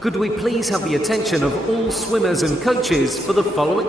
Could we please have the attention of all swimmers and coaches for the following?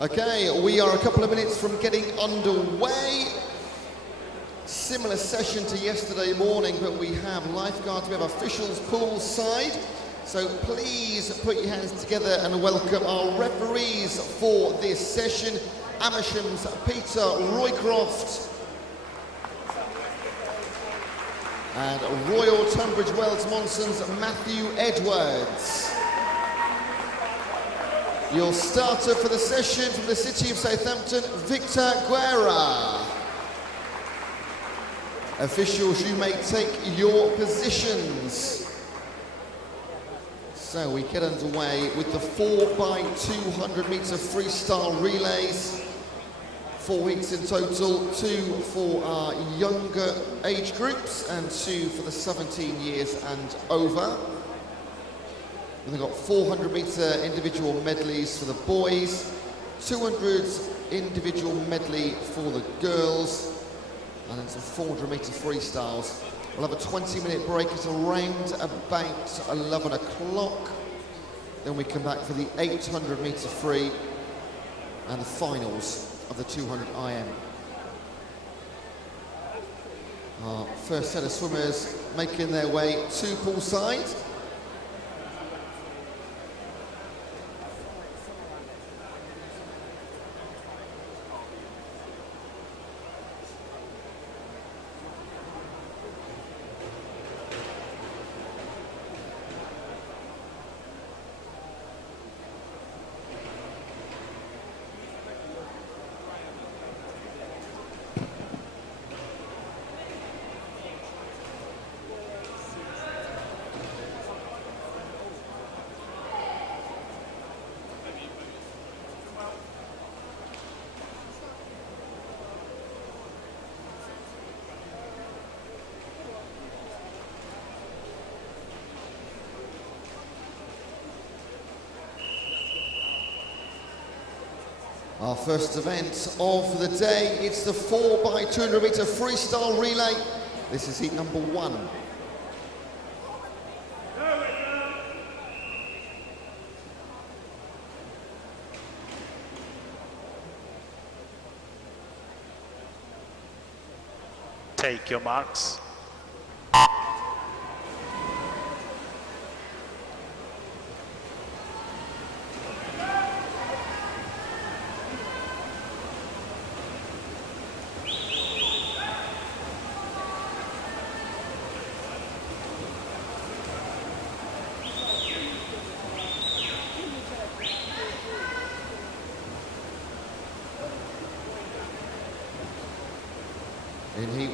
Okay, we are a couple of minutes from getting underway. Similar session to yesterday morning, but we have lifeguards, we have officials poolside. So please put your hands together and welcome our referees for this session. Amershams Peter Roycroft and Royal Tunbridge Wells Monson's Matthew Edwards. Your starter for the session from the city of Southampton, Victor Guerra. Officials, you may take your positions. So we get underway with the 4x200 metre freestyle relays. 4 weeks in total, 2 for our younger age groups and 2 for the 17 years and over. And they've got 400 metre individual medleys for the boys, 200 individual medley for the girls, and then some 400 metre freestyles. We'll have a 20-minute break at around about 11 o'clock. Then we come back for the 800 metre free and the finals of the 200 IM. Our first set of swimmers making their way to poolside. Our first event of the day, it's the 4x200 metre freestyle relay. This is heat number 1. Take your marks.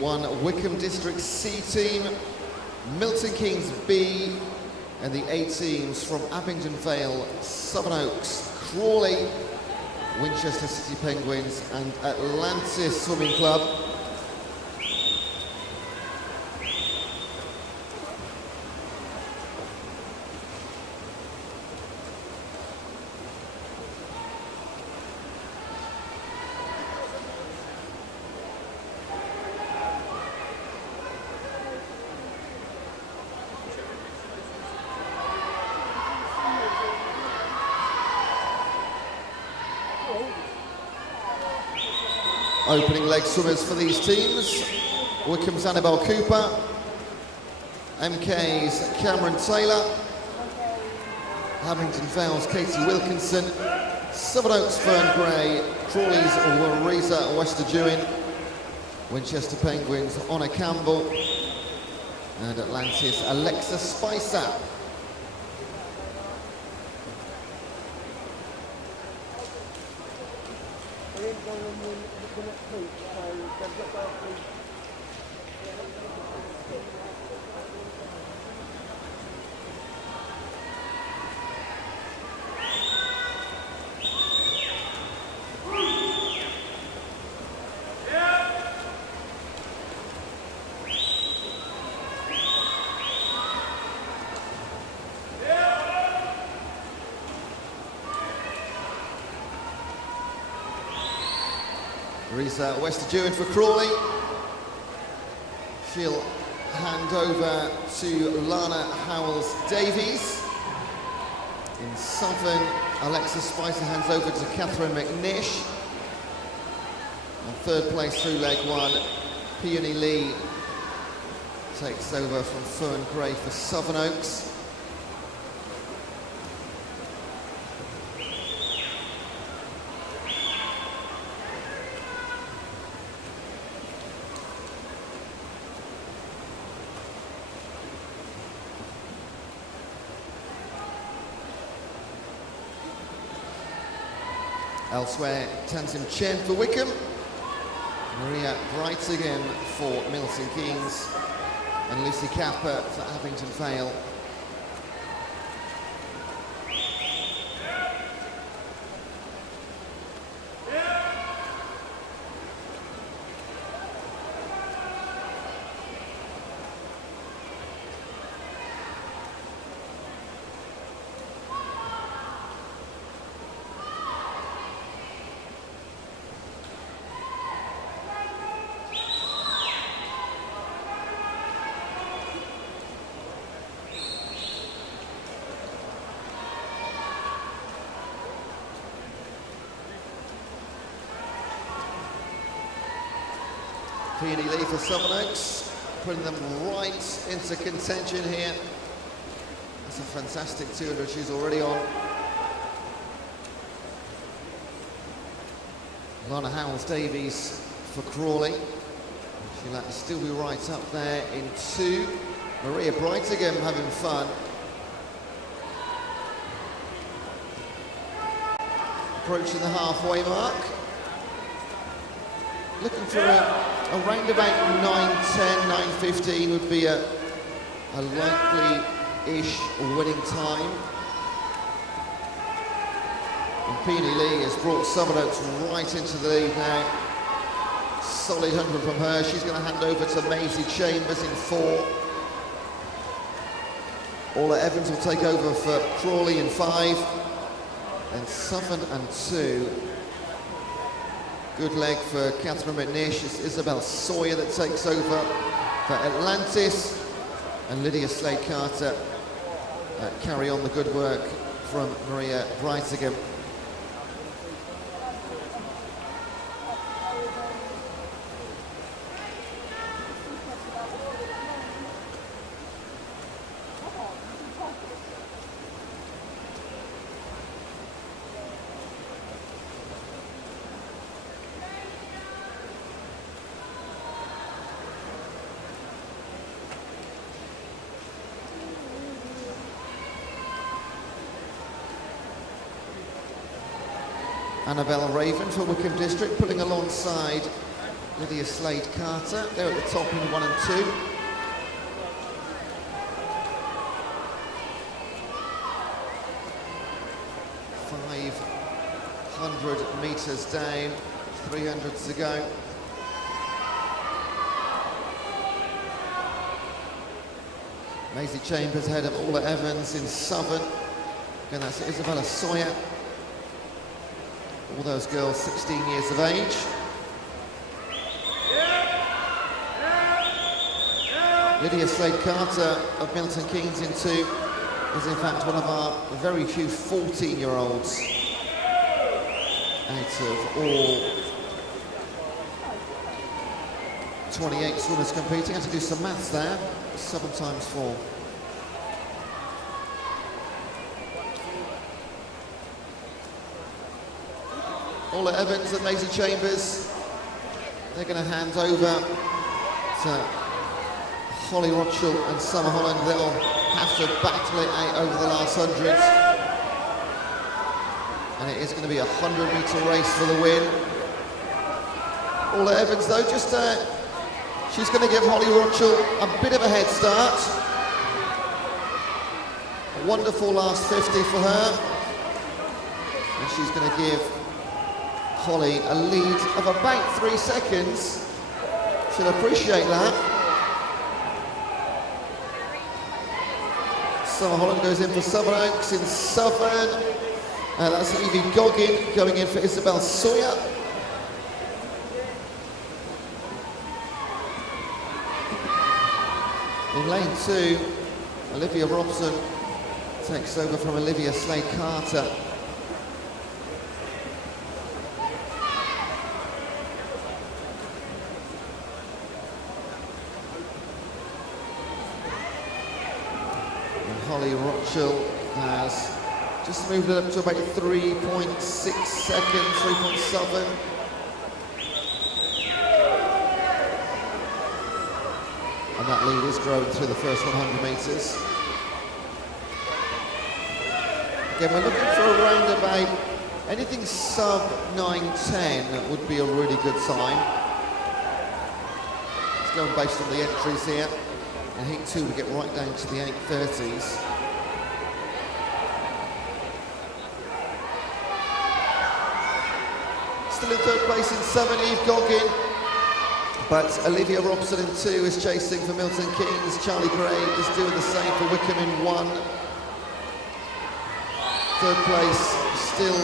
1 Wickham District C team, Milton Keynes B, and the A teams from Abingdon Vale, Sevenoaks, Crawley, Winchester City Penguins and Atlantis Swimming Club. Opening leg swimmers for these teams, Wickham's Annabelle Cooper, MK's Cameron Taylor, Abingdon Vale's Katie Wilkinson, Sevenoaks Fern Gray, Crawley's Warisa Westerduin, Winchester Penguins Honor Campbell, and Atlantis Alexa Spicer. Risa Westerduin for Crawley. She'll hand over to Lana Howells-Davies. In Southern, Alexa Spicer hands over to Catherine McNish. And third place through leg 1, Peony Lee takes over from Fern Gray for Sevenoaks. Elsewhere, Tansim Chen for Wickham, Maria Bright again for Milton Keynes, and Lucy Capper for Abingdon Vale. Peony Lee for Sevenoaks, putting them right into contention here. That's a fantastic 200 she's already on. Lana Howells-Davies for Crawley. She'll have to still be right up there in 2. Maria Bright again having fun. Approaching the halfway mark. Looking for around about 9:10, 9:15 would be a likely-ish winning time. And Peony Lee has brought Sevenoaks right into the lead now. Solid 100 from her. She's going to hand over to Maisie Chambers in 4. Orla Evans will take over for Crawley in 5. And 7 and 2. Good leg for Catherine McNish. It's Isabel Sawyer that takes over for Atlantis. And Lydia Slade-Carter carry on the good work from Maria Bright again. Annabelle Raven for Wickham District, pulling alongside Lydia Slade-Carter, they're at the top in 1 and 2. .500 metres down, 300 to go. Maisie Chambers ahead of Orla Evans in Southern. Again, that's Isabella Sawyer. All those girls 16 years of age. Lydia Slade-Carter of Milton Keynes in 2 is in fact one of our very few 14-year-olds out of all 28 swimmers competing. I had to do some maths there. 7 times 4. Orla Evans and Maisie Chambers, they're going to hand over to Holly Rothschild and Summer Holland. They'll have to battle it out over the last 100. And it is going to be a 100-metre race for the win. Orla Evans, though, just she's going to give Holly Rothschild a bit of a head start. A wonderful last 50 for her. And she's going to give Holly a lead of about 3 seconds. She'll appreciate that. Summer Holland goes in for Southern Oaks in Southern. That's Evie Goggin going in for Isabel Sawyer. In lane 2, Olivia Robson takes over from Olivia Slade-Carter. And Holly Rothschild has just moved it up to about 3.6 seconds, 3.7. And that lead is growing through the first 100 metres. Again, we're looking for around about anything sub 9:10 would be a really good sign. It's going based on the entries here. In heat 2, we get right down to the 8:30s. Still in 3rd place in 7, Eve Goggin. But Olivia Robson in 2 is chasing for Milton Keynes. Charlie Gray is doing the same for Wickham in 1. 3rd place still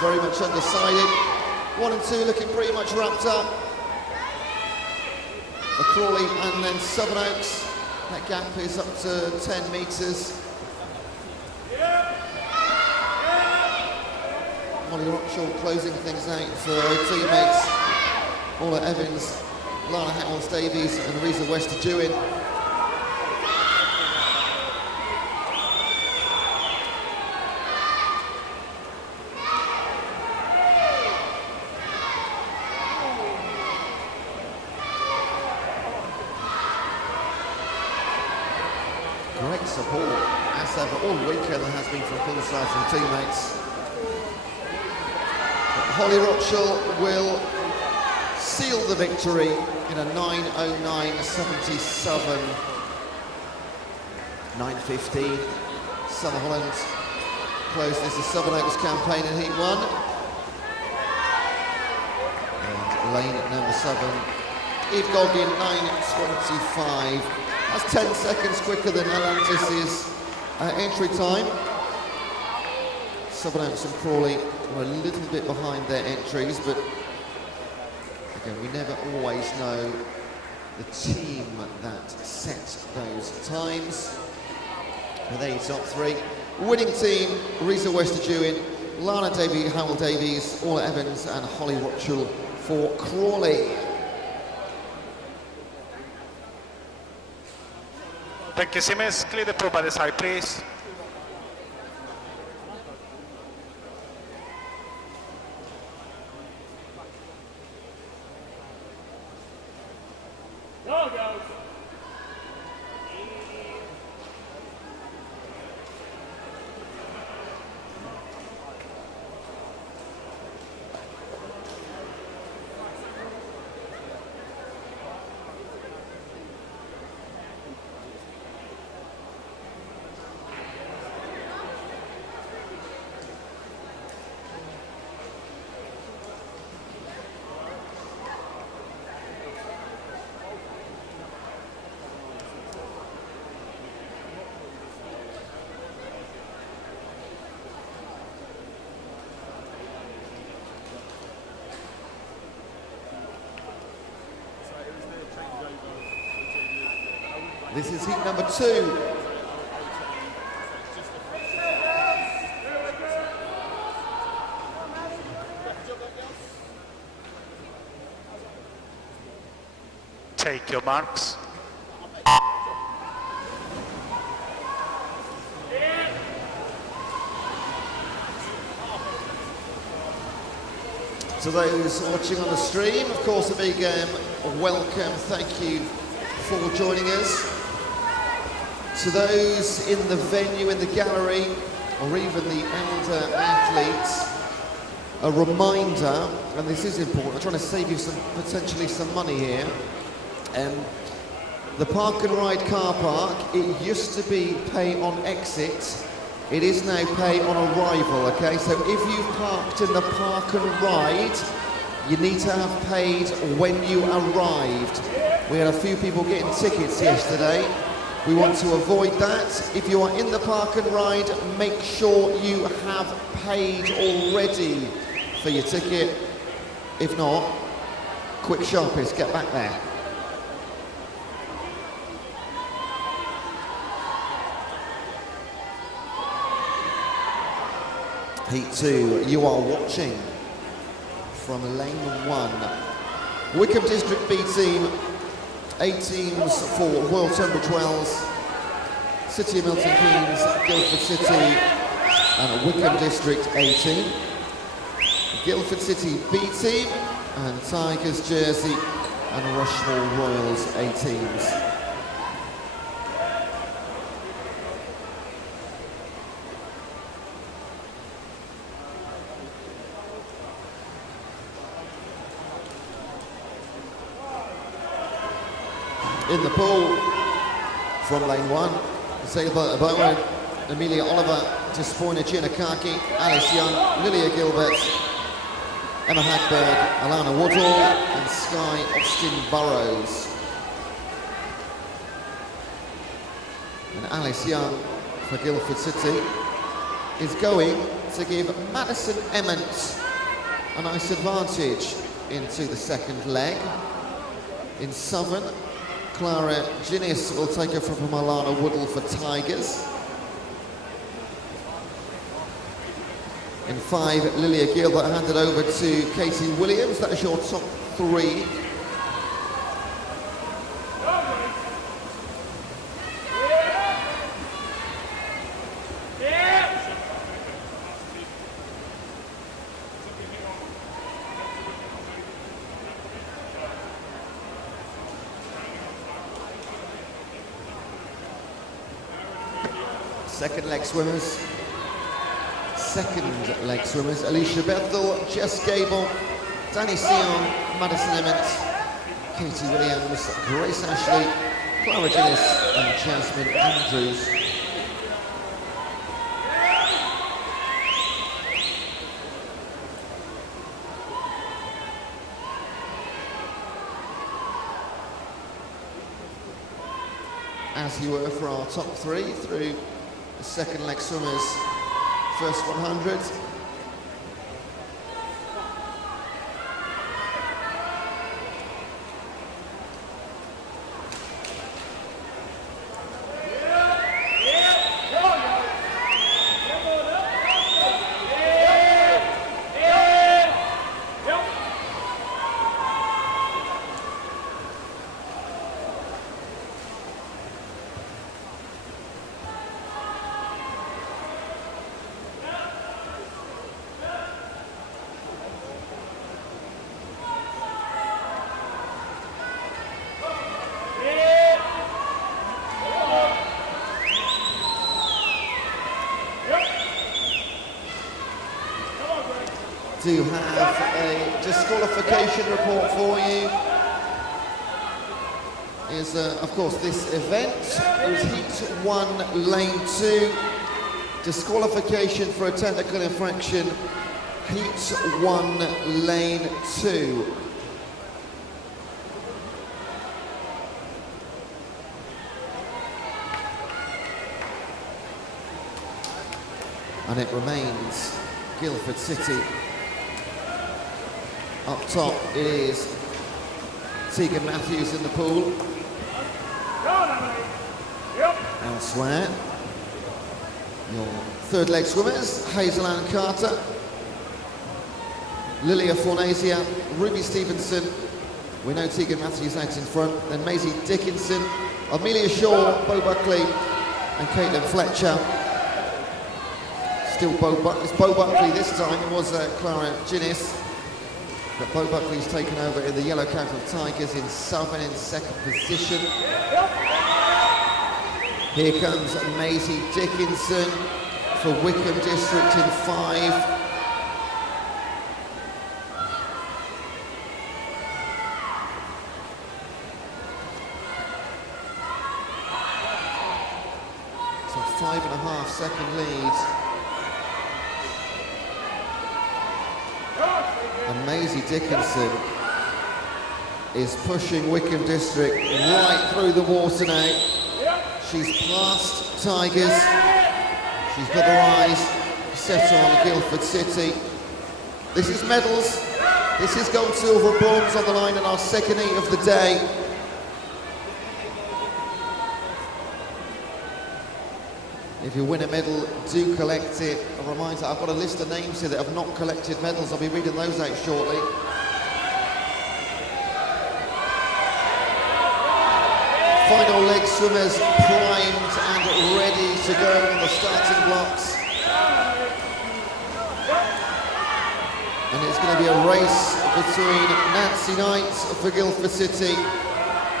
very much undecided. 1 and 2 looking pretty much wrapped up. For Crawley and then Southern Oaks. That gap is up to 10 metres. Molly Rothschild closing things out for her teammates. Orla Evans, Lana Hamills-Davies and Risa Wester-Jewin. Great support, as ever, all weekend there has been from poolside from teammates. But Holly Rothschild will seal the victory in a 9:09.77. 9:15. Summer Holland closes the Southern Oaks campaign in Heat 1. And lane number 7, Eve Goggin, 9:25. That's 10 seconds quicker than Atlantis' entry time. Southern Oaks and Crawley were a little bit behind their entries, but again, we never always know the team that sets those times. And there you top 3. Winning team, Risa Wester-Jewin, Lana Hamills-Davies, Orla Evans and Holly Rothschild for Crawley. Thank you, Simmons. Clear the pool by the side, please. This is heat number 2. Take your marks. To those watching on the stream, of course, a big welcome, thank you for joining us. To those in the venue, in the gallery, or even the elder athletes, a reminder, and this is important, I'm trying to save you potentially some money here. The park and ride car park, it used to be pay on exit. It is now pay on arrival, okay? So if you've parked in the park and ride, you need to have paid when you arrived. We had a few people getting tickets yesterday. We want to avoid that. If you are in the park and ride, make sure you have paid already for your ticket. If not, quick sharpies, get back there. Heat 2, you are watching from lane 1. Wickham District B team, 8 teams for Royal Tunbridge Wells, City of Milton Keynes, Guildford City, and Wickham District A team. Guildford City B team, and Tigers Jersey, and Rushmore Royals A teams. In the pool from lane 1, Sailboat Bowen, Amelia Oliver, Despoina Giannakaki, Alice Young, Lilia Gilbert, Emma Hagberg, Alana Woodall, and Sky Austin Burrows. And Alice Young for Guildford City is going to give Madison Emmett a nice advantage into the second leg. In Southern, Clara Ginnis will take her from Alana Woodall for Tigers. In 5, Lilia Gilbert handed over to Katie Williams. That is your top 3. Second leg swimmers, Alicia Bethel, Jess Gable, Danny Sion, Madison Emmett, Katie Williams, Grace Ashley, Clara Ginnis, and Jasmine Andrews. As you were for our top 3 through the second leg swimmers, first 100. Do have a disqualification report for you. Is of course this event is heat 1, lane 2. Disqualification for a technical infraction, heat 1, lane 2. And it remains Guildford City. Up top is Tegan Matthews in the pool. Elsewhere, your third leg swimmers, Hazel Ann Carter, Lilia Fornasia, Ruby Stevenson. We know Tegan Matthews out in front. Then Maisie Dickinson, Amelia Shaw, Bo Buckley, and Caitlin Fletcher. Still Bo Buckley this time. It was Clara Ginnis. But Bo Buckley's taken over in the yellow cap of Tigers in Southern in second position. Here comes Maisie Dickinson for Wickham District in 5. So 5.5 second lead. And Maisie Dickinson is pushing Wickham District right through the water now. She's past Tigers. She's got her eyes set on Guildford City. This is medals. This is gold, silver, bronze on the line in our second heat of the day. If you win a medal, do collect it. A reminder, I've got a list of names here that have not collected medals. I'll be reading those out shortly. Final leg swimmers primed and ready to go on the starting blocks. And it's going to be a race between Nancy Knight for Guildford City,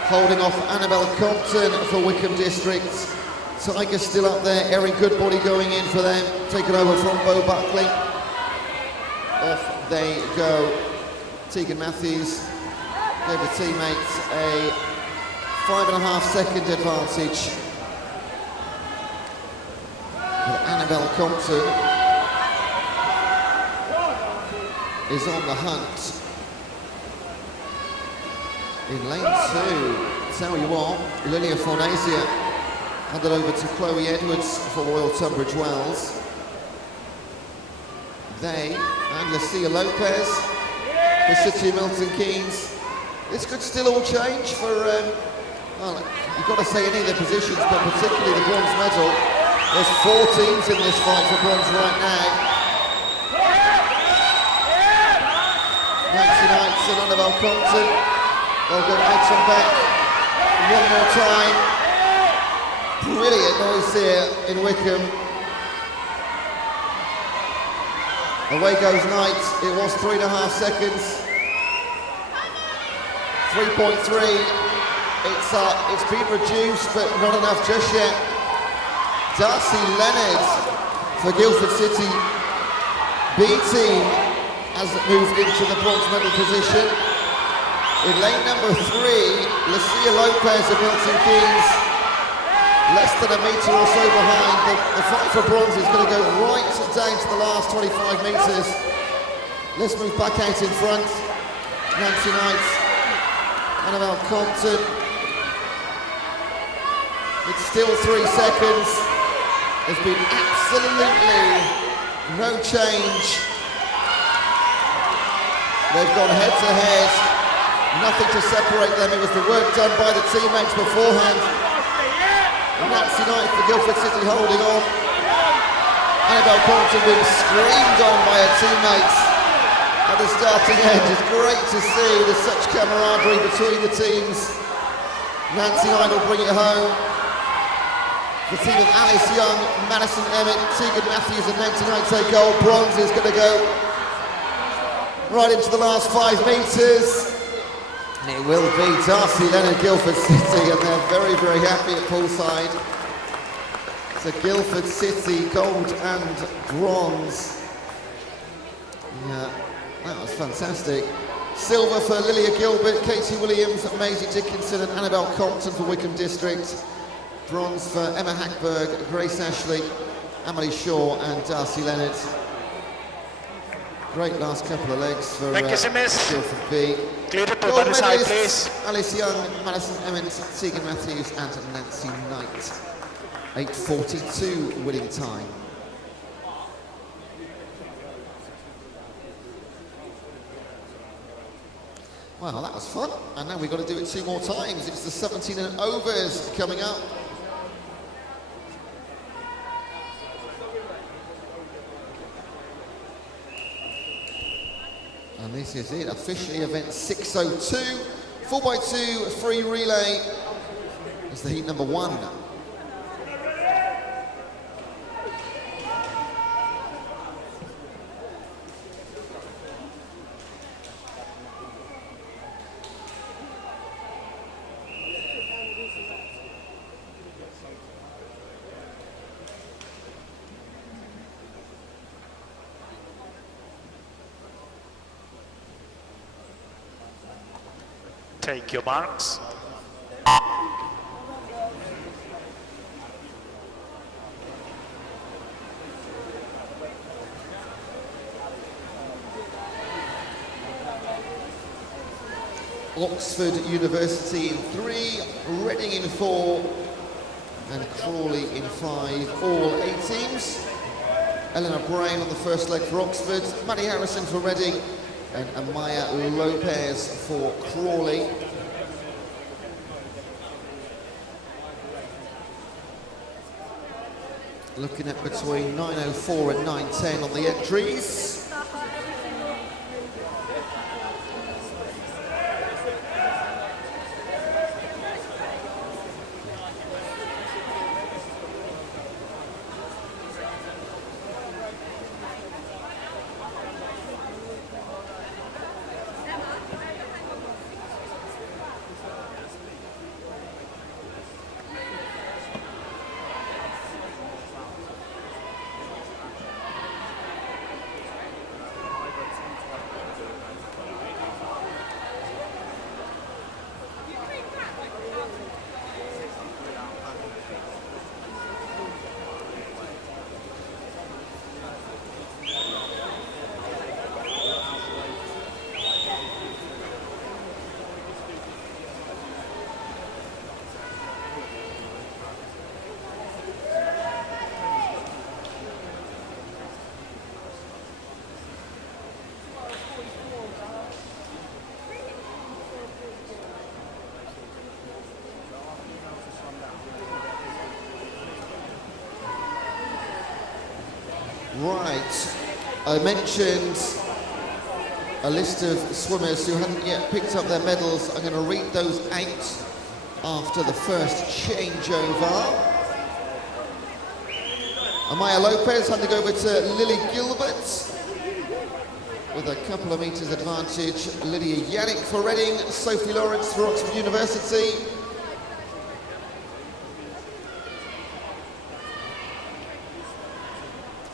holding off Annabelle Compton for Wickham District. Tigers still up there, Erin Goodbody going in for them, taken over from Bo Buckley. Off they go. Tegan Matthews gave her teammates a 5.5 second advantage. But Annabelle Compton is on the hunt. In lane 2, tell you what, Lilia Fornasia handed over to Chloe Edwards for Royal Tunbridge Wells. They and Lucia Lopez for City of Milton Keynes. This could still all change for, well, you've got to say any of the positions, but particularly the bronze medal. There's 4 teams in this fight for bronze right now. Nancy Knight and Annabelle Compton. They'll go out and back one more time. Brilliant noise here in Wickham. Away goes Knight. It was 3.5 seconds. 3.3. It's been reduced, but not enough just yet. Darcy Leonard for Guildford City B team has moved into the bronze medal position. In lane number 3, Lucia Lopez of Milton Keynes. Less than a metre or so behind. The fight for bronze is going to go right down to the last 25 metres. Let's move back out in front. Nancy Knight, Annabelle Compton. It's still 3 seconds. There's been absolutely no change. They've gone head to head. Nothing to separate them. It was the work done by the teammates beforehand. Nancy Knight for Guildford City holding on. Annabelle Compton being screamed on by her teammates at the starting edge. It's great to see there's such camaraderie between the teams. Nancy Knight will bring it home. The team of Alice Young, Madison Emmett, Tegan Matthews and Nancy Knight take gold. Bronze is going to go right into the last 5 metres. And it will be Darcy Leonard, Guildford City, and they're very, very happy at poolside. So Guildford City, gold and bronze. Yeah, that was fantastic. Silver for Lilia Gilbert, Katie Williams, Maisie Dickinson and Annabelle Compton for Wickham District. Bronze for Emma Hackberg, Grace Ashley, Emily Shaw and Darcy Leonard. Great last couple of legs for Guildford B. Clear the pool by the side, please. Alice Young, Madison Emmett, Tegan Matthews and Nancy Knight. 8:42 winning time. Well, that was fun. And now we've got to do it 2 more times. It's the 17 and overs coming up. And this is it, officially event 602. 4x2 free relay is the heat number 1. Take your marks. Oxford University in 3, Reading in 4, and Crawley in 5, all A teams. Eleanor Brain on the first leg for Oxford, Maddie Harrison for Reading, and Amaya Lopez for Crawley. Looking at between 9:04 and 9:10 on the entries. Right, I mentioned a list of swimmers who hadn't yet picked up their medals. I'm going to read those out after the first changeover. Amaya Lopez handing over to Lily Gilbert with a couple of metres advantage. Lydia Yannick for Reading, Sophie Lawrence for Oxford University.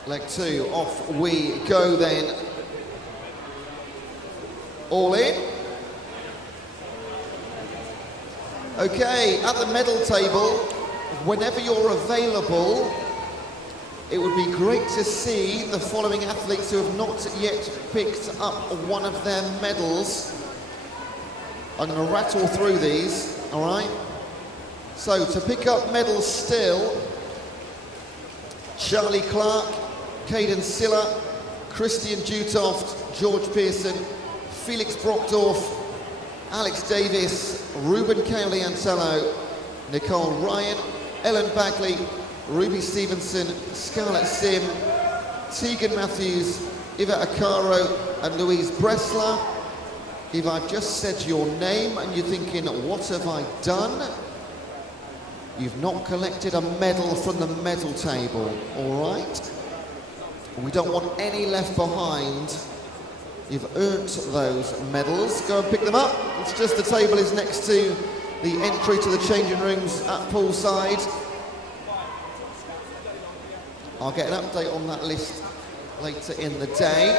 Leg 2, off we go then. All in. Okay, at the medal table, whenever you're available, it would be great to see the following athletes who have not yet picked up one of their medals. I'm going to rattle through these, all right? So, to pick up medals still, Charlie Clark, Caden Silla, Christian Dutoft, George Pearson, Felix Brockdorf, Alex Davis, Ruben Cowley-Antello, Nicole Ryan, Ellen Bagley, Ruby Stevenson, Scarlett Sim, Tegan Matthews, Eva Akaro and Louise Bressler. If I've just said your name and you're thinking, what have I done? You've not collected a medal from the medal table, all right? We don't want any left behind. You've earned those medals. Go and pick them up. It's just the table is next to the entry to the changing rooms at poolside. I'll get an update on that list later in the day.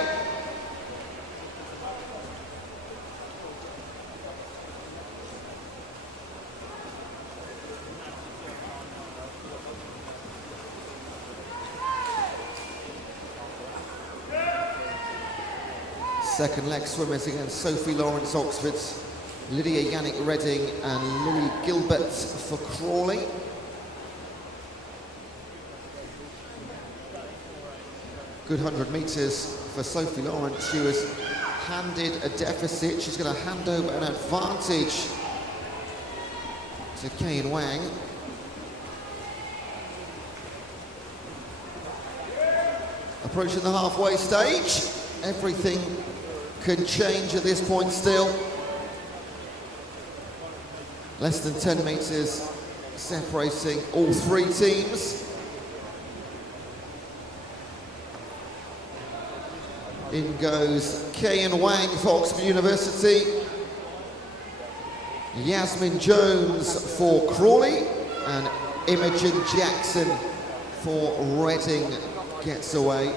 Second leg swimmers against Sophie Lawrence Oxford, Lydia Yannick Reading and Lily Gilbert for Crawley. Good 100 metres for Sophie Lawrence. She was handed a deficit. She's going to hand over an advantage to Kane Wang. Approaching the halfway stage. Everything could change at this point still. Less than 10 metres separating all three teams. In goes Kayan Wang for Oxford University. Yasmin Jones for Crawley, and Imogen Jackson for Reading gets away.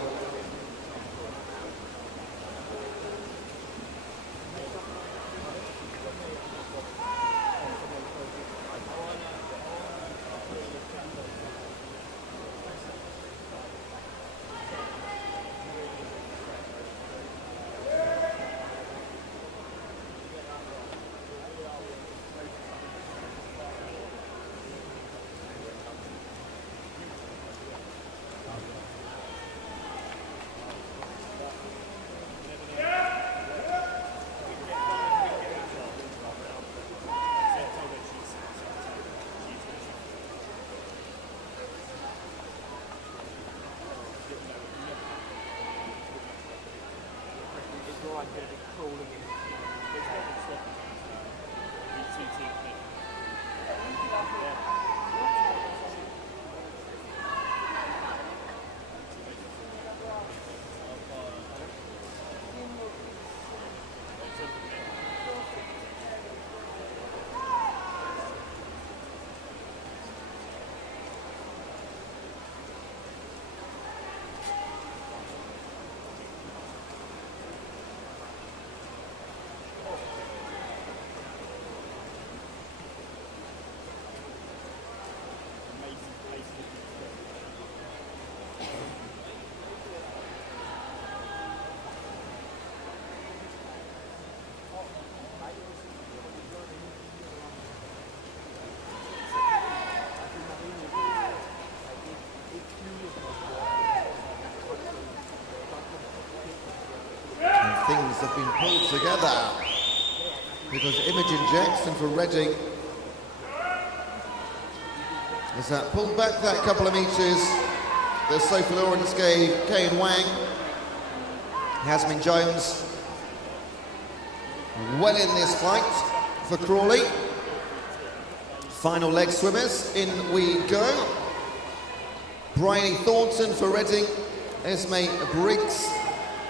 Things have been pulled together because Imogen Jackson for Reading has pulled back that couple of metres. The Sophie Lawrence gave Kayan Wang. Yasmin Jones well in this fight for Crawley. Final leg swimmers, in we go. Bryony Thornton for Reading, Esme Briggs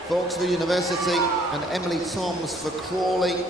for Oxford University, and Emily Toms for Crawley.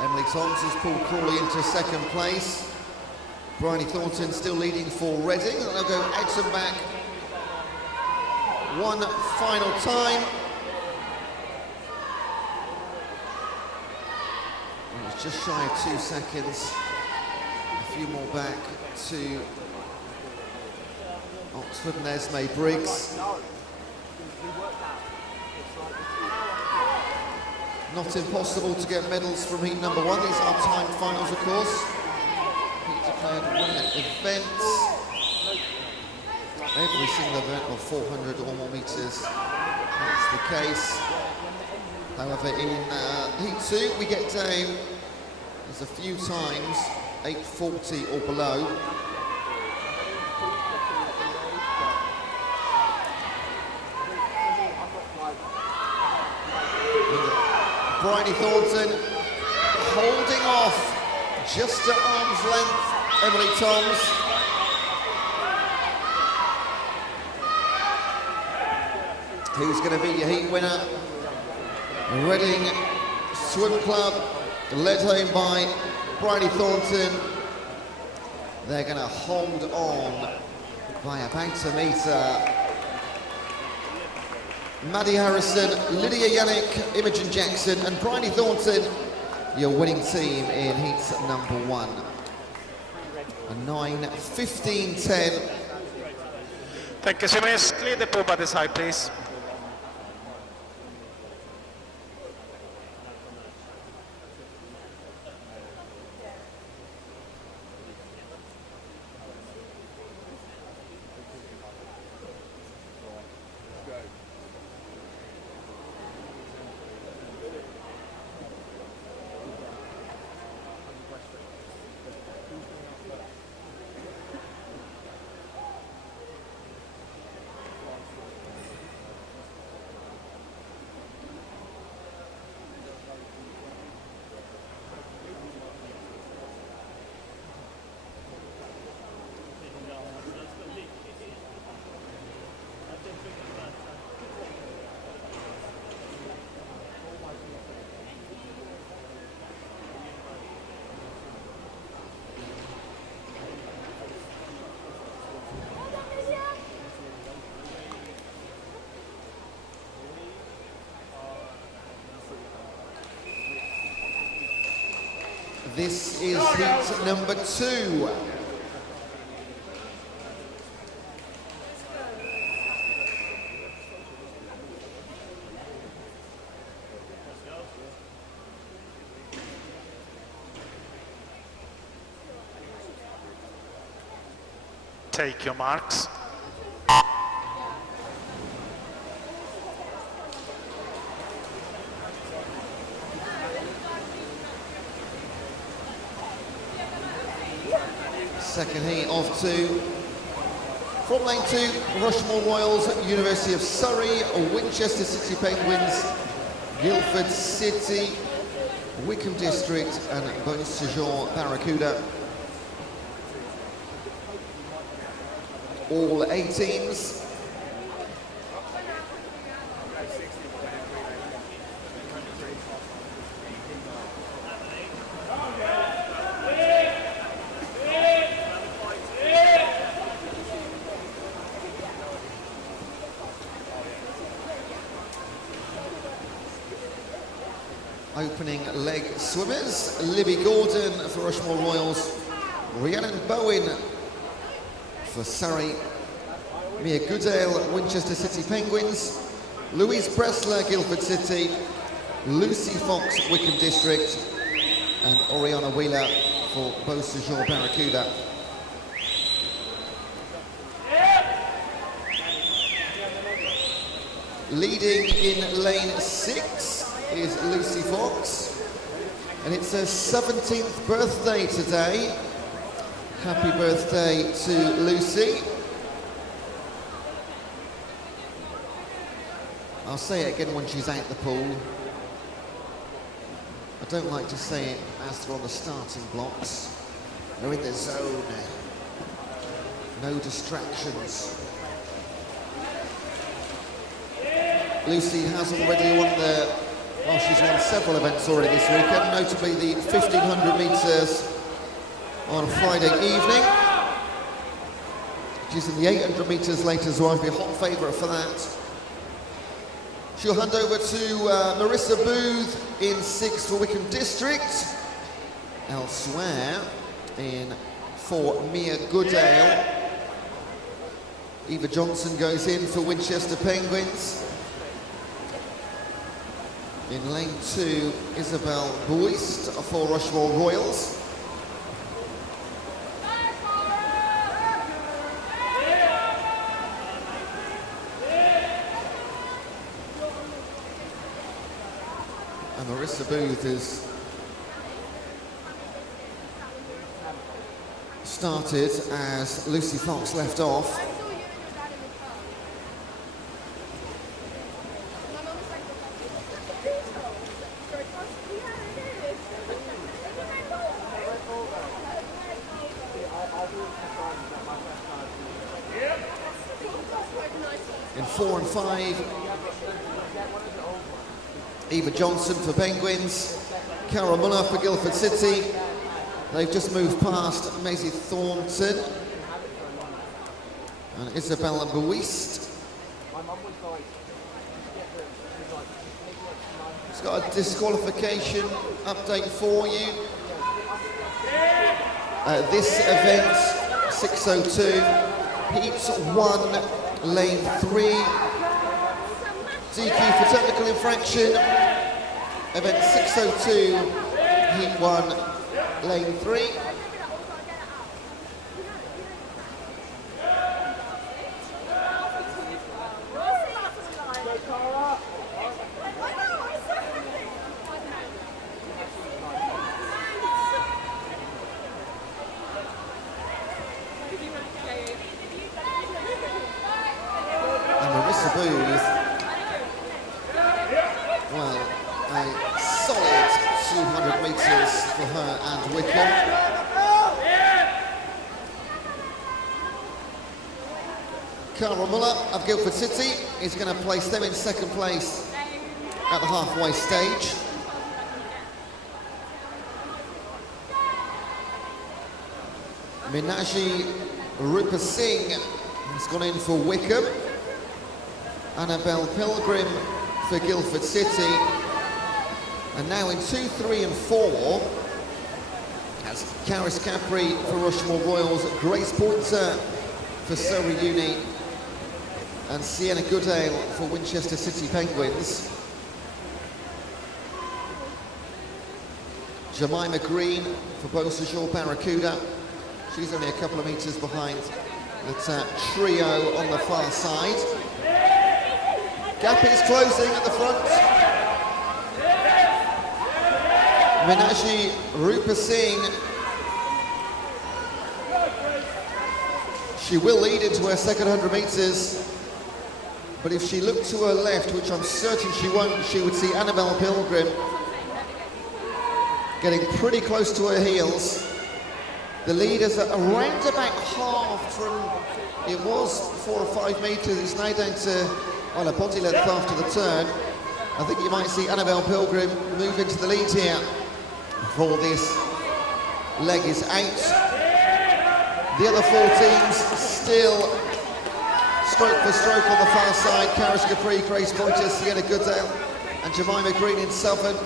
Emily Toms has pulled Crawley into second place. Bryony Thornton still leading for Reading. And they'll go out and back one final time. It was just shy of 2 seconds. A few more back to Oxford and Esme Briggs. Not impossible to get medals from heat number one. These are timed finals, of course. Heat declared one event. Every single event of 400 or more metres. That's the case. However, in heat two, we get down, there's a few times, 840 or below. Bryony Thornton holding off just at arm's length Emily Toms. Who's going to be your heat winner? Reading Swim Club, led home by Bryony Thornton. They're going to hold on by about a metre. Maddie Harrison, Lydia Yannick, Imogen Jackson and Bryony Thornton your winning team in heat number 1. A 9:15.10. Thank you, swimmers. Clear the pool by the side, please. This is heat number 2. Take your marks. Second heat of 2. From lane 2, Rushmore Royals, University of Surrey, Winchester City Penguins, Guildford City, Wickham District and Beausejour Barracuda. All 18s. Opening leg swimmers, Libby Gordon for Rushmore Royals, Rhiannon Bowen for Surrey, Mia Goodale, Winchester City Penguins, Louise Bressler, Guildford City, Lucy Fox, Wickham District, and Oriana Wheeler for Beausejour Barracuda. Leading in lane 6 is Lucy Fox, and it's her 17th birthday today. Happy birthday to Lucy. I'll say it again when she's out the pool. I don't like to say it as they're on the starting blocks. They're in the zone. No distractions. Lucy has already won she's won several events already this weekend, notably the 1500 metres on Friday evening. She's in the 800 metres later as well, I'll be a hot favourite for that. She'll hand over to Marissa Booth in 6 for Wickham District. Elsewhere for Mia Goodale. Eva Johnson goes in for Winchester Penguins. In lane 2, Isabel Boist for Rushmore Royals. And Marissa Booth has started as Lucy Fox left off. In 4 and 5, Eva Johnson for Penguins, Carol Muller for Guildford City. They've just moved past Maisie Thornton and Isabella Buist. It's got a disqualification update for you. This event, 6:02, heats 1, lane 3. DQ for technical infraction. Event 6:02, heat 1, lane 3. Well, a solid 200 metres for her and Wickham. Cara Muller of Guildford City is going to place them in second place at the halfway stage. Minaji Rupa Singh has gone in for Wickham. Annabelle Pilgrim for Guildford City. And now in 2, 3 and 4, that's Caris Capri for Rushmore Royals, Grace Pointer for Surrey Uni, and Sienna Goodale for Winchester City Penguins. Jemima Green for Beausejour Barracuda. She's only a couple of metres behind that trio on the far side. Gap is closing at the front. Minaji Rupa Singh. She will lead into her second 100 metres, but if she looked to her left, which I'm certain she won't, she would see Annabelle Pilgrim getting pretty close to her heels. The leaders are around about half from, it was 4 or 5 metres, it's now down to, well, a body length after the turn. I think you might see Annabelle Pilgrim move into the lead here before this leg is out. The other 4 teams still stroke for stroke on the far side. Caris Capri, Grace Pointer, Sienna Goodale and Jemima Green in Southern.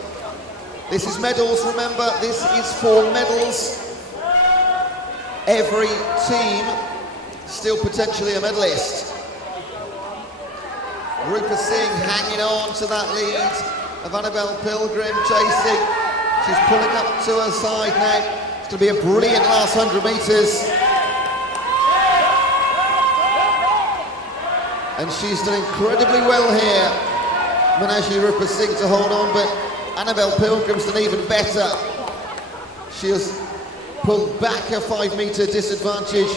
This is medals, remember, this is for medals. Every team still potentially a medalist. Rupa Singh hanging on to that lead of Annabelle Pilgrim, chasing. She's pulling up to her side now. It's going to be a brilliant last 100 metres. And she's done incredibly well here. Minaji Rupa Singh to hold on, but Annabelle Pilgrim's done even better. She has pulled back her 5 metre disadvantage,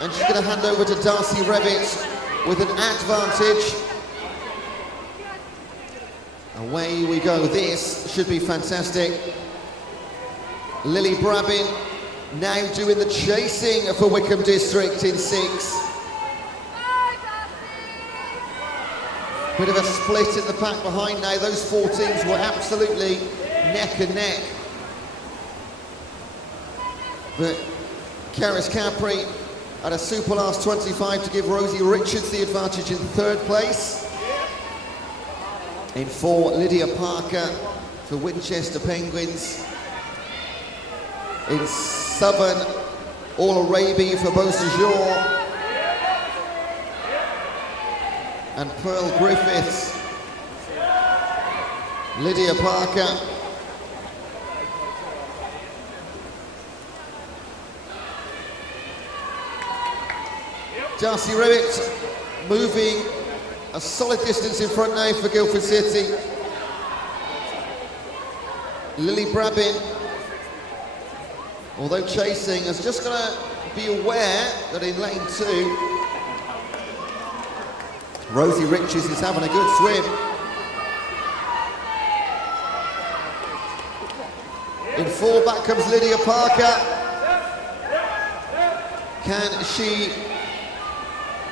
and she's going to hand over to Darcy Revitt with an advantage. Away we go. This should be fantastic. Lily Brabin now doing the chasing for Wickham District in 6. Bit of a split in the pack behind now. Those 4 teams were absolutely neck and neck. But Caris Capri at a super last 25 to give Rosie Richards the advantage in 3rd place. In 4, Lydia Parker for Winchester Penguins. In Southern, Orla Raby for Beausejour. And Pearl Griffiths, Lydia Parker. Darcy Revitt moving a solid distance in front now for Guildford City. Lily Brabin, although chasing, is just going to be aware that in lane 2, Rosie Richards is having a good swim. In 4, back comes Lydia Parker. Can she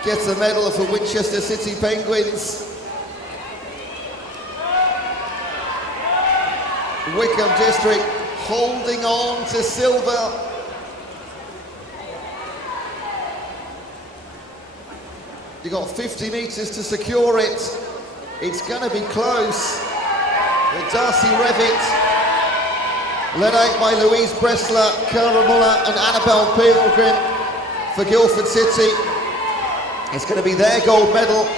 get a medal for Winchester City Penguins? Wickham District holding on to silver. You've got 50 metres to secure it. It's going to be close. with Darcy Revitt, led out by Louise Bressler, Cara Muller and Annabelle Pilgrim for Guildford City. It's going to be their gold medal.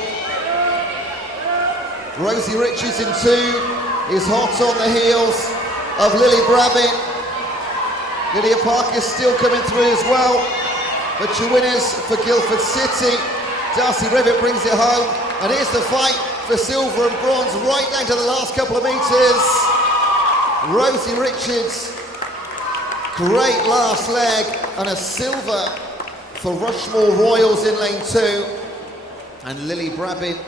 Rosie Richards in 2 is hot on the heels of Lily Bravitt. Lydia Parker's still coming through as well. But your winners for Guildford City, Darcy Revitt brings it home. And here's the fight for silver and bronze right down to the last couple of metres. Rosie Richards, great last leg, and a silver for Rushmore Royals in lane 2. And Lily Bravitt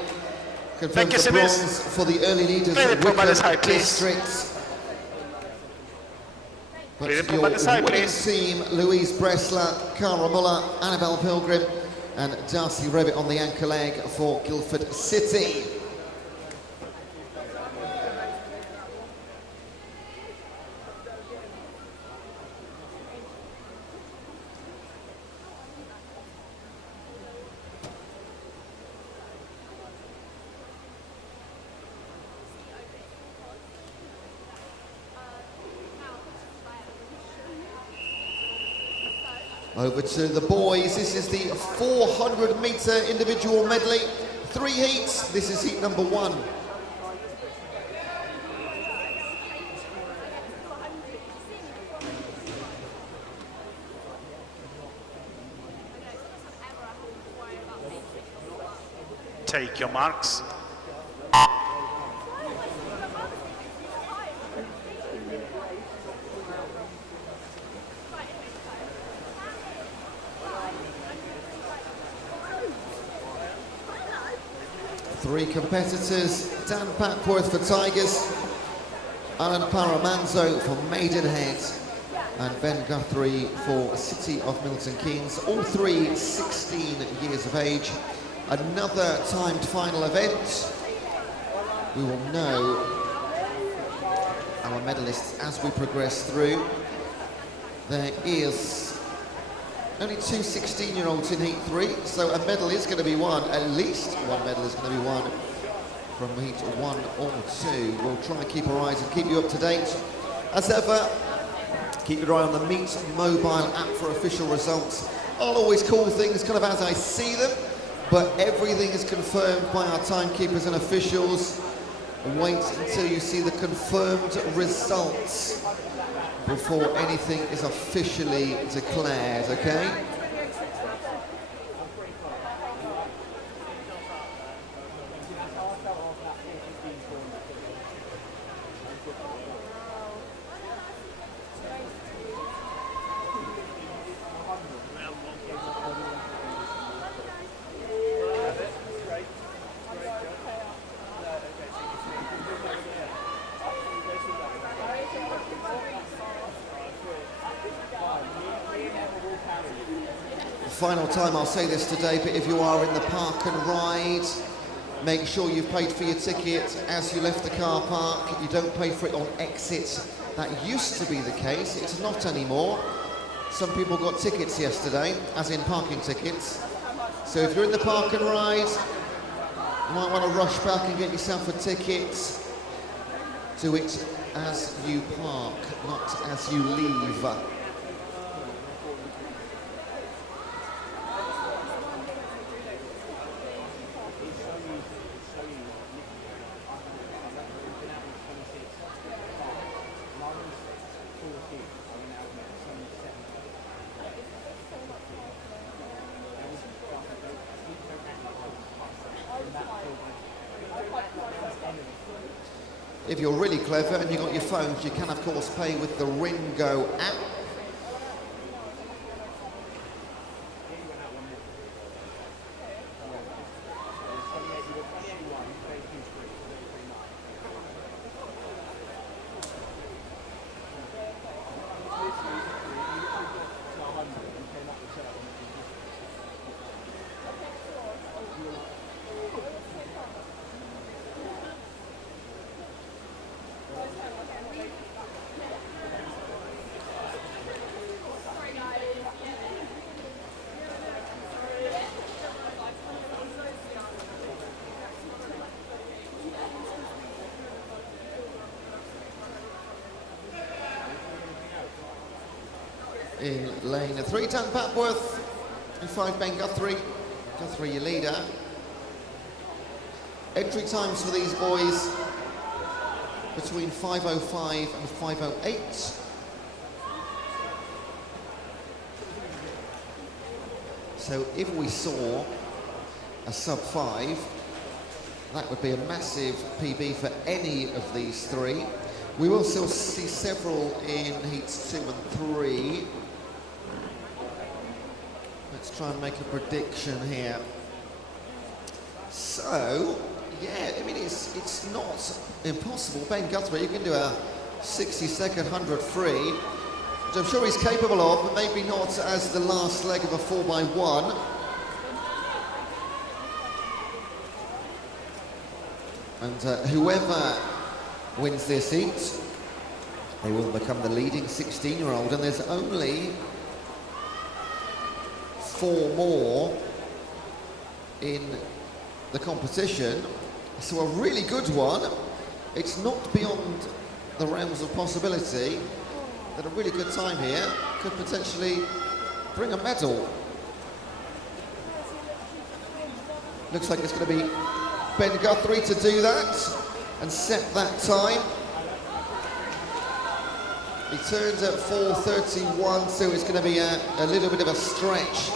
confirms the bronze for the early leaders of Wickham District. But your winning team, Louise Bressler, Cara Muller, Annabelle Pilgrim and Darcy Revitt on the anchor leg for Guildford City. Over to the boys. This is the 400-metre individual medley. 3 heats. This is heat number 1. Take your marks. Three competitors, Dan Papworth for Tigers, Alan Paramanzo for Maidenhead, and Ben Guthrie for City of Milton Keynes. All three 16 years of age. Another timed final event. We will know our medalists as we progress through. There is only 2 16-year-olds in heat 3, so a medal is going to be won. At least one medal is going to be won from heat 1 or 2. We'll try and keep our eyes and keep you up to date. As ever, keep your eye on the Meet mobile app for official results. I'll always call things kind of as I see them, but everything is confirmed by our timekeepers and officials. Wait until you see the confirmed results before anything is officially declared, okay? Final time I'll say this today, but if you are in the park and ride, make sure you've paid for your ticket as you left the car park. You don't pay for it on exit. That used to be the case, it's not anymore. Some people got tickets yesterday, as in parking tickets. So if you're in the park and ride, you might want to rush back and get yourself a ticket. Do it as you park, not as you leave. If you're really clever and you've got your phones, you can of course pay with the Ringo app. in lane 3, Dan Papworth. In 5, Ben Guthrie. Guthrie, your leader. Entry times for these boys between 5:05 and 5:08. So if we saw a sub-5, that would be a massive PB for any of these three. We will still see several in heats 2 and 3. Let's try and make a prediction here. So, yeah, I mean, it's not impossible. Ben Guthrie, you can do a 60-second 100 free, which I'm sure he's capable of, but maybe not as the last leg of a 4x1. And whoever wins this heat, they will become the leading 16-year-old, and there's only 4 more in the competition, so a really good one. It's not beyond the realms of possibility that a really good time here could potentially bring a medal. Looks like it's going to be Ben Guthrie to do that and set that time. He turns at 4:31, so it's going to be a little bit of a stretch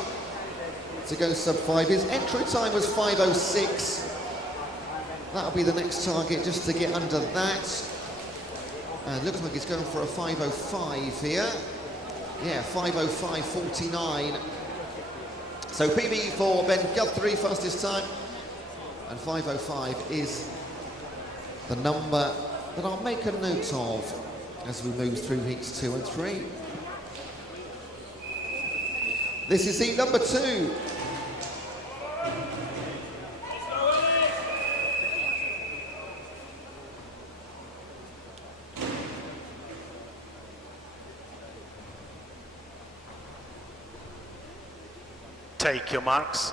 to go sub-5. His entry time was 5:06. That'll be the next target, just to get under that. And looks like he's going for a 5:05 here. Yeah, 5:05.49. So PB for Ben Guthrie, fastest time. And 5:05 is the number that I'll make a note of as we move through heats 2 and 3. This is heat number 2. Take your marks.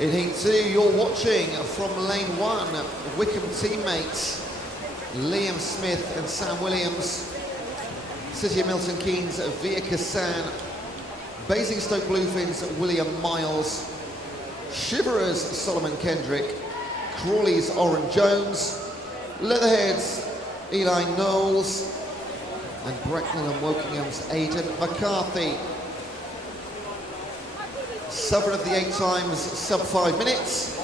In heat 2, you're watching from lane 1, Wickham teammates Liam Smith and Sam Williams, City of Milton Keynes, Via Kassan, Basingstoke Bluefins, William Miles, Shiverers, Solomon Kendrick, Crawley's Oren Jones, Leatherheads, Eli Knowles, and Bracknell and Wokingham's Aidan McCarthy. 7 of the 8 times, sub 5 minutes.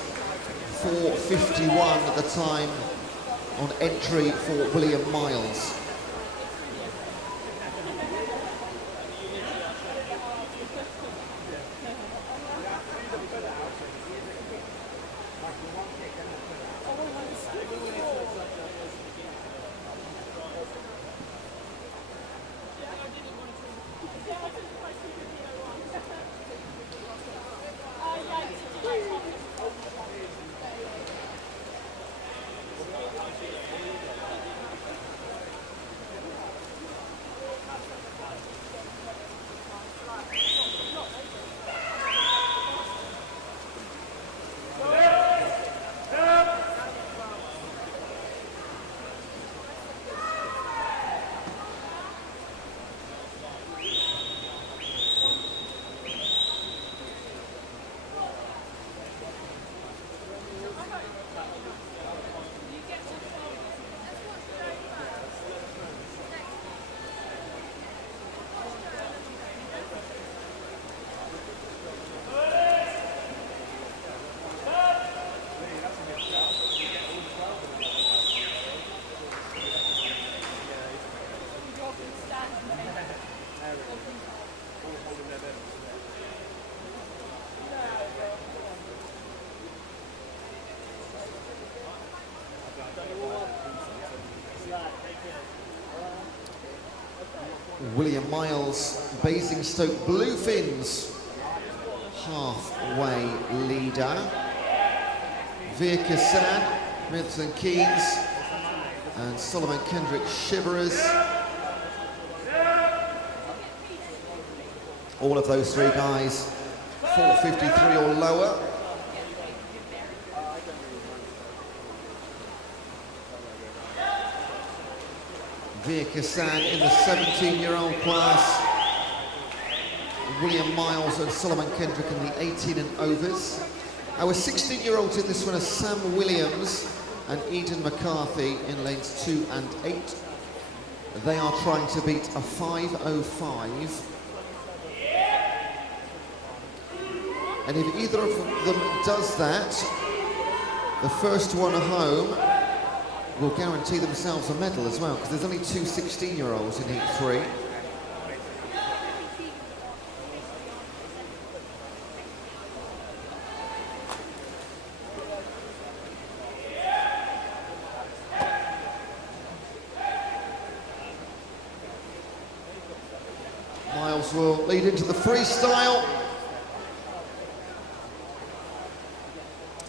4:51 the time on entry for William Miles. William Miles, Basingstoke Bluefins, halfway leader. Via Kassan, Milton Keynes, and Solomon Kendrick Shiverers. All of those three guys, 4:53 or lower. Veer Kassan in the 17-year-old class. William Miles and Solomon Kendrick in the 18 and overs. Our 16-year-olds in this one are Sam Williams and Eden McCarthy in lanes 2 and 8. They are trying to beat a 5:05. And if either of them does that, the first one home will guarantee themselves a medal as well, because there's only two 16-year-olds in heat 3. Miles will lead into the freestyle.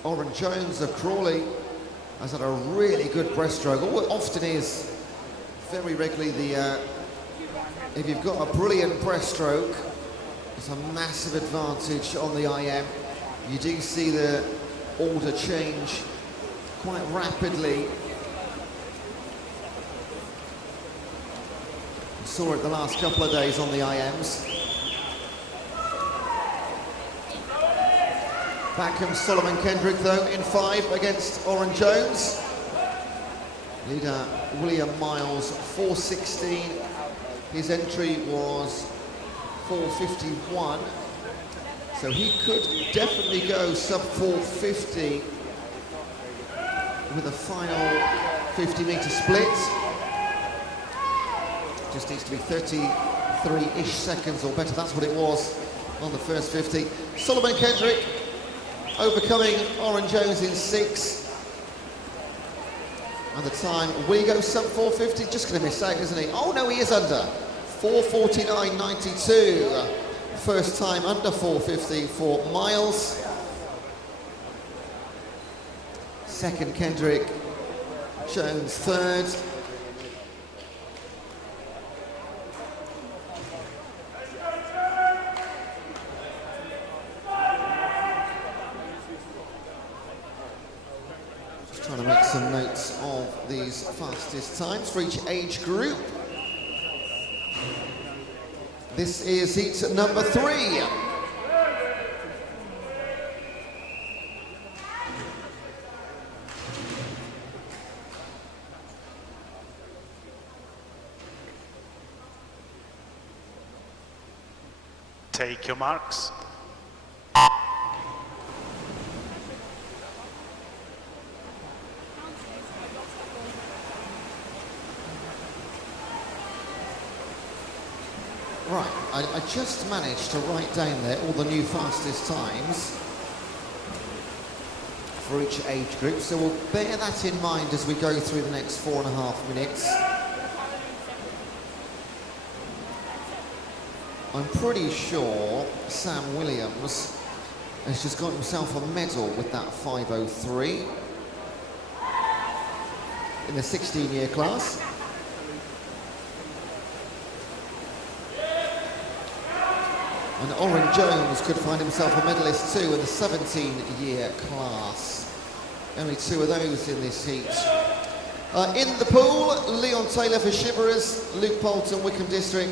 Oren Jones of Crawley has had a really good breaststroke. All it often is, very regularly, if you've got a brilliant breaststroke, it's a massive advantage on the IM. You do see the order change quite rapidly. We saw it the last couple of days on the IMs. Back comes Solomon Kendrick though in 5 against Oren Jones. Leader William Miles 4:16. His entry was 4:51. So he could definitely go sub 4:50 with a final 50-meter split. Just needs to be 33-ish seconds or better. That's what it was on the first 50. Solomon Kendrick overcoming Oren Jones in 6. And the time, will he go sub 4:50? Just going to miss out, isn't he? Oh no, he is under. 4:49.92. First time under 4:50 for Miles. Second Kendrick, Jones third. Trying to make some notes of these fastest times for each age group. This is heat number 3. Take your marks. Right, I just managed to write down there all the new fastest times for each age group, so we'll bear that in mind as we go through the next 4.5 minutes. I'm pretty sure Sam Williams has just got himself a medal with that 5:03 in the 16-year class. And Oren Jones could find himself a medalist too in the 17-year class. Only 2 of those in this heat. In the pool, Leon Taylor for Shibboleth, Luke Poulton, Wickham District,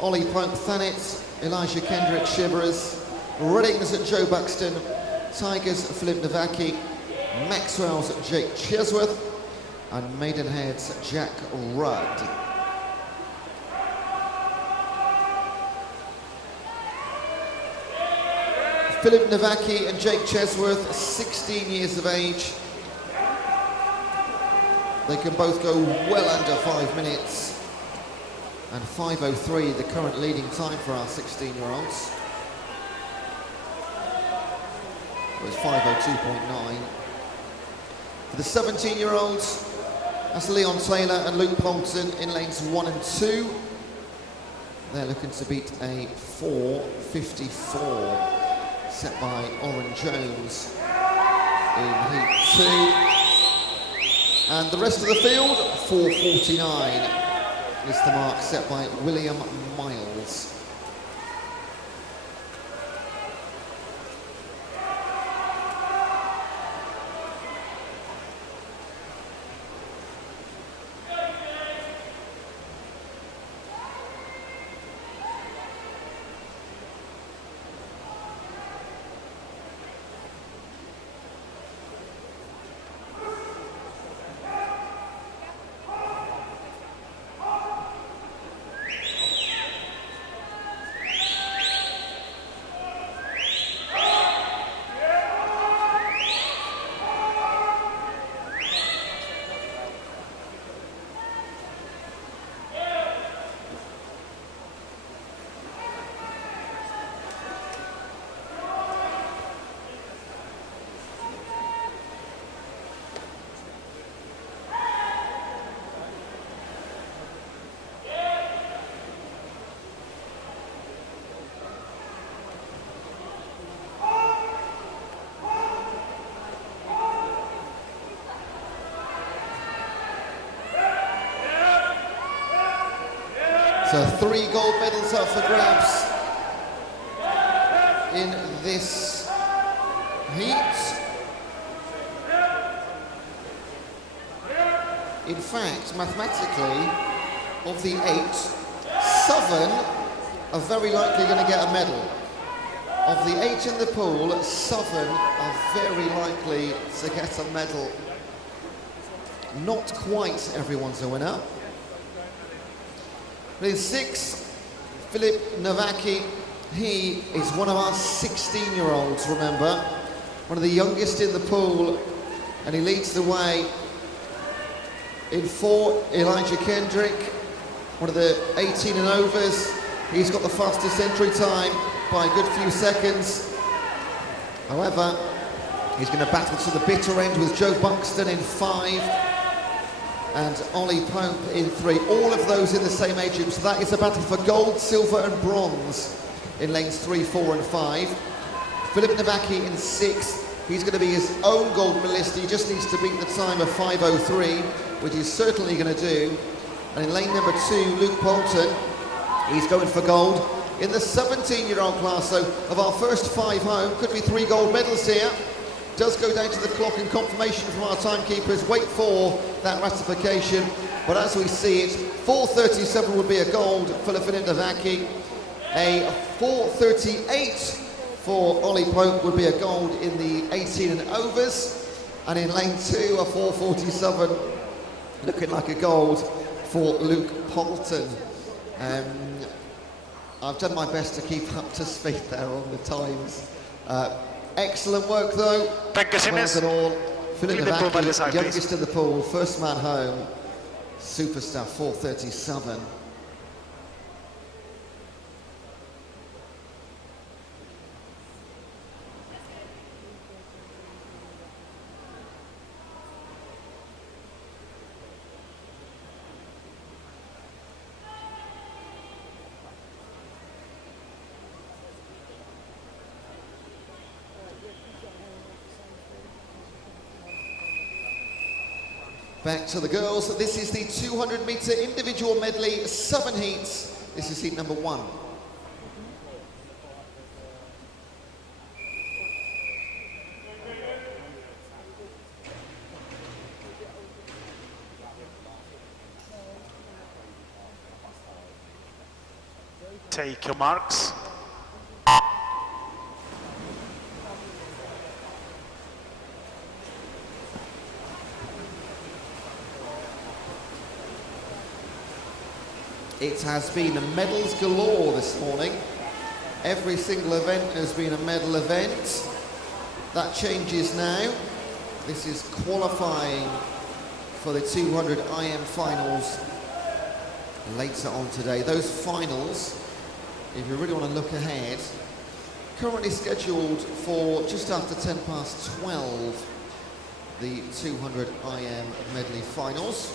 Ollie Pope Thanet, Elijah Kendrick, Shibboleth, Readings at Joe Buxton, Tigers Philip Navaki, Maxwell's Jake Chesworth, and Maidenhead's Jack Rudd. Philip Navaki and Jake Chesworth, 16 years of age. They can both go well under 5 minutes. And 5:03, the current leading time for our 16-year-olds. It was 5:02.9. For the 17-year-olds, that's Leon Taylor and Luke Poulton in lanes 1 and 2. They're looking to beat a 4:54 set by Oren Jones in heat 2. And the rest of the field, 4:49 is the mark set by William Miles. So 3 gold medals up for grabs in this heat. In fact, mathematically, of the 8, 7 are very likely going to get a medal. Of the 8 in the pool, 7 are very likely to get a medal. Not quite everyone's a winner. In 6th, Filip Novacki. He is one of our 16-year-olds, remember. One of the youngest in the pool, and he leads the way. In 4, Elijah Kendrick, one of the 18 and overs. He's got the fastest entry time by a good few seconds. However, he's going to battle to the bitter end with Joe Buxton in 5 and Ollie Pope in 3. All of those in the same age group, so that is a battle for gold, silver and bronze in lanes 3, 4 and 5. Filip Novacki in 6th. He's going to be his own gold medalist. He just needs to beat the time of 5:03, which he's certainly going to do. And in lane number 2, Luke Poulton, he's going for gold. In the 17-year-old class, so of our first 5 home, could be 3 gold medals here. Does go down to the clock and confirmation from our timekeepers. Wait for that ratification. But as we see it, 4:37 would be a gold for Filip Novacki. A 4:38 for Ollie Pope would be a gold in the 18 and overs. And in lane 2, a 4:47, looking like a gold for Luke Poulton. I've done my best to keep up to speed there on the times. Excellent work though. Thank you, Well done all. Filip Lead the pool by the side, Novacki, youngest in the pool, first man home. Superstar, 4:37. Back to the girls. This is the 200-meter individual medley, 7 heats. This is heat number 1. Take your marks. It has been medals galore this morning. Every single event has been a medal event. That changes now. This is qualifying for the 200 IM finals later on today. Those finals, if you really want to look ahead, currently scheduled for just after 12:10, the 200 IM medley finals.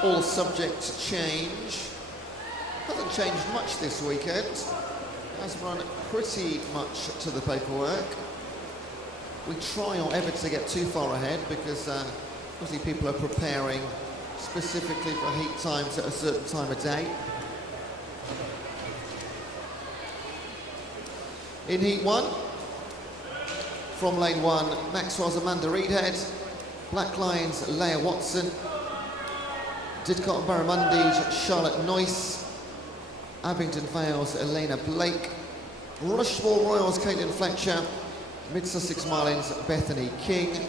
All subject to change. Hasn't changed much this weekend. Has run pretty much to the paperwork. We try not ever to get too far ahead because obviously people are preparing specifically for heat times at a certain time of day. In heat 1, from lane 1, Maxwell's Amanda Reedhead, Black Lions Leah Watson, Didcot and Barramundi Charlotte Noyce, Abingdon Vale's Elena Blake, Rushmore Royals Caitlin Fletcher, Mid-Sussex Marlins Bethany King,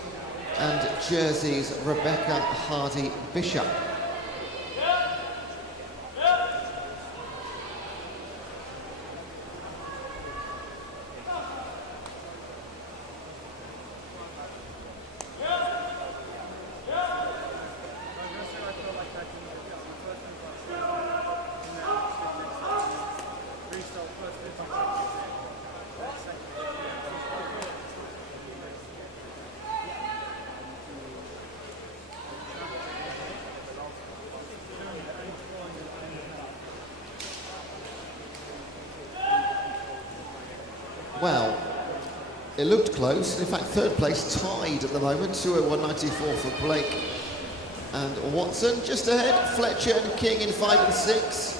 and Jersey's Rebecca Hardy Bishop. Well, it looked close. In fact, third place tied at the moment, 201.94 for Blake and Watson. Just ahead, Fletcher and King in 5 and 6.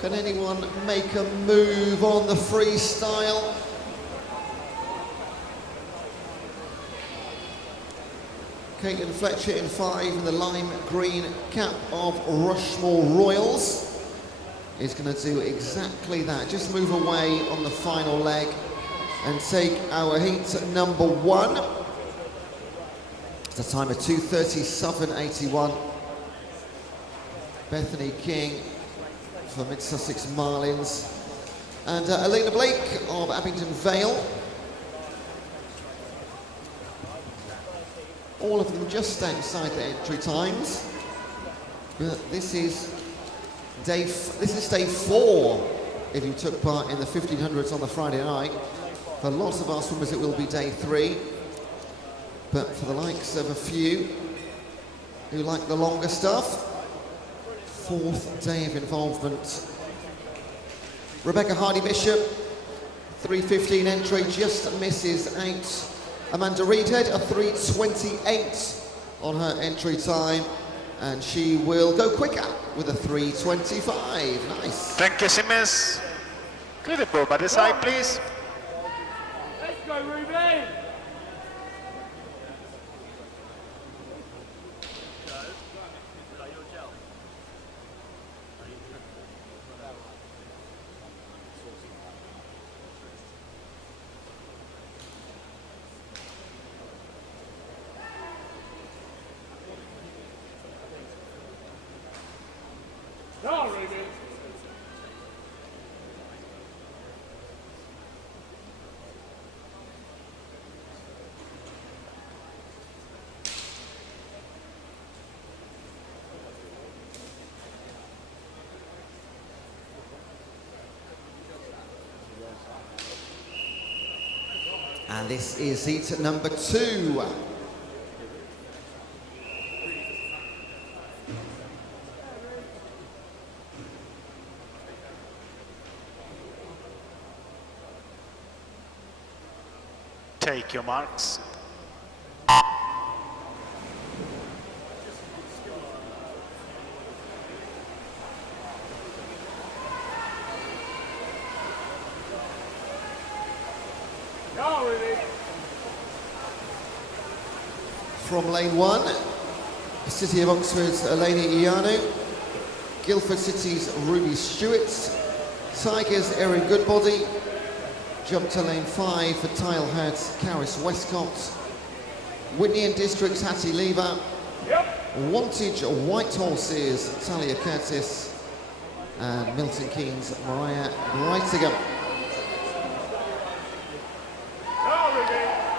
Can anyone make a move on the freestyle? Caitlin Fletcher in 5 in the lime green cap of Rushmore Royals is going to do exactly that. Just move away on the final leg and take our heat number 1. It's a time of 2:37.81. Bethany King for Mid Sussex Marlins and Elena Blake of Abingdon Vale. All of them just outside the entry times, but this is day 4 if you took part in the 1500s on the Friday night. For lots of our swimmers it will be day 3, but for the likes of a few who like the longer stuff, 4th day of involvement. Rebecca Hardy-Bishop, 3:15 entry, just misses out. Amanda Reedhead, a 3:28 on her entry time, and she will go quicker with a 3:25. Nice. Thank you, Simmons. Clear the ball by the side, please. Let's go, Ruby! No, Ruby! And this is heat number 2. Take your marks. Go, Ruby! From lane 1, City of Oxford's Eleni Ianu, Guildford City's Ruby Stewart, Tigers' Erin Goodbody, jump to lane 5 for Tilehurst's Caris Westcott, Whitney and District's Hattie Lever, Wantage White Horses, Talia Curtis, and Milton Keynes' Mariah Breitigan.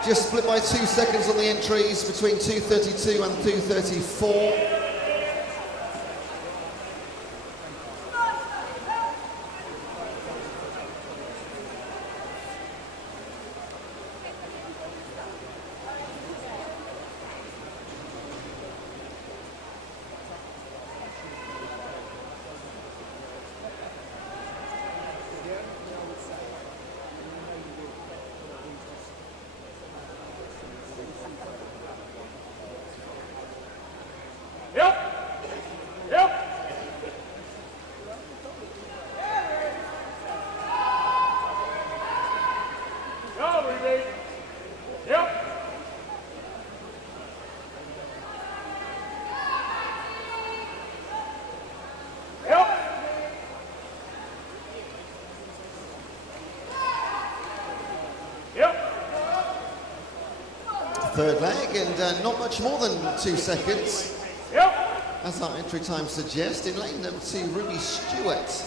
Just split by 2 seconds on the entries between 2:32 and 2:34. Third leg, and not much more than 2 seconds, as our entry time suggests. In lane number 2, Ruby Stewart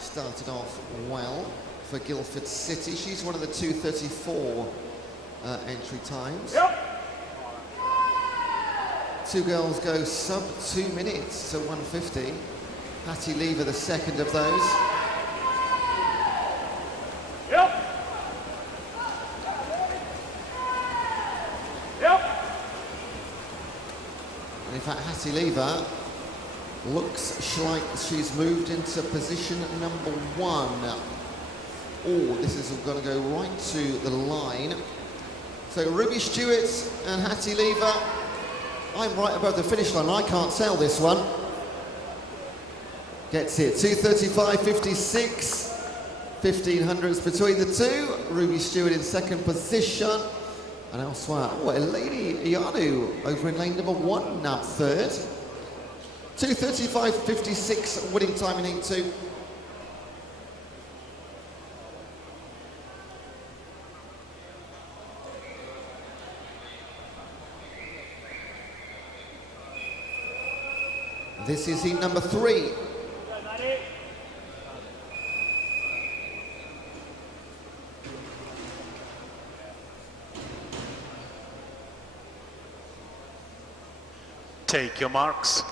started off well for Guildford City. She's one of the 2:34 entry times. 2 girls go sub 2 minutes to 1:50. Hattie Lever, the second of those. And in fact, Hattie Lever looks like she's moved into position number 1. Oh, this is going to go right to the line. So Ruby Stewart and Hattie Lever I'm right above the finish line. I can't tell this one. Gets it. 2:35.56. 1500s between the two. Ruby Stewart in second position. And elsewhere, Eleni Ianu over in lane number 1 now third. 2:35.56 winning time in heat 2. This is heat number 3. Take your marks.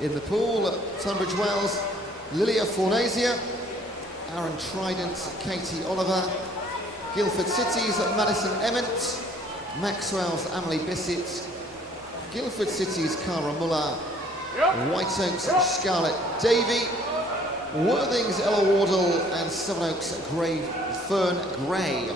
In the pool, Tunbridge Wells, Lilia Fornasia, Aaron Trident, Katie Oliver, Guildford City's Madison Emmett, Maxwell's Emily Bissett, Guildford City's Cara Muller, White Oak's Scarlett Davey, Worthing's Ella Wardle, and Sevenoaks' Fern Gray.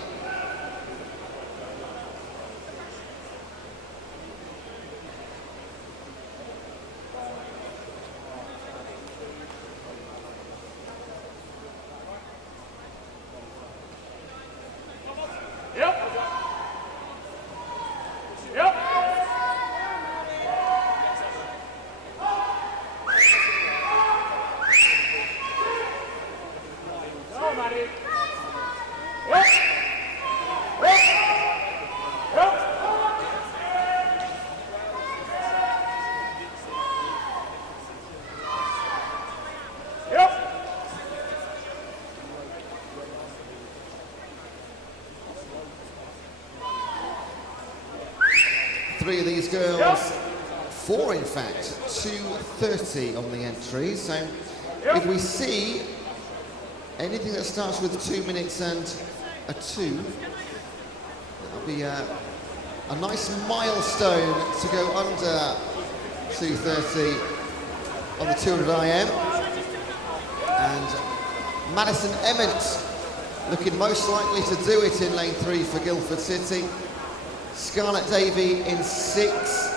Three of these girls, 4 in fact, 2:30 on the entry. So if we see anything that starts with 2 minutes and a 2, that'll be a nice milestone to go under 2:30 on the 200 IM. And Madison Emmett looking most likely to do it in lane 3 for Guildford City. Scarlett Davey in 6.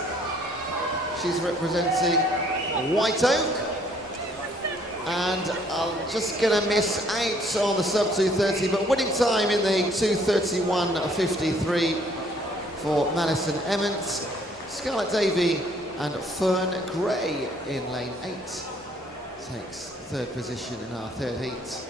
She's representing White Oak. And I'm just going to miss out on the sub 2:30, but winning time in the 2:31.53 for Madison Emmett, Scarlett Davey and Fern Gray in lane 8. Takes 3rd position in our 3rd heat.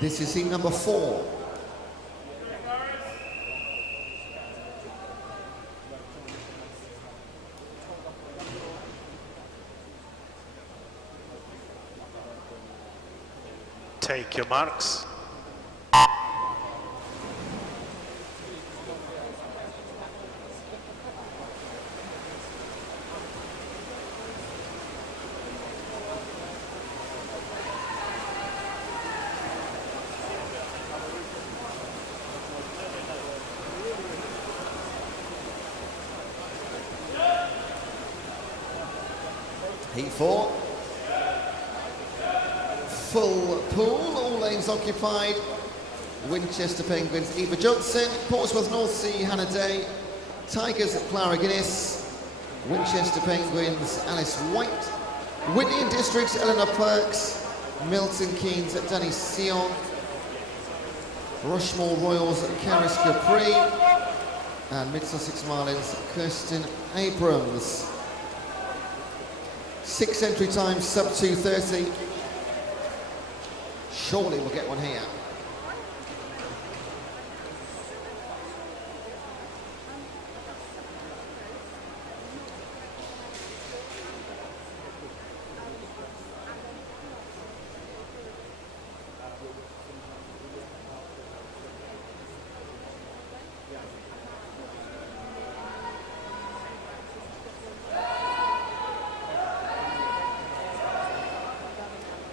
This is heat number 4. Take your marks. Heat 4. Full pool, all lanes occupied. Winchester Penguins, Eva Johnson. Portsmouth North Sea, Hannah Day. Tigers, Clara Guinness. Winchester Penguins, Alice White. Whitney and Districts, Eleanor Perks. Milton Keynes, Danny Sion. Rushmore Royals, Caris Capri. And Mid-Sussex Marlins, Kirsten Abrams. 6 entry times, sub 2:30. Surely we'll get one here.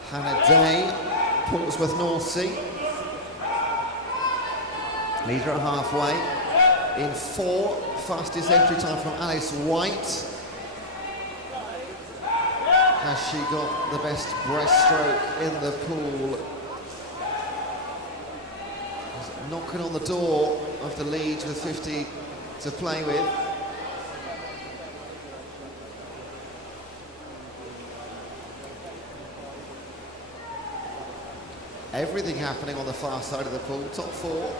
Hannah Day, Portsmouth North Sea. Leader at halfway. In 4, fastest entry time from Alice White. Has she got the best breaststroke in the pool? She's knocking on the door of the lead with 50 to play with. Everything happening on the far side of the pool. Top 4.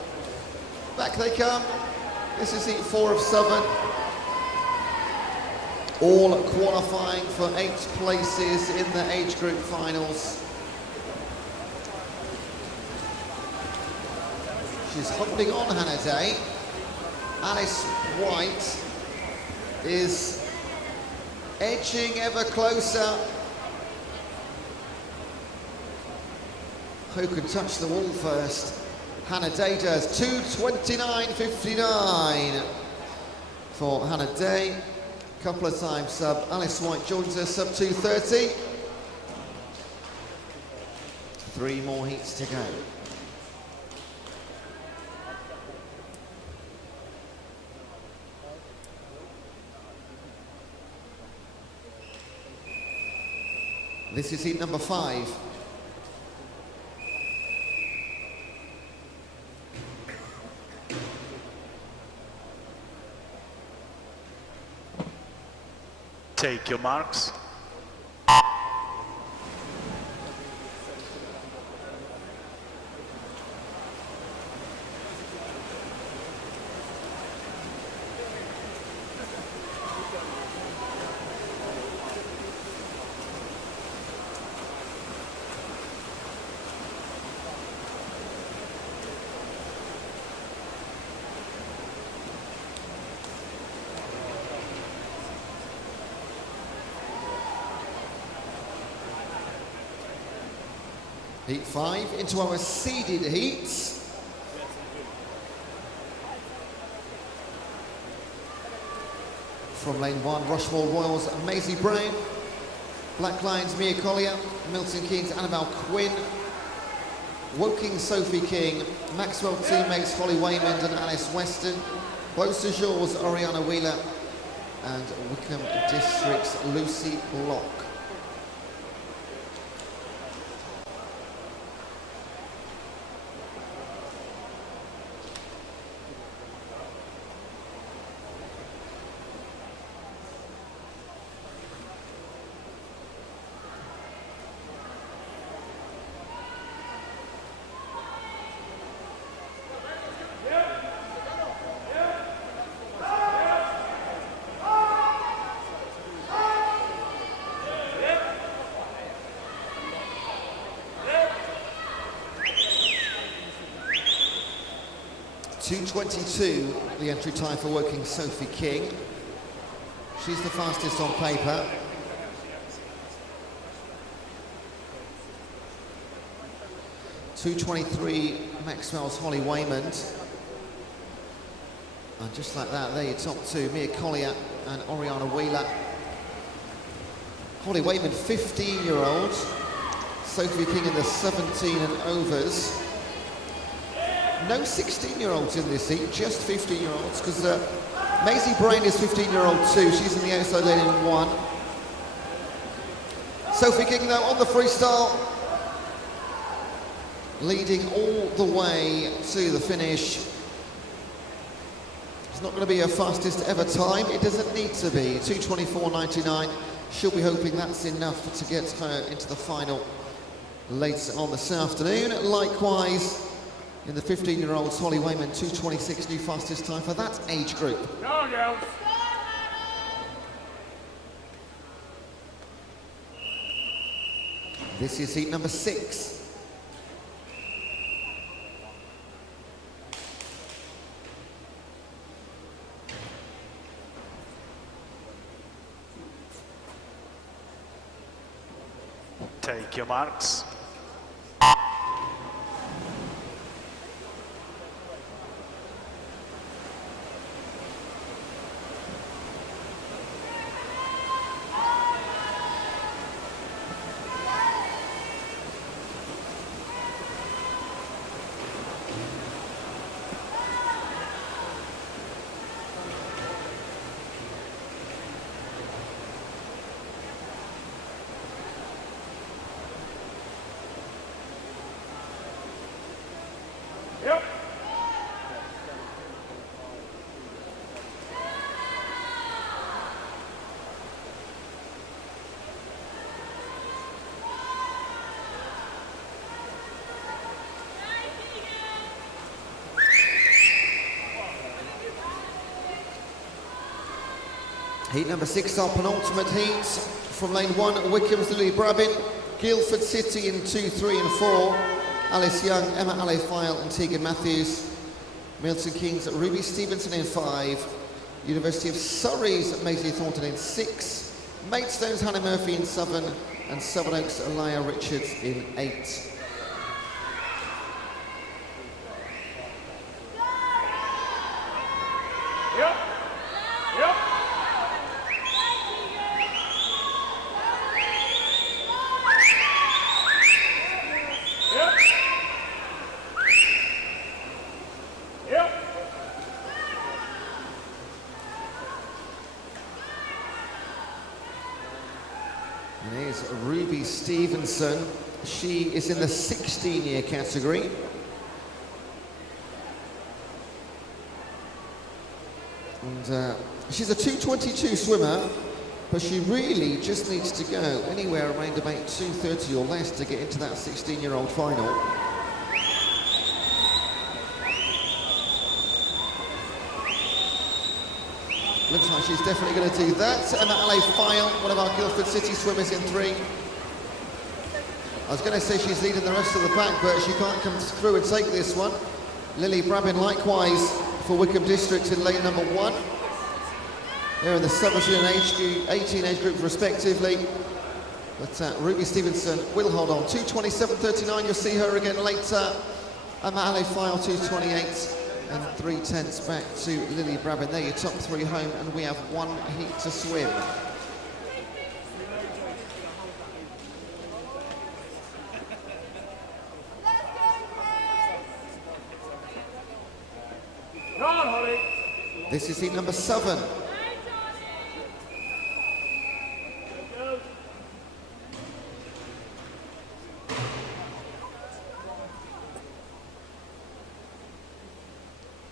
Back they come. This is heat 4 of 7. All qualifying for 8 places in the age group finals. She's holding on, Hannah Day. Alice White is edging ever closer. Who can touch the wall first? Hannah Day does. 2:29.59 for Hannah Day. Couple of times sub. Alice White joins her sub 2:30. 3 more heats to go. This is heat number 5. Take your marks. Heat 5 into our seeded heats. From lane 1, Rushmore Royals, Maisie Brown. Black Lions, Mia Collier. Milton Keynes, Annabelle Quinn. Woking, Sophie King. Maxwell teammates, Holly Waymond and Alice Weston. Closer Shores, Oriana Wheeler. And Wickham District's Lucy Block. .222, the entry time for Woking Sophie King. She's the fastest on paper. .223, Maxwell's Holly Waymond. And just like that, there your top 2, Mia Collier and Oriana Wheeler. Holly Waymond, 15-year-old. Sophie King in the 17 and overs. No 16-year-olds in this heat, just 15-year-olds, because Maisie Brain is 15-year-old too. She's in the outside lane in 1. Sophie King, though, on the freestyle, leading all the way to the finish. It's not going to be her fastest ever time. It doesn't need to be. 2:24.99. She'll be hoping that's enough to get her into the final later on this afternoon. Likewise, In the 15-year-olds, Holly Wayman, 2:26, new fastest time for that age group. Go, girls. This is heat number 6. Take your marks. Yep. Heat number 6, our penultimate heat. From lane 1, Wickham's Lily Brabin, Guildford City in 2, 3 and 4. Alice Young, Emma Alley-File and Tegan Matthews. Milton Keynes, Ruby Stevenson in 5. University of Surrey's Maisie Thornton in 6. Maidstone's Hannah Murphy in 7. And Sevenoaks' Alaya Richards in 8. Yep. Yep. Yep. Yep. And here's Ruby Stevenson. She is in the 16-year category. And she's a 2:22 swimmer, but she really just needs to go anywhere around about 2:30 or less to get into that 16-year-old final. Looks like she's definitely going to do that. Emma Alley-File, one of our Guildford City swimmers in 3. I was going to say she's leading the rest of the pack, but she can't come through and take this one. Lily Brabin likewise for Wickham District in lane number 1. They're in the 17 and 18 age groups respectively. But Ruby Stevenson will hold on. 2:27.39, you'll see her again later. Emma Alley-File 2:28 and 3/10 back to Lily Brabin. There, your top 3 home, and we have 1 heat to swim. Come on, Holly. This is heat number 7.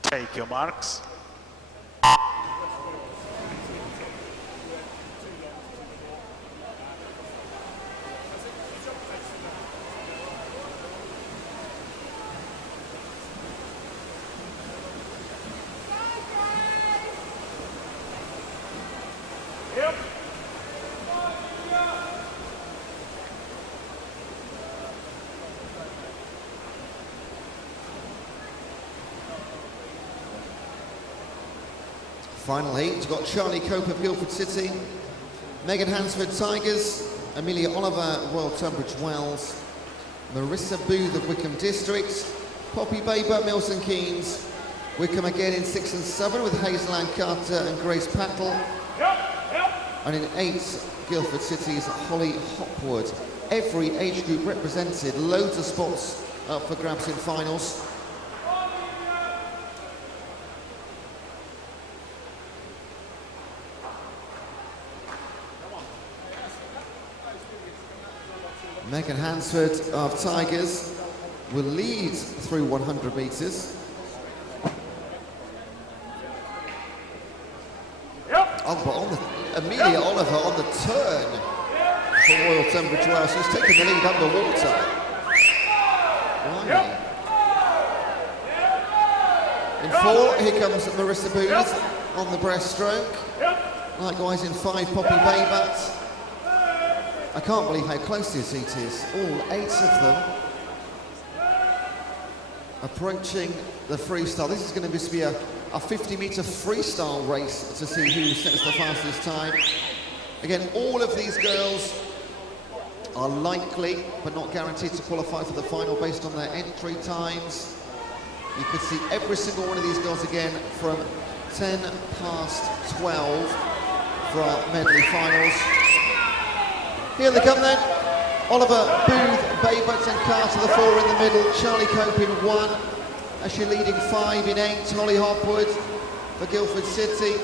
Take your marks. Yep. Final heat, we've got Charlie Cope of Guildford City, Megan Hansford Tigers, Amelia Oliver Royal Tunbridge Wells, Marissa Booth of Wickham District, Poppy Baber, Milton Keynes, Wickham again in 6 and 7 with Hazel Ann Carter and Grace Pattle. Yep. Yep. And in 8, Guildford City's Holly Hopwood. Every age group represented, loads of spots up for grabs in finals. Megan Hansford of Tigers will lead through 100 metres. Yep. Oh, but on the, Amelia Oliver on the turn for Royal Tunbridge Wells. She's taken the lead underwater. Blimey. In 4, here comes Marissa Booth on the breaststroke. Yep. Likewise in 5, Poppy Baybat. I can't believe how close this heat is. All 8 of them approaching the freestyle. This is going to be a 50-meter freestyle race to see who sets the fastest time. Again, all of these girls are likely, but not guaranteed, to qualify for the final based on their entry times. You could see every single one of these girls again from 10 past 12 for our medley finals. Here they come then. Oliver Booth, Baybat and Carter, the 4 in the middle. Charlie Cope in 1. Actually leading 5 in 8. Holly Hopwood for Guildford City.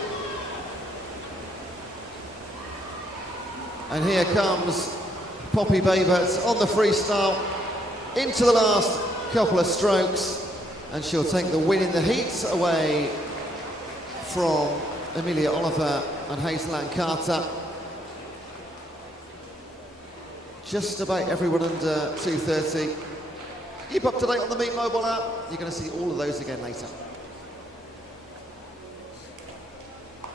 And here comes Poppy Baybat on the freestyle into the last couple of strokes. And she'll take the win in the heats away from Amelia Oliver and Hazel Ann Carter. Just about everyone under 2:30. Keep up to date on the Meet mobile app. You're going to see all of those again later.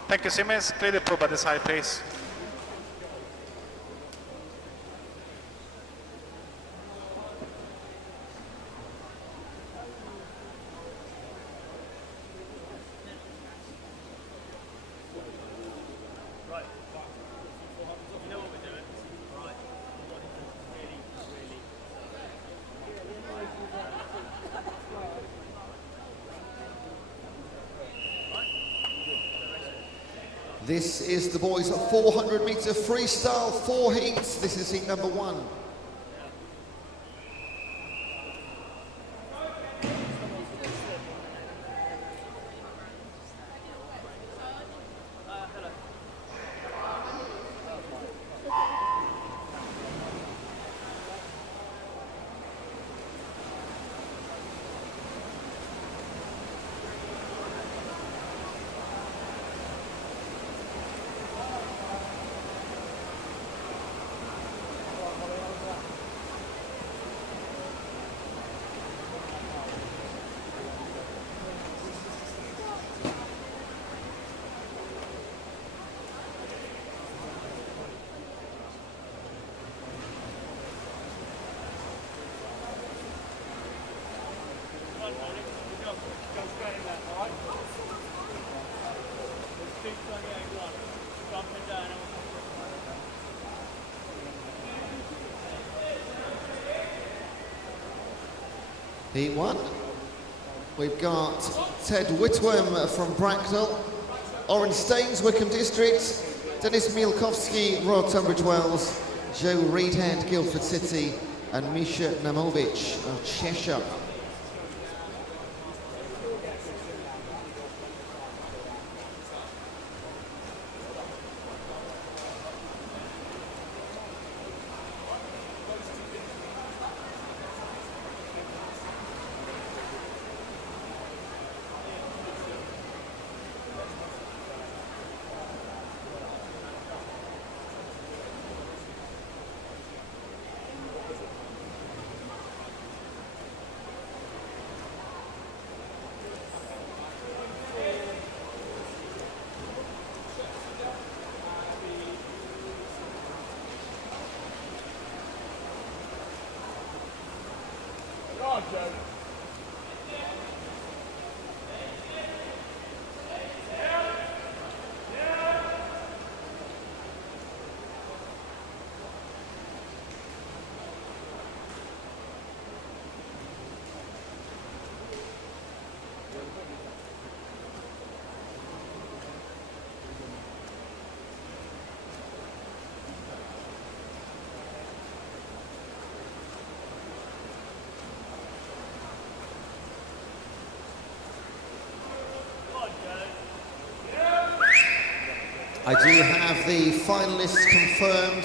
Thank you, Siemens. Clear the probe at the side, please. This is the boys' 400-meter freestyle, 4 heats. This is heat number 1. Heat 1. We've got Ted Whitworm from Bracknell, Orange Staines, Wickham District, Dennis Mielkowski, Royal Tunbridge Wells, Joe Reedhead, Guildford City, and Misha Namovich of Cheshire. on, Joe. I do have the finalists confirmed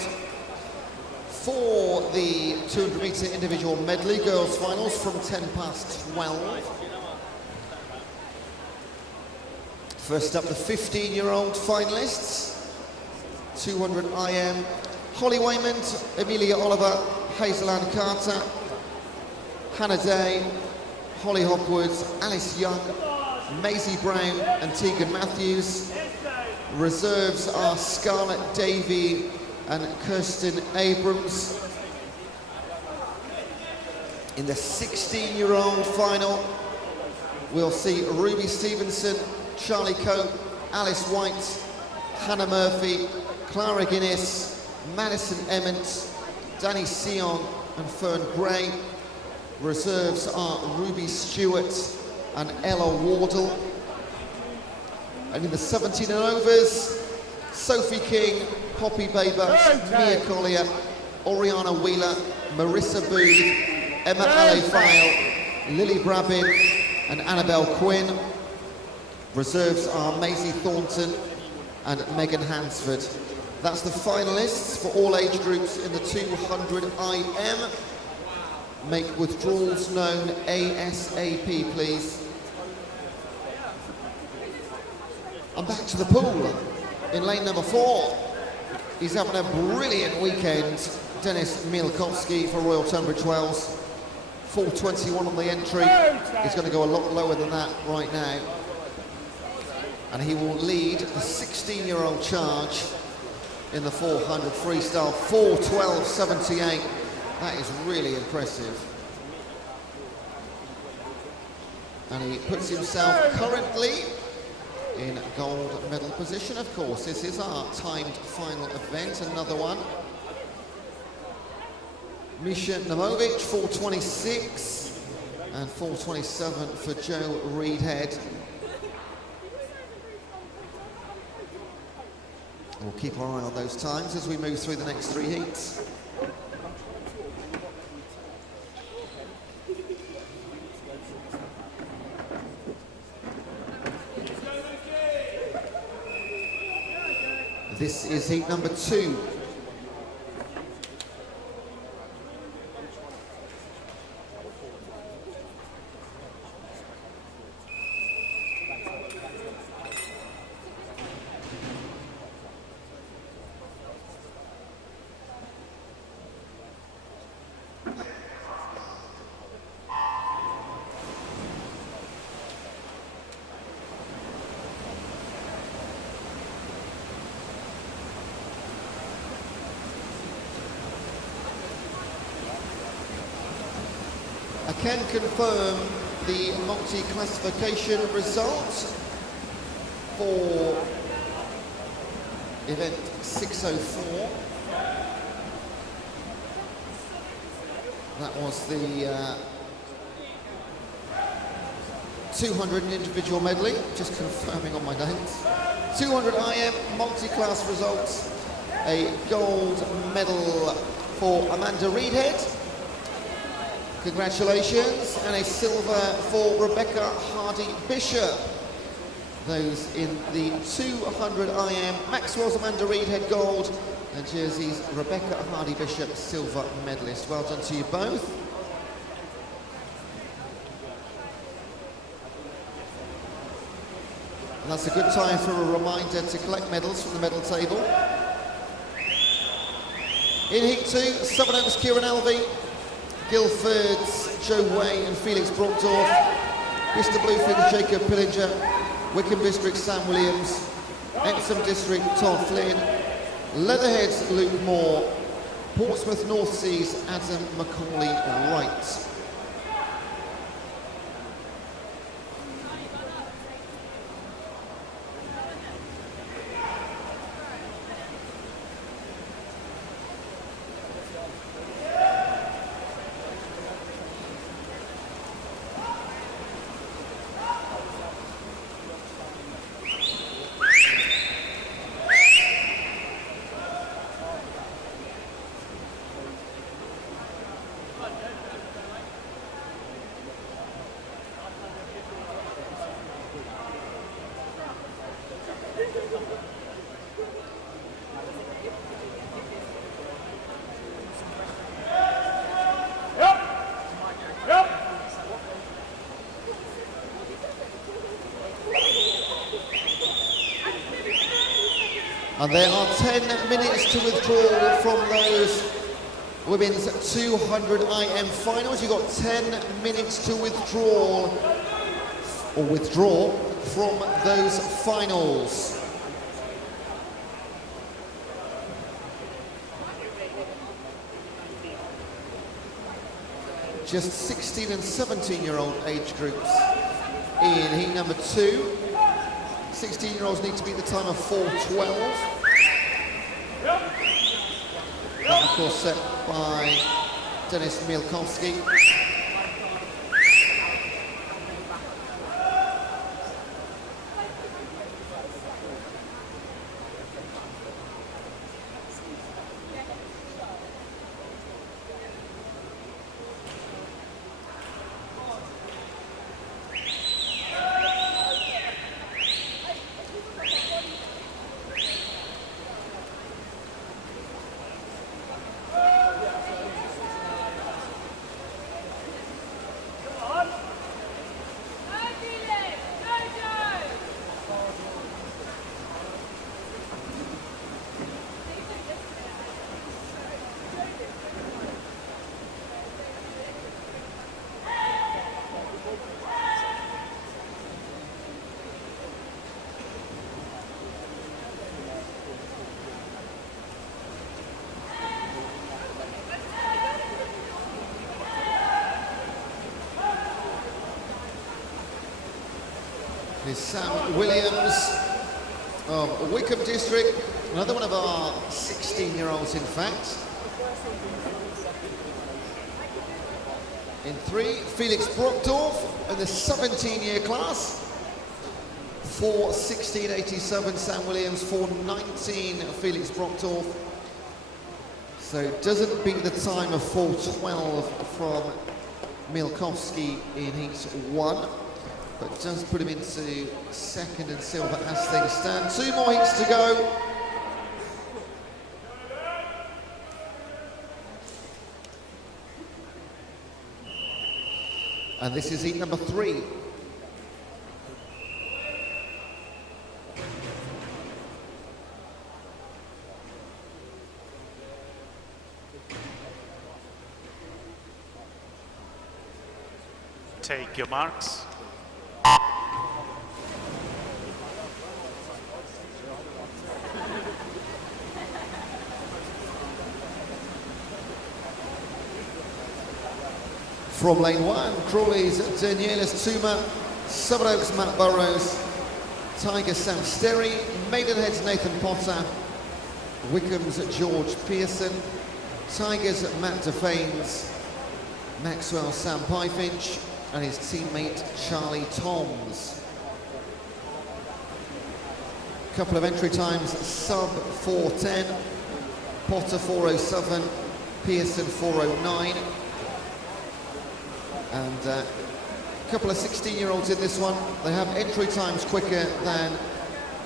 for the 200-metre individual medley girls finals from 10 past 12. First up, the 15-year-old finalists. 200 IM, Holly Waymond, Amelia Oliver, Hazel Ann Carter, Hannah Day, Holly Hopwood, Alice Young, Maisie Brown and Tegan Matthews. Reserves are Scarlett Davey and Kirsten Abrams. In the 16-year-old final, we'll see Ruby Stevenson, Charlie Cope, Alice White, Hannah Murphy, Clara Guinness, Madison Emmett, Danny Sion and Fern Gray. Reserves are Ruby Stewart and Ella Wardle. And in the 17 and overs, Sophie King, Poppy Baber, Mia Collier, Oriana Wheeler, Marissa Booth, Emma Alefile, Lily Brabin and Annabelle Quinn. Reserves are Maisie Thornton and Megan Hansford. That's the finalists for all age groups in the 200 IM. Make withdrawals known ASAP, please. And back to the pool in lane number 4. He's having a brilliant weekend. Dennis Mielkowski for Royal Tunbridge Wells. 4:21 on the entry. He's going to go a lot lower than that right now. And he will lead the 16-year-old charge in the 400 freestyle. 4:12.78. That is really impressive. And he puts himself currently in gold medal position, of course. This is our timed final event, another one. Misha Namovic, 4:26, and 4:27 for Joe Reedhead. We'll keep our eye on those times as we move through the next 3 heats. This is heat number 2. I can confirm the multi-classification results for event 604. That was the 200 individual medley, just confirming on my dates. 200 IM multi-class results, a gold medal for Amanda Reedhead. Congratulations, and a silver for Rebecca Hardy-Bishop. Those in the 200 IM, Maxwell's Amanda Reedhead gold, and Jersey's Rebecca Hardy-Bishop silver medalist. Well done to you both. And that's a good time for a reminder to collect medals from the medal table. In Heat 2, Southern Oaks Kieran Alvey, Guildford's Joe Way and Felix Brockdorf, Bristol Bluefield Jacob Pillinger, Wickham District Sam Williams, Epsom District Todd Flynn, Leatherhead's Luke Moore, Portsmouth North Sea's Adam Macaulay Wright. And there are 10 minutes to withdraw from those women's 200 IM finals. You've got 10 minutes to withdraw or withdraw from those finals. Just 16 and 17-year-old age groups in heat number 2. 16-year-olds need to beat the time of 4:12. That, of course, set by Denis Mielkowski. Is Sam Williams of Wickham District, another one of our 16-year-olds in fact. In 3, Felix Brockdorf in the 17-year class. 4:16.87 Sam Williams, 4:19 Felix Brockdorf. So doesn't beat the time of 4:12 from Mielkowski in heat 1. But does put him into second and silver as things stand. 2 more heats to go. And this is heat number 3. Take your marks. From lane 1, Crawley's Danielis Tuma, Southern Oaks Matt Burrows, Tiger Sam Sterry, Maidenhead's Nathan Potter, Wickham's George Pearson, Tigers Matt Defanes, Maxwell Sam Pyfinch, and his teammate Charlie Toms. Couple of entry times, sub 4:10, Potter 4:07, Pearson 4:09. And a couple of 16-year-olds in this one. They have entry times quicker than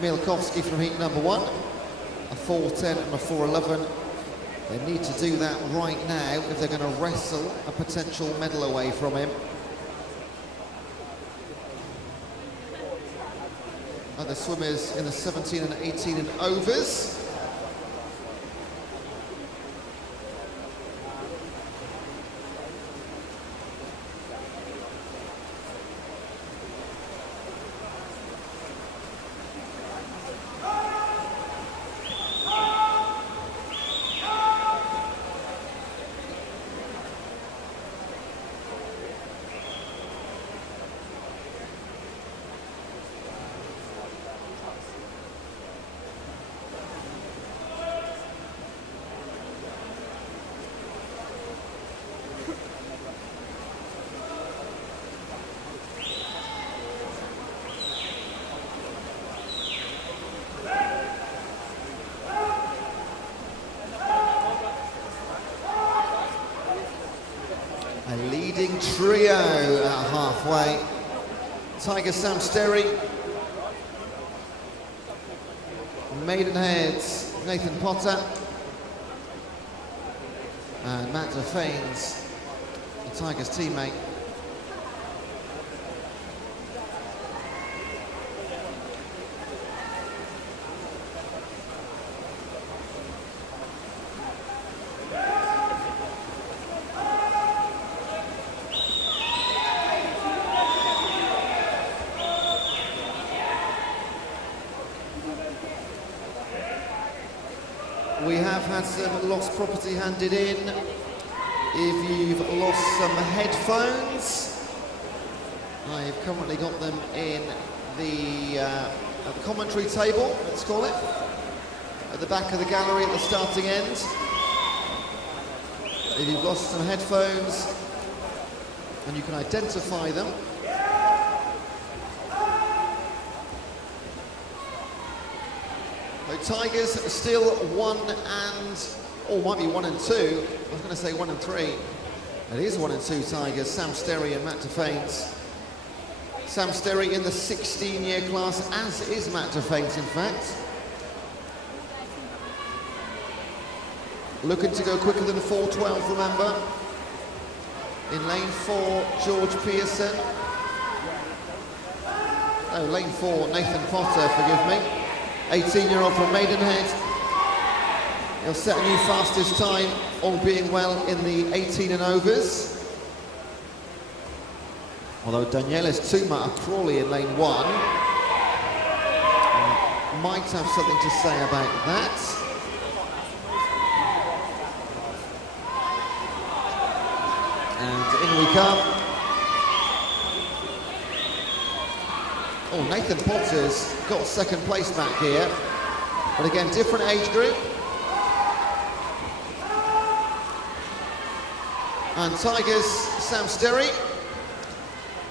Mielkowski from heat number 1. A 4:10 and a 4:11. They need to do that right now if they're going to wrestle a potential medal away from him. Other swimmers in the 17 and 18 and overs. A leading trio at halfway. Tiger Sam Sterry, Maidenhead's Nathan Potter, and Matt Defanes, the Tigers teammate. We have had some lost property handed in. If you've lost some headphones, I've currently got them in the commentary table, let's call it, at the back of the gallery at the starting end. If you've lost some headphones and you can identify them, so Tigers still 1 and, or might be 1 and 2. I was going to say 1 and 3. It is 1 and 2 Tigers, Sam Sterry and Matt Defanes. Sam Sterry in the 16-year class, as is Matt Defanes, in fact. Looking to go quicker than 4:12, remember. In lane 4, George Pearson. Oh, lane 4, Nathan Potter, forgive me. 18-year-old from Maidenhead. He'll set a new fastest time, all being well, in the 18 and overs. Although Danielis Tuma of Crawley in lane 1 might have something to say about that. And in we come. Oh, Nathan Potter's got second place back here. But again, different age group. And Tigers, Sam Sterry.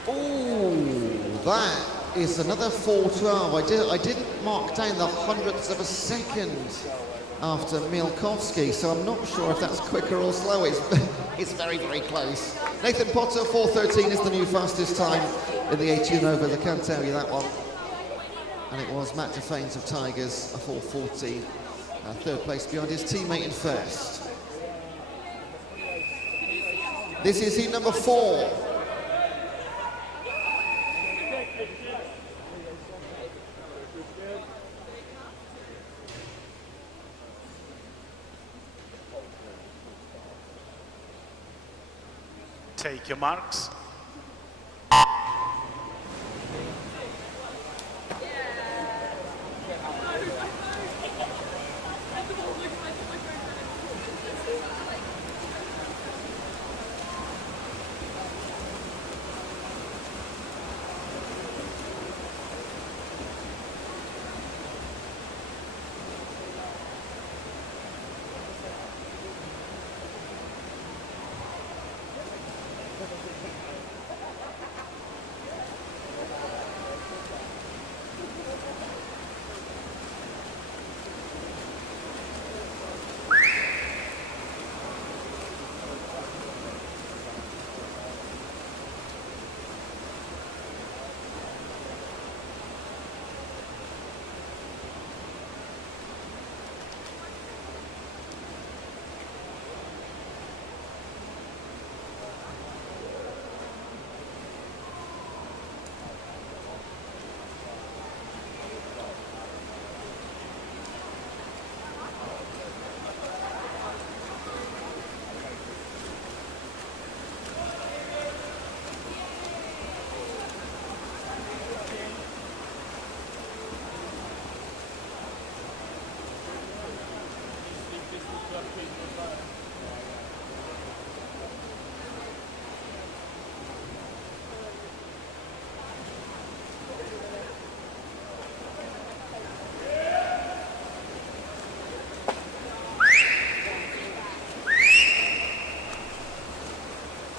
Ooh, that is another 4:12. I didn't mark down the hundredths of a second after Mielkowski, so I'm not sure if that's quicker or slower. It's very, very close. Nathan Potter, 4:13 is the new fastest time in the 18 overs, I can tell you that one. And it was Matt Defanes of Tigers, a 4:14, third place behind his teammate in first. This is heat number 4. Take your marks.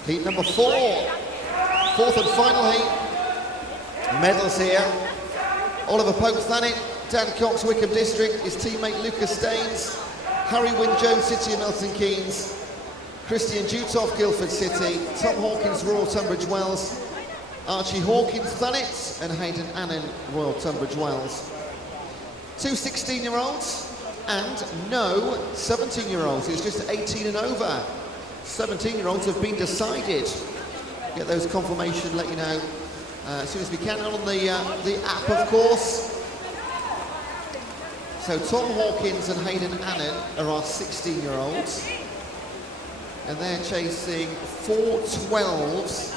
Heat number 4, fourth and final heat. Medals here. Oliver Pope Thanet, Dan Cox, Wickham District, his teammate Lucas Staines, Harry Wynne Jones, City of Milton Keynes, Christian Jutoff, Guildford City, Tom Hawkins, Royal Tunbridge Wells, Archie Hawkins Thanet, and Hayden Annan, Royal Tunbridge Wells. 2 16-year-olds and no 17-year-olds. It's just 18 and over. 17-year-olds have been decided. Get those confirmation, let you know as soon as we can on the app, of course. So Tom Hawkins and Hayden Annan are our 16-year-olds, and they're chasing 4:12s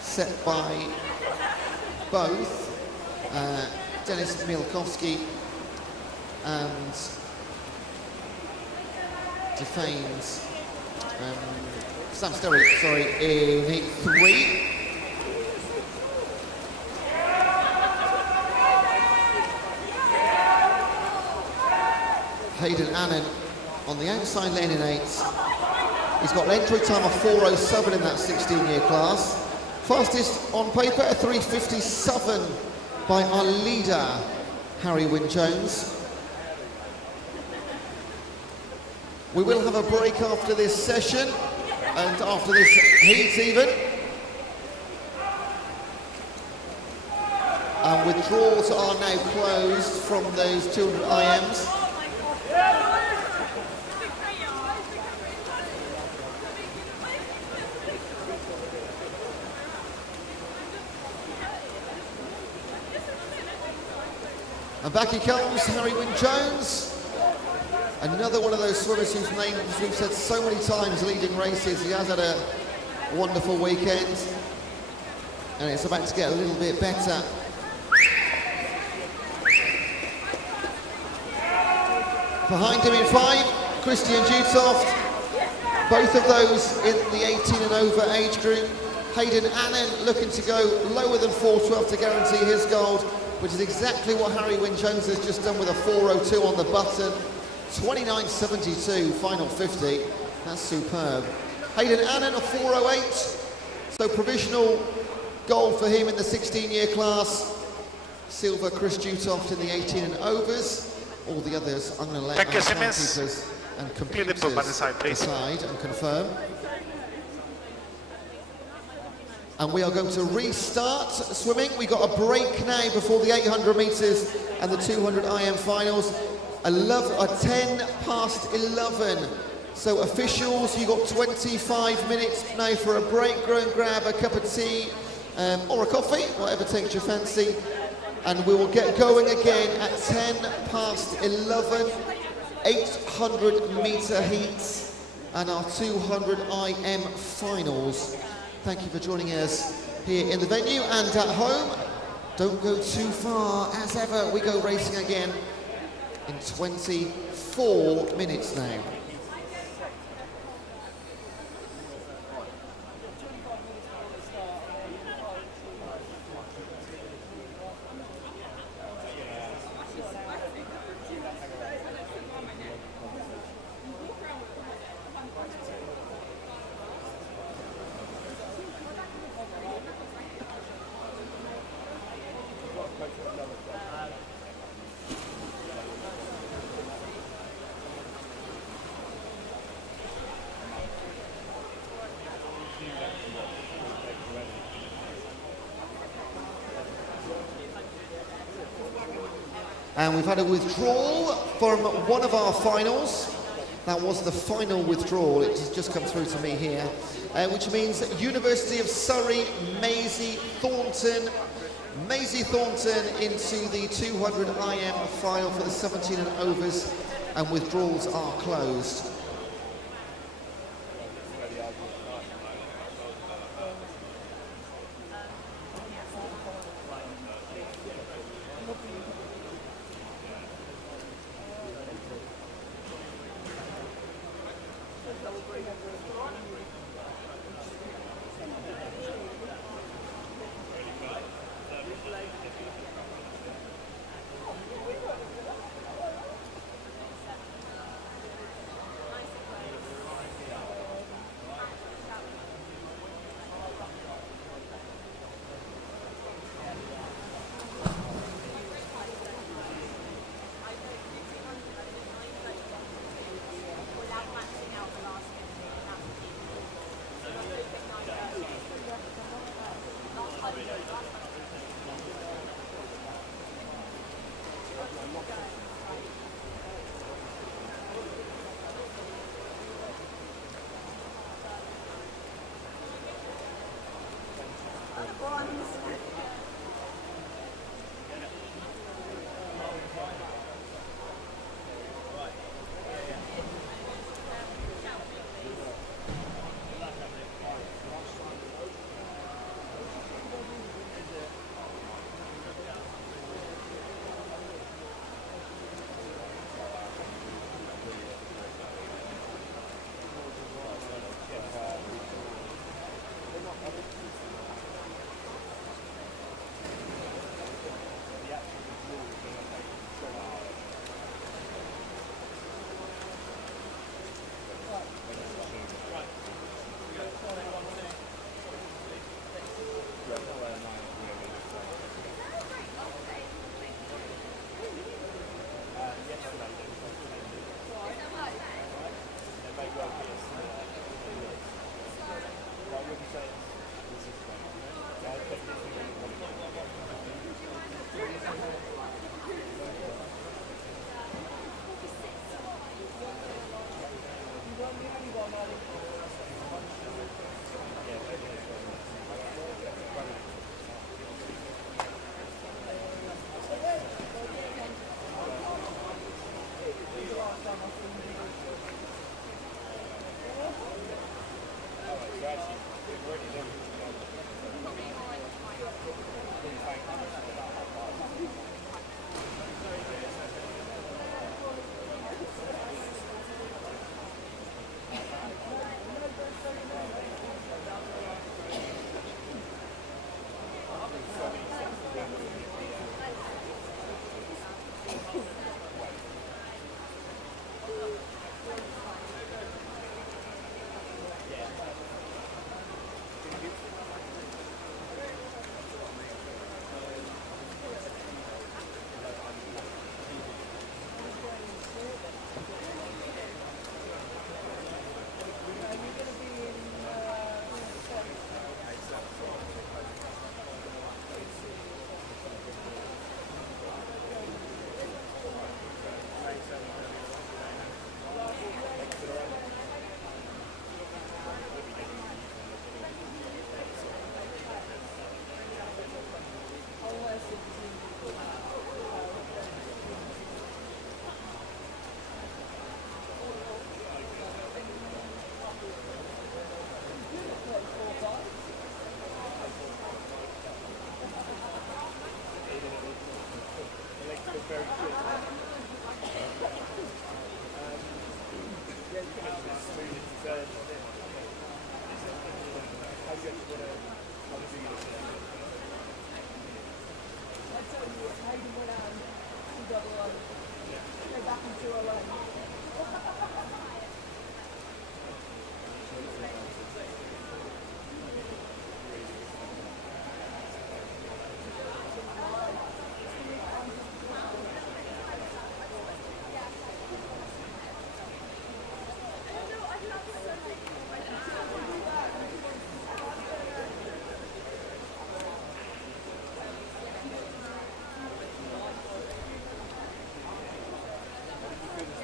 set by both Dennis Mielkowski and defames Sam Sterry, sorry, in heat 3. Hayden Annan on the outside lane in 8. He's got an entry time of 4:07 in that 16-year class. Fastest on paper, a 3:57 by our leader, Harry Wynne-Jones. We will have a break after this session and after this heat even. And withdrawals are now closed from those 200 IMs. And back he comes, Harry Wynne-Jones. Another one of those swimmers whose name, as we've said so many times, leading races. He has had a wonderful weekend. And it's about to get a little bit better. Behind him in 5, Christian Dutoft. Both of those in the 18 and over age group. Hayden Annan looking to go lower than 4:12 to guarantee his gold, which is exactly what Harry Wynne-Jones has just done with a 4:02 on the button. 29.72, final 50. That's superb. Hayden Annan, a 4:08. So provisional gold for him in the 16-year class. Silver, Chris Dutoft in the 18 and overs. All the others, I'm going to let our timekeepers and computers decide and confirm. And we are going to restart swimming. We got a break now before the 800 metres and the 200 IM finals. A 10 past 11. So officials, you got 25 minutes now for a break. Go and grab a cup of tea or a coffee, whatever takes your fancy. And we will get going again at 10 past 11. 800 metre heats and our 200 IM finals. Thank you for joining us here in the venue and at home. Don't go too far. As ever, we go racing again in 24 minutes now. And we've had a withdrawal from one of our finals. That was the final withdrawal. It has just come through to me here, which means University of Surrey, Maisie Thornton into the 200 IM final for the 17 and overs, and withdrawals are closed.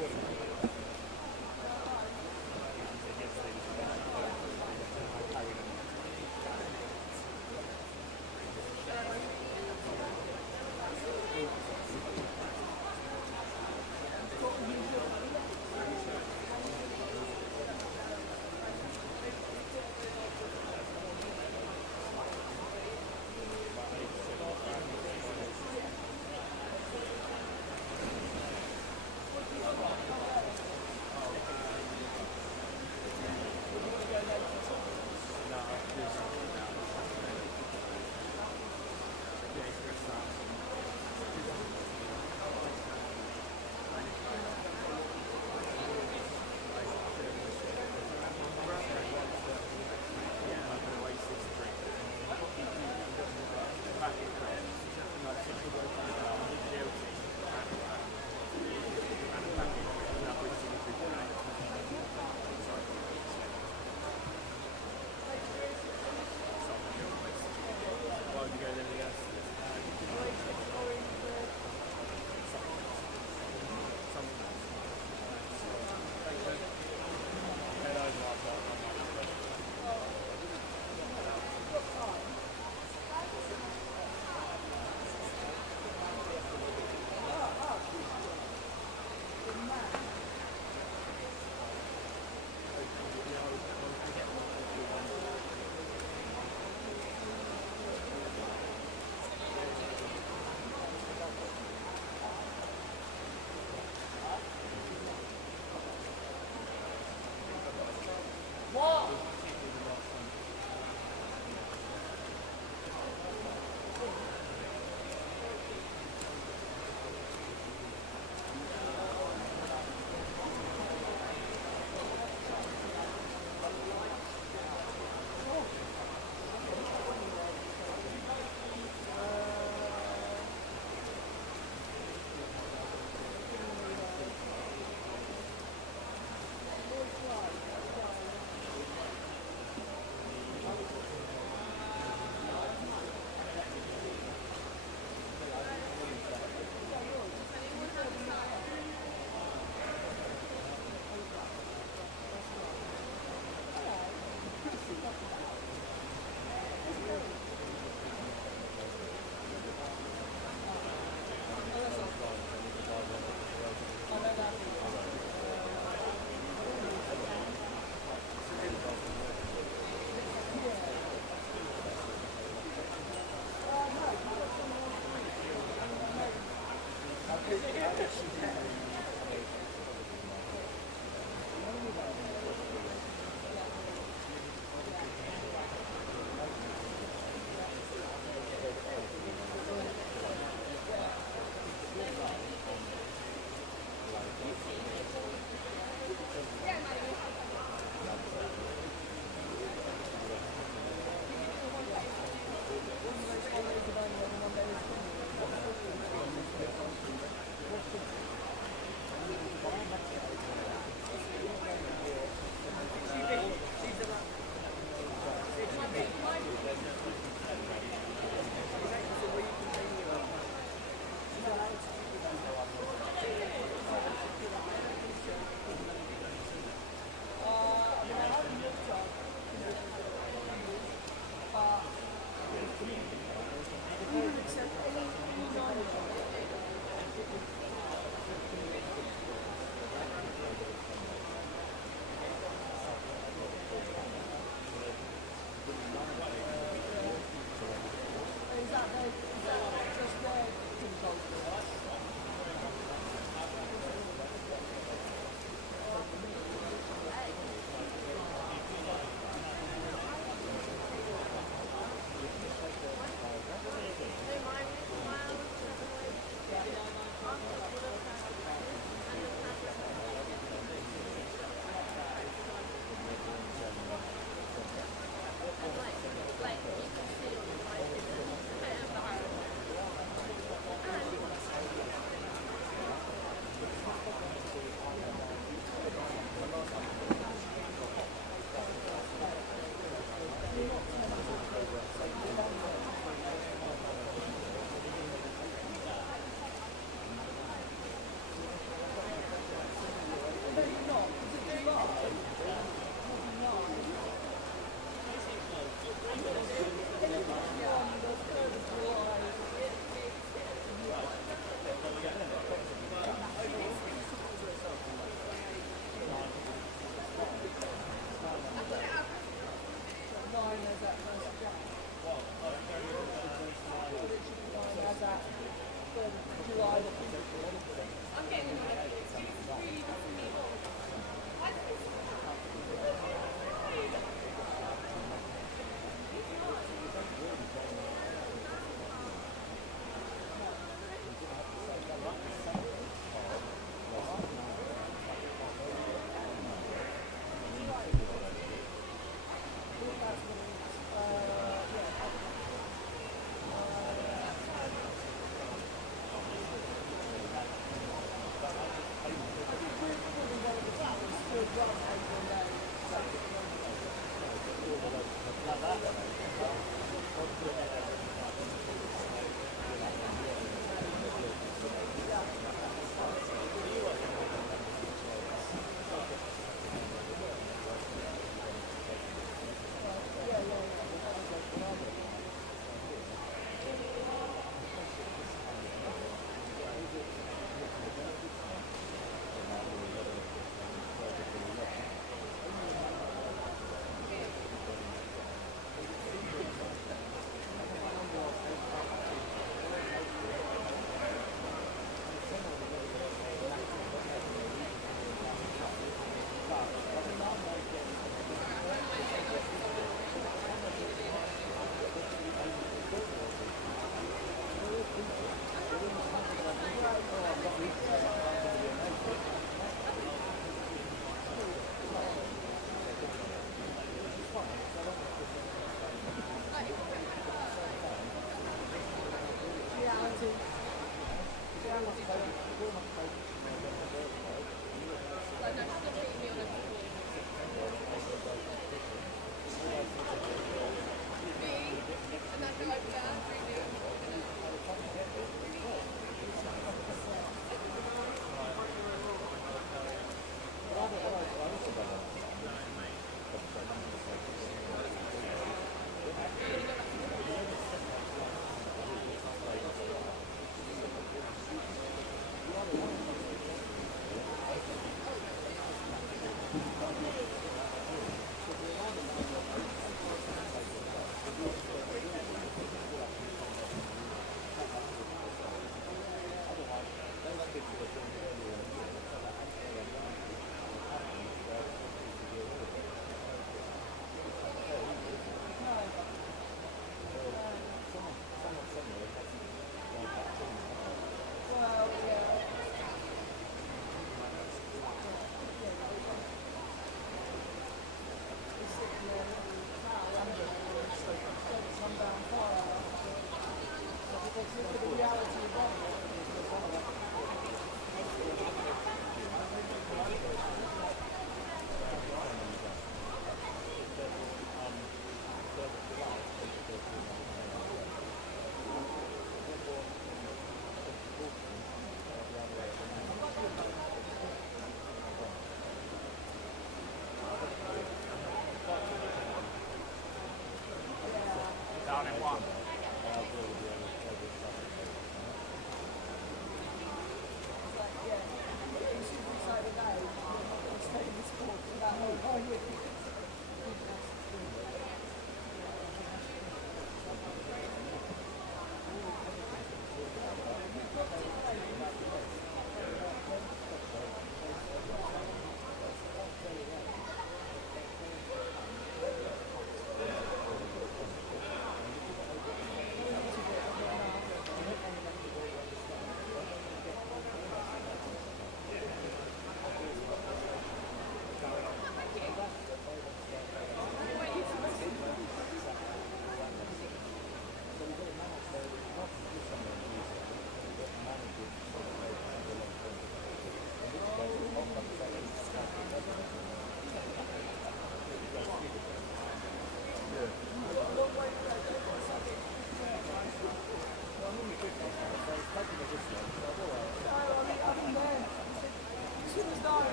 Good.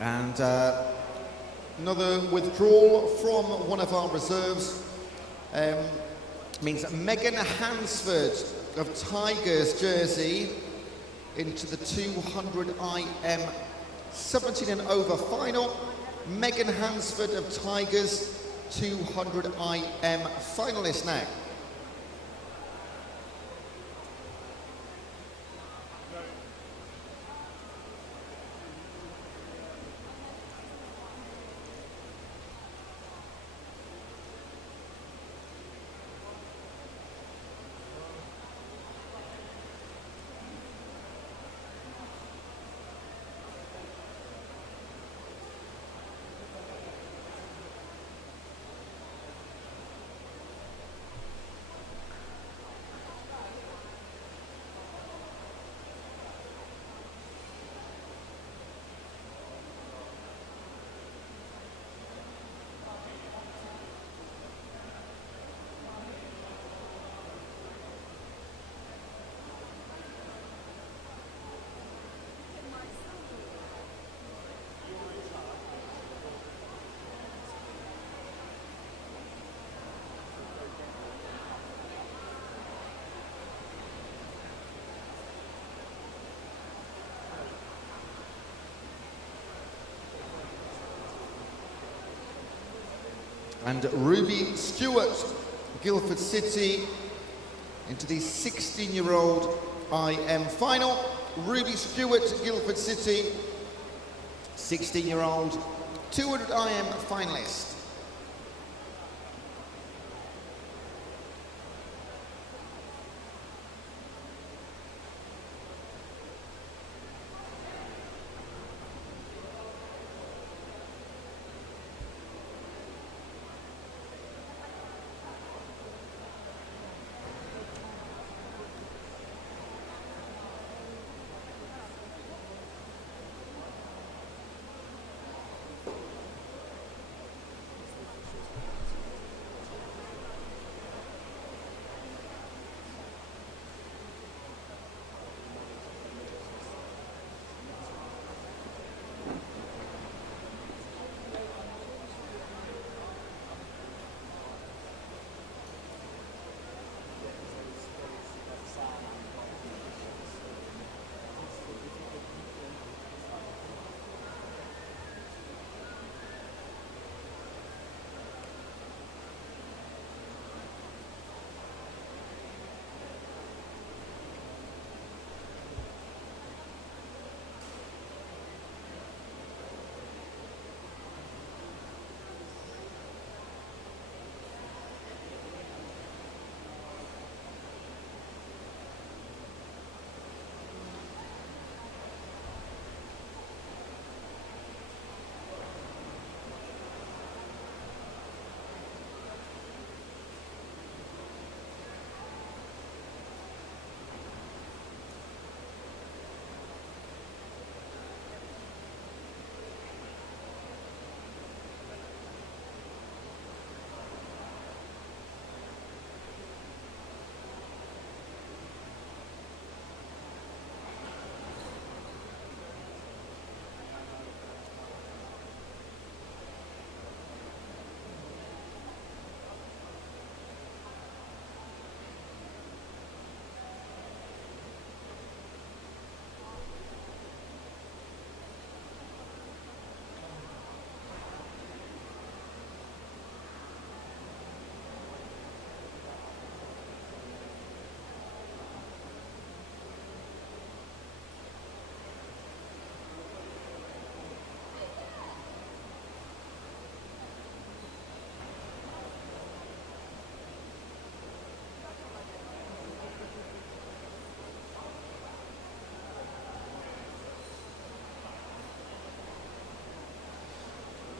And another withdrawal from one of our reserves means Megan Hansford of Tigers jersey into the 200 IM 17 and over final. Megan Hansford of Tigers, 200 IM finalist now. And Ruby Stewart, Guildford City, into the 16-year-old IM final. Ruby Stewart, Guildford City, 16-year-old, 200 IM finalist.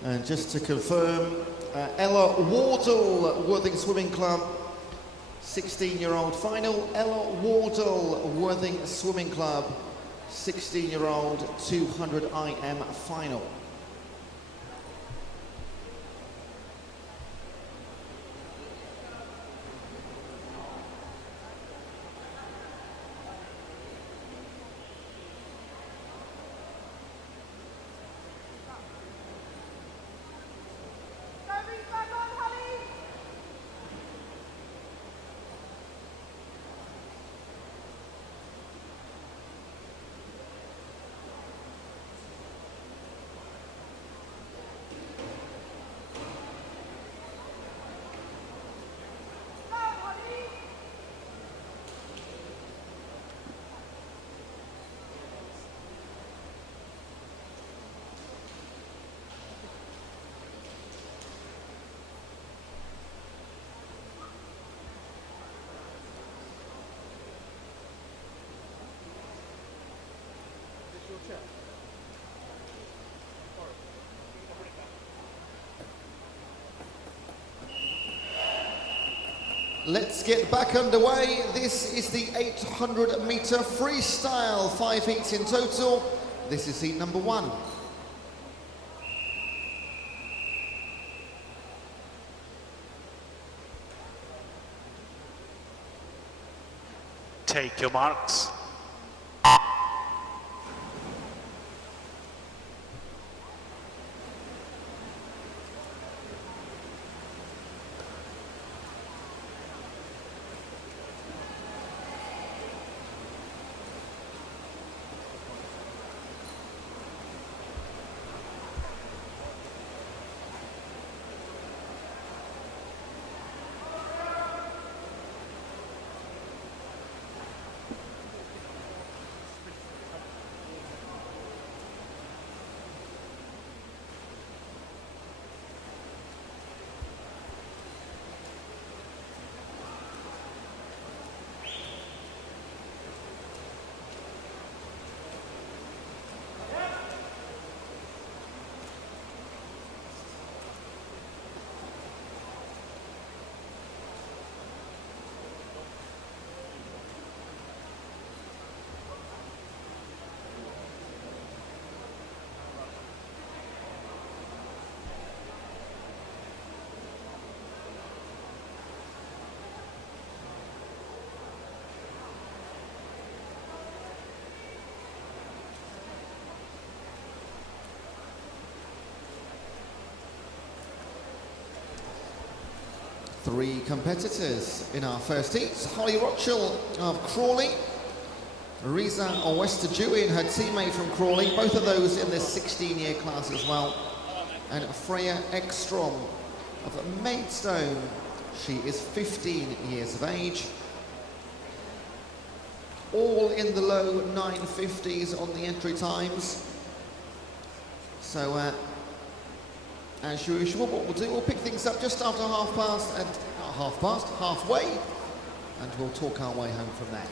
And just to confirm, Ella Wardle, Worthing Swimming Club, 16-year-old final. Ella Wardle, Worthing Swimming Club, 16-year-old 200 IM final. Let's get back underway. This is the 800-meter freestyle, 5 heats in total. This is heat number 1. Take your marks. Three competitors in our first heat. Holly Rothschild of Crawley, Riza Owestadjui and her teammate from Crawley, both of those in the 16-year class as well. And Freya Ekstrom of Maidstone. She is 15 years of age. All in the low 950s on the entry times. So, as usual, what we'll do, we'll pick things up just after halfway, and we'll talk our way home from there.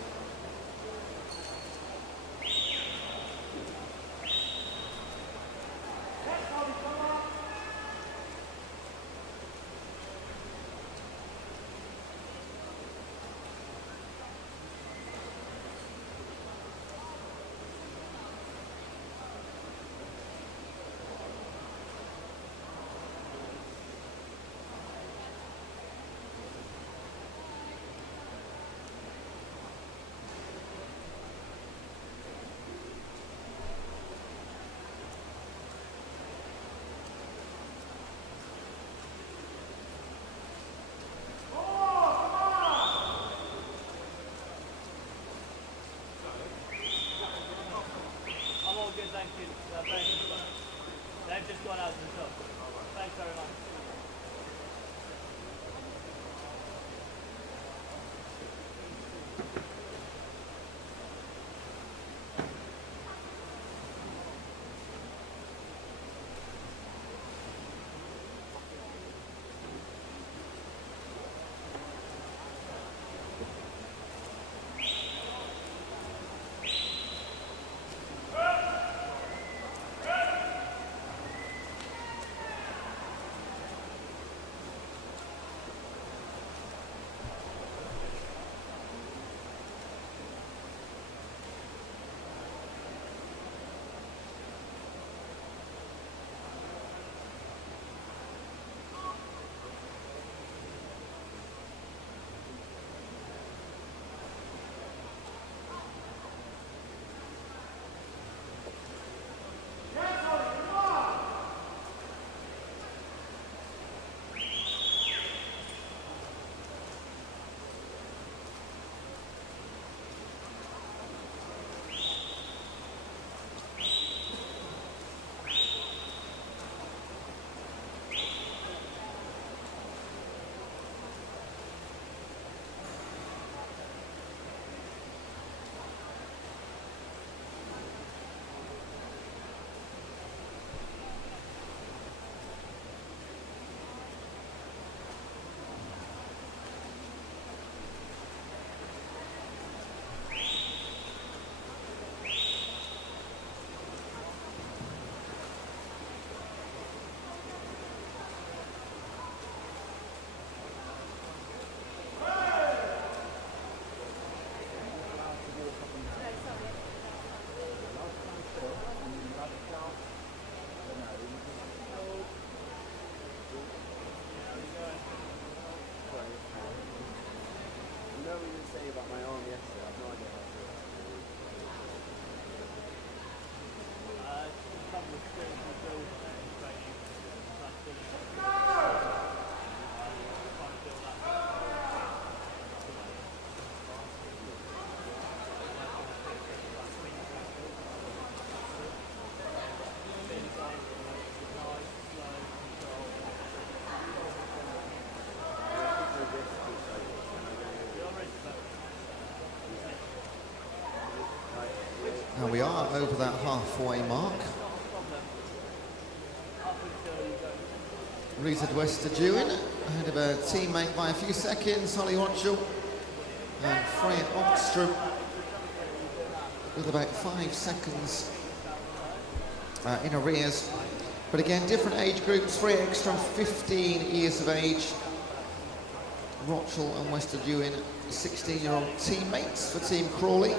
Now we are over that halfway mark. Rita Wester-Dewin ahead of her teammate by a few seconds, Holly Ronchel, and Freya Oxstrom with about 5 seconds in arrears. But again, different age groups. Freya Oxstrom, 15 years of age. Ronchel and Wester-Dewin, 16-year-old teammates for Team Crawley.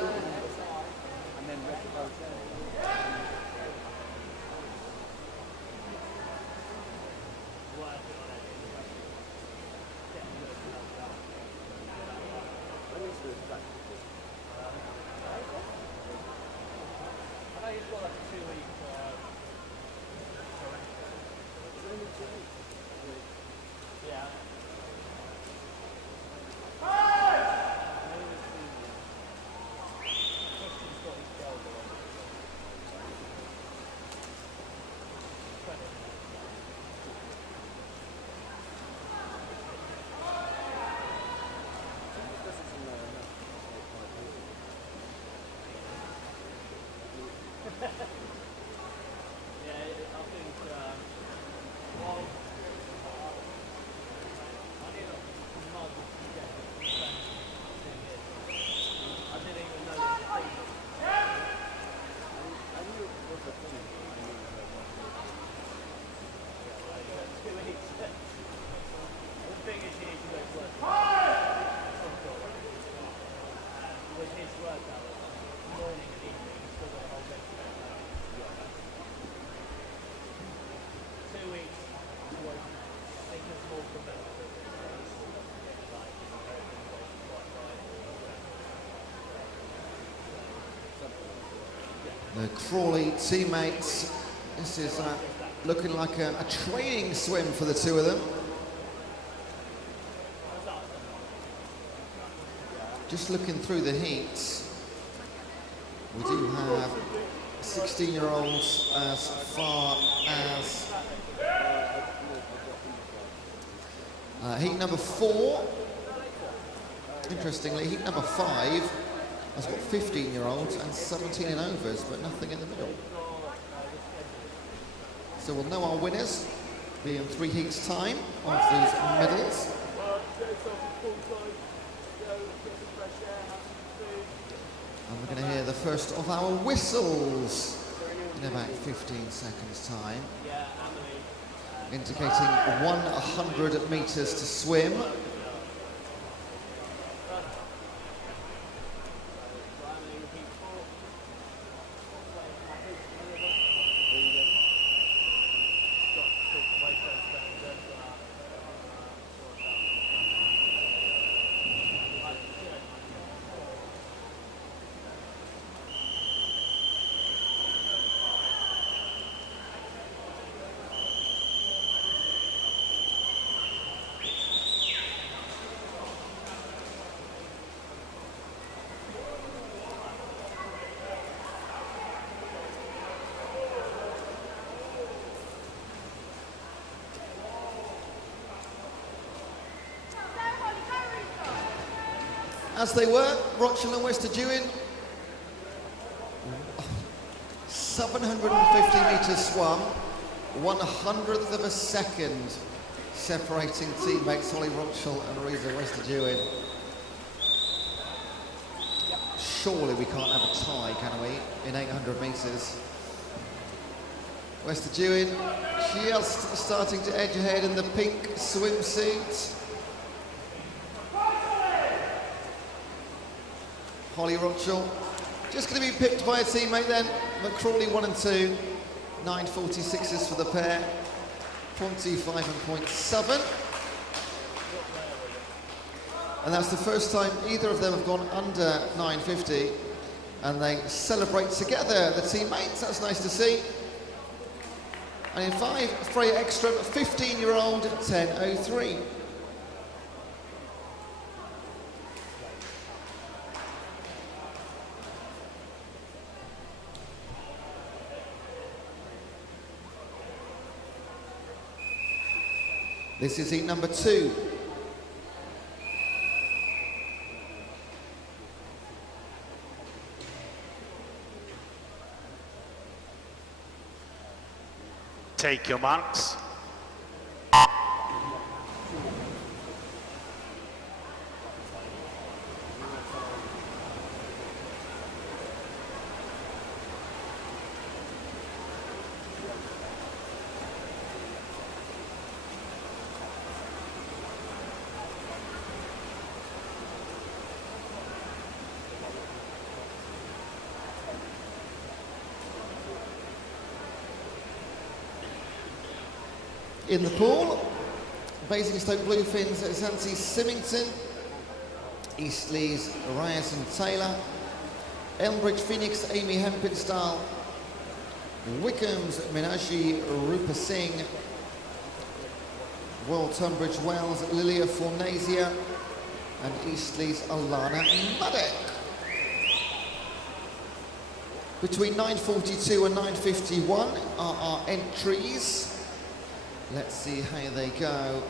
The Crawley teammates, this is looking like a training swim for the two of them. Just looking through the heats, we do have 16-year-olds as far as heat number 4. Interestingly, heat number 5 has got 15-year-olds and 17 and overs, but nothing in the middle. So we'll know our winners be in 3 heats' time of these medals. And we're going to hear the first of our whistles in about 15 seconds' time, indicating 100 metres to swim. As they were, Ronchel and Wester-Dewin, 750 metres swum, 1/100th of a second separating teammates Holly Ronchel and Rita Wester-Dewin. Surely we can't have a tie, can we, in 800 metres? Wester-Dewin just starting to edge ahead in the pink swimsuit. Holly Ronchel just going to be pipped by a teammate then. McCrawley 1 and 2, 9:46s for the pair, 0.25 and 0.7. And that's the first time either of them have gone under 9:50, and they celebrate together, the teammates. That's nice to see. And in 5, Freya Oxstrom, 15-year-old, 10:03. This is heat number 2. take your marks. In the pool, Basingstoke Bluefins, Zanzi Symington, Eastleigh's Ryerson Taylor, Elmbridge Phoenix, Amy Hempinstall, Wickham's Minashi Rupa Singh, Royal Tunbridge Wells, Lilia Fornasia, and Eastleigh's Alana Maddock. Between 9:42 and 9:51 are our entries. Let's see how they go.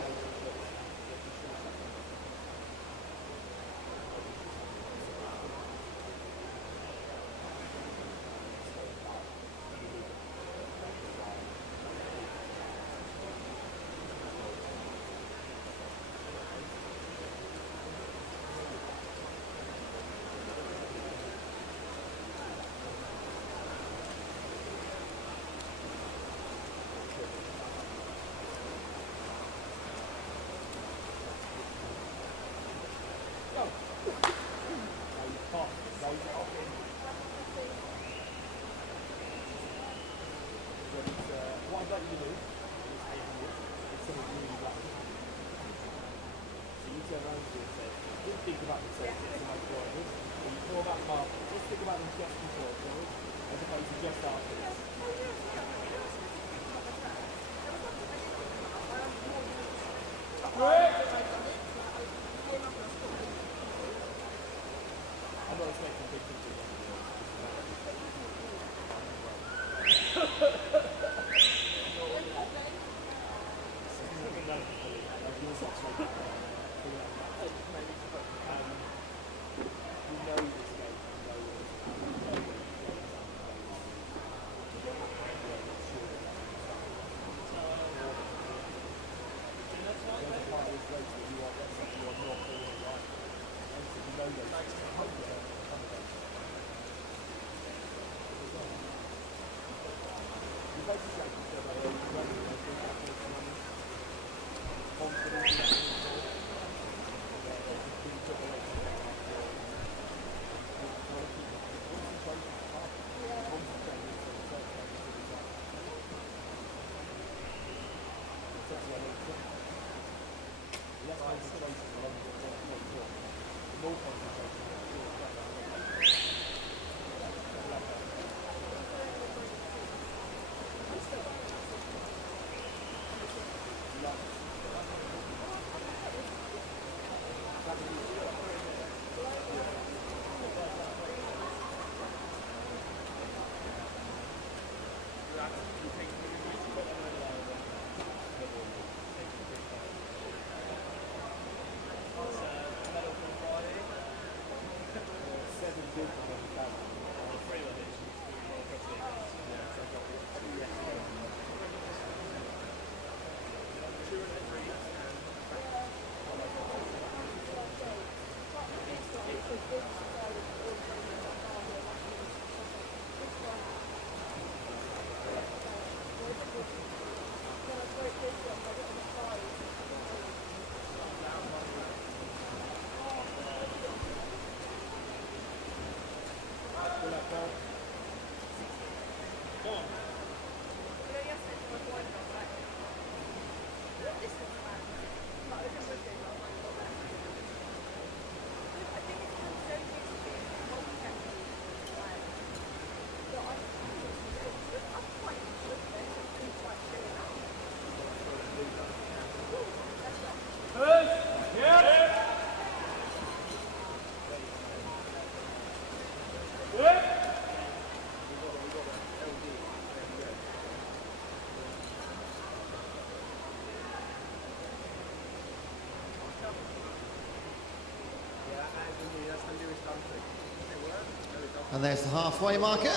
And there's the halfway marker.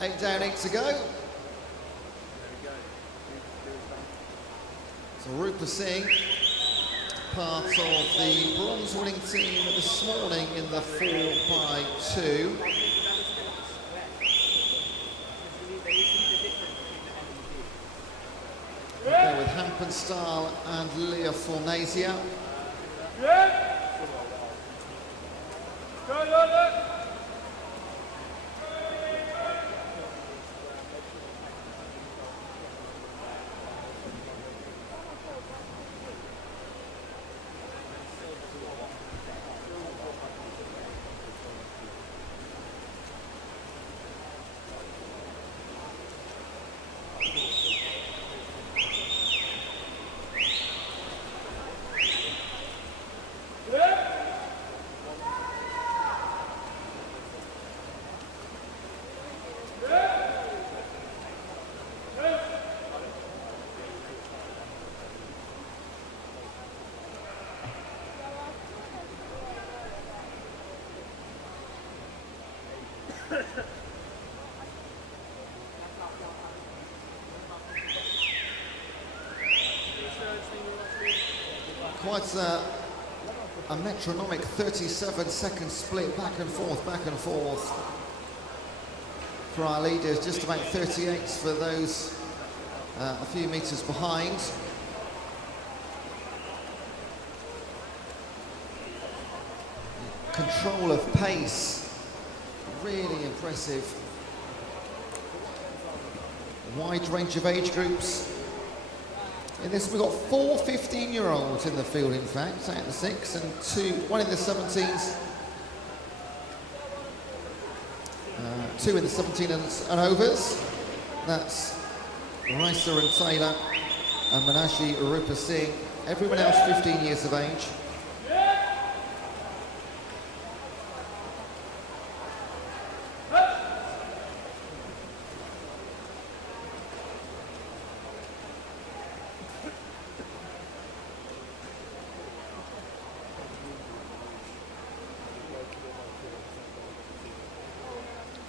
8 down, 8 to go. So Rupa Singh, part of the bronze winning team this morning in the 4x2. There with Hampenstall and Leah Fornasia. Quite a metronomic 37-second split back and forth for our leaders, just about 38s for those a few metres behind. Control of pace, really impressive. Wide range of age groups. In this, we've got 4 15-year-olds in the field, in fact, out of the 6, and one in the 17s, 2 in the 17 and overs. That's Raisa and Taylor and Manashi Rupa Singh. Everyone else 15 years of age.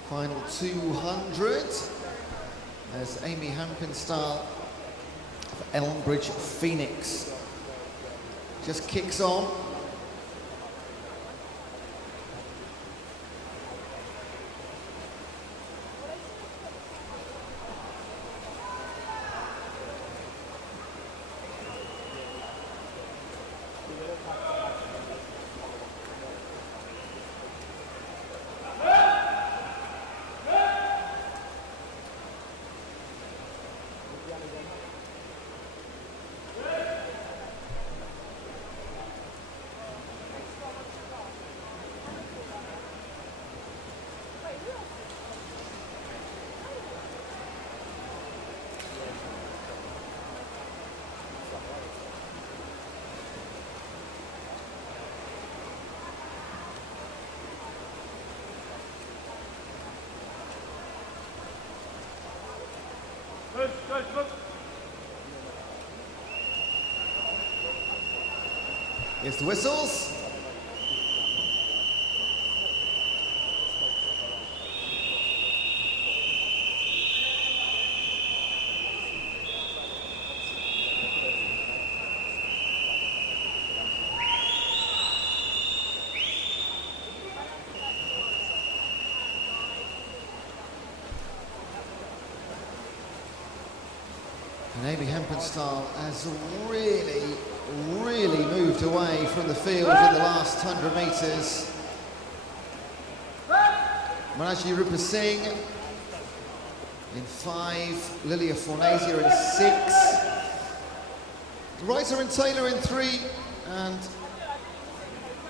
Final 200 as Amy Hampenstall of Elmbridge Phoenix just kicks on. Here's the whistles. And Amy Hampenstall has really moved away from the field in the last 100 metres. Manashi Rupa Singh in 5, Lilia Fornasia in 6, Reiter and Taylor in 3, and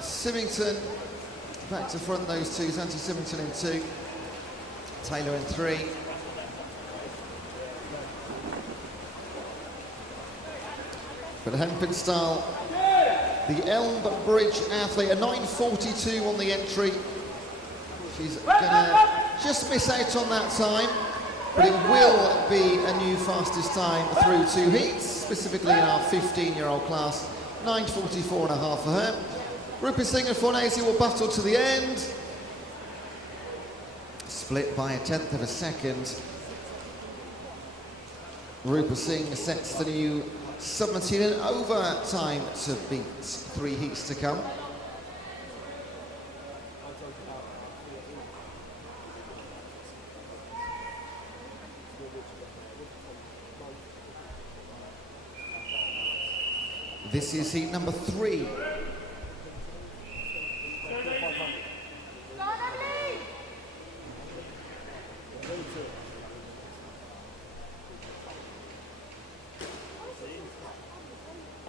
Symington back to front, those two, Zanti Symington in 2, Taylor in 3. But Hampenstall, the Elmbridge athlete, a 9:42 on the entry. She's gonna just miss out on that time, but it will be a new fastest time through 2 heats, specifically in our 15-year-old class. 9:44.5 for her. Rupa Singh and Fornasia will battle to the end. Split by 1/10 of a second. Rupa Singh sets the new 17 and over time to beat. 3 heats to come. This is heat number 3.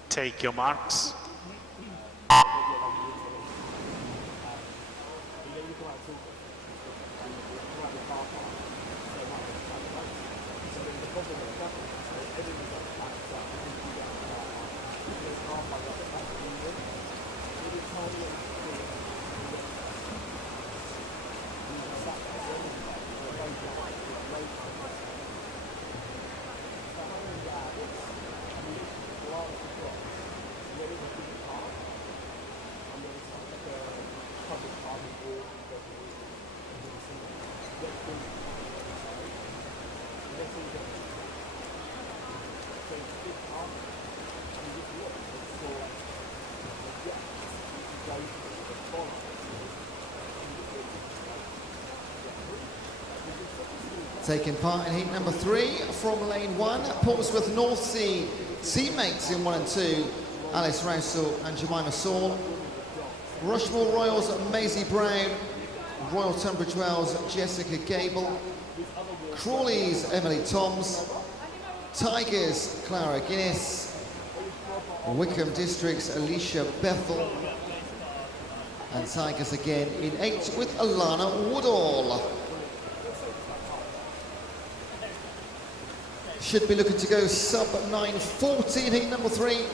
Take your marks. Taking part in heat number 3 from lane 1, Portsmouth North Sea teammates in 1 and 2, Alice Rousel and Jemima Saul. Rushmore Royals, Maisie Brown. Royal Tunbridge Wells, Jessica Gable. Crawley's, Emily Toms. Tigers, Clara Guinness. Wickham District's, Alicia Bethel. And Tigers again in 8 with Alana Woodall. Should be looking to go sub 9:40 in heat number 3.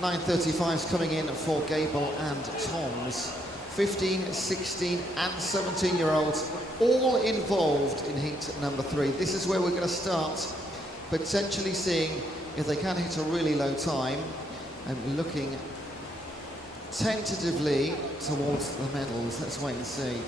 9:35's coming in for Gable and Toms. 15, 16 and 17-year-olds all involved in heat number 3. This is where we're going to start potentially seeing if they can hit a really low time and looking tentatively towards the medals. Let's wait and see.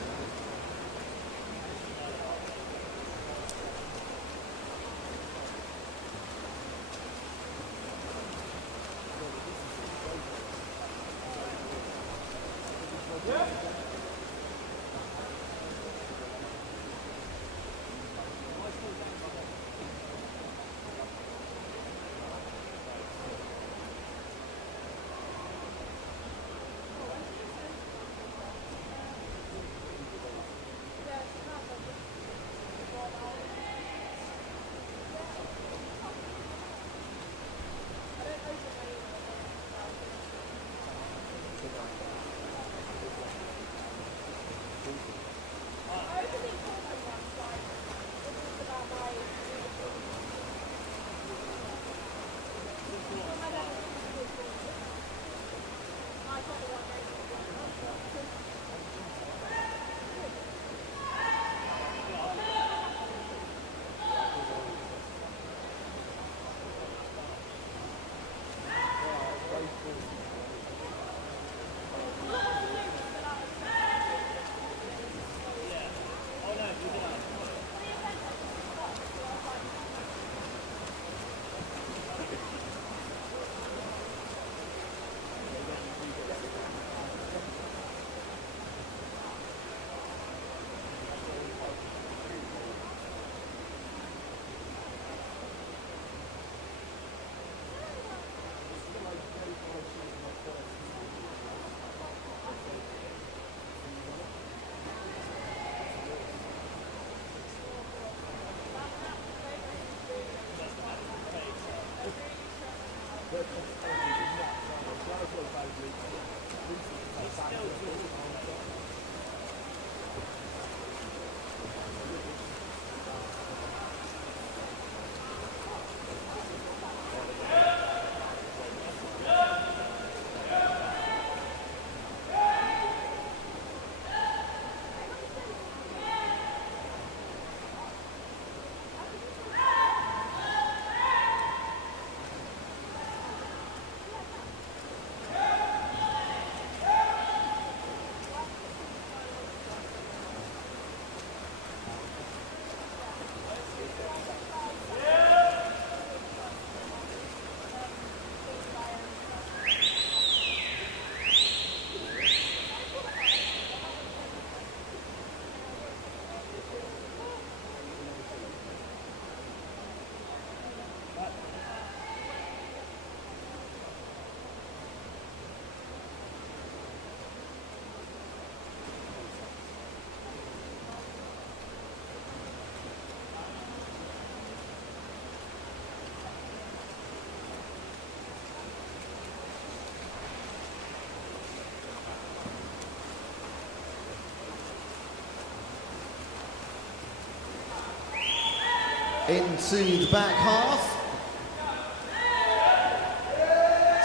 into the back half.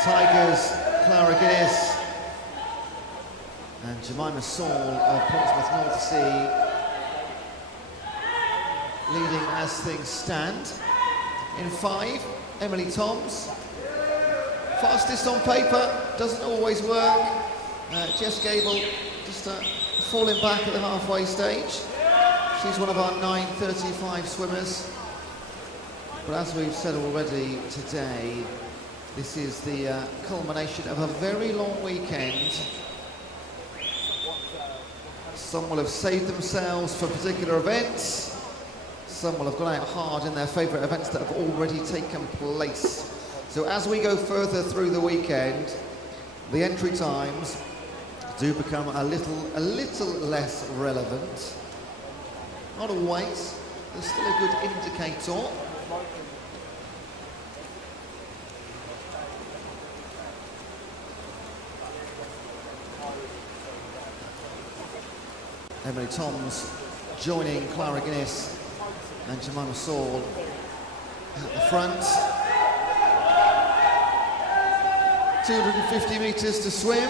Tigers, Clara Guinness and Jemima Saul of Portsmouth North Sea leading as things stand. In 5, Emily Toms. Fastest on paper, doesn't always work. Jess Gable just falling back at the halfway stage. She's one of our 9:35 swimmers. But as we've said already today, this is the culmination of a very long weekend. Some will have saved themselves for particular events. Some will have gone out hard in their favourite events that have already taken place. So as we go further through the weekend, the entry times do become a little less relevant. Not always, they're still a good indicator. Emily Toms joining Clara Guinness and Jemima Saul at the front. 250 metres to swim.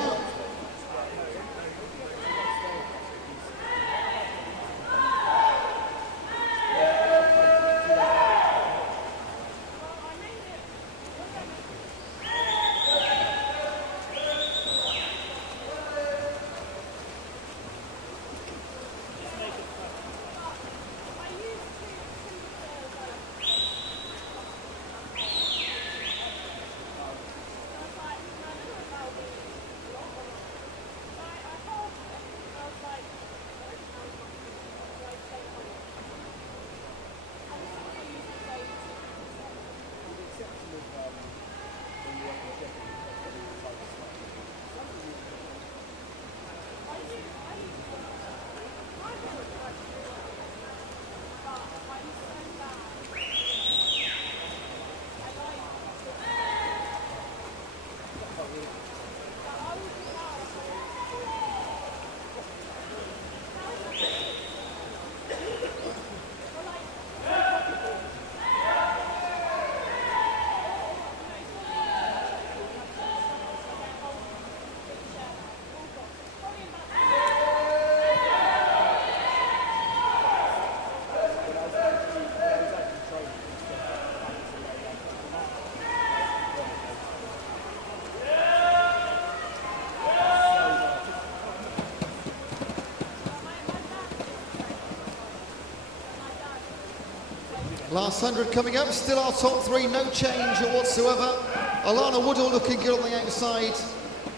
Last 100 coming up, still our top 3, no change whatsoever. Alana Woodall looking good on the outside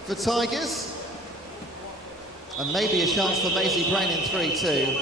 for Tigers. And maybe a chance for Maisie Brown in 3 too.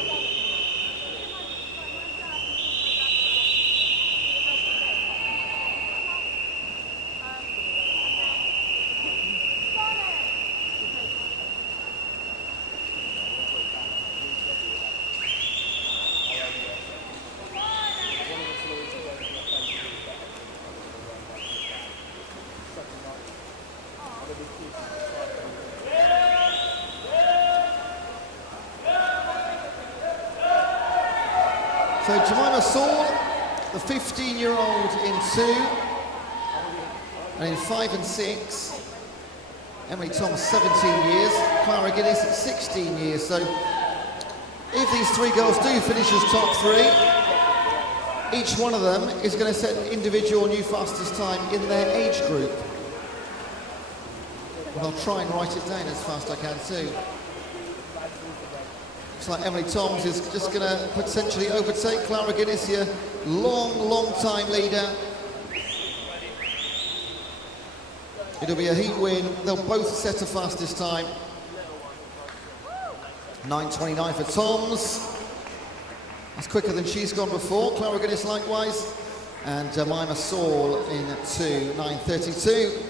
So Jemima Saul, the 15-year-old in 2, and in 5 and 6, Emily Thomas 17 years, Clara Guinness 16 years. So if these 3 girls do finish as top 3, each one of them is going to set an individual new fastest time in their age group. And I'll try and write it down as fast as I can too. Looks like Emily Toms is just going to potentially overtake Clara Guinness here. Long time leader. It'll be a heat win. They'll both set a fastest time. 9:29 for Toms. That's quicker than she's gone before. Clara Guinness likewise. And Jemima Saul in 2, 9:32.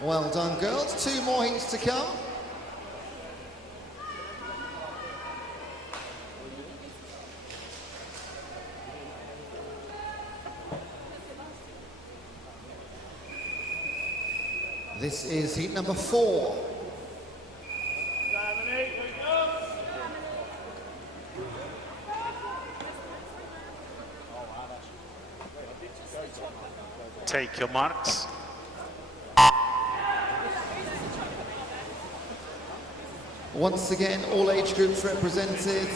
Well done, girls. 2 more heats to come. This is heat number 4. take your marks. Once again, all age groups represented.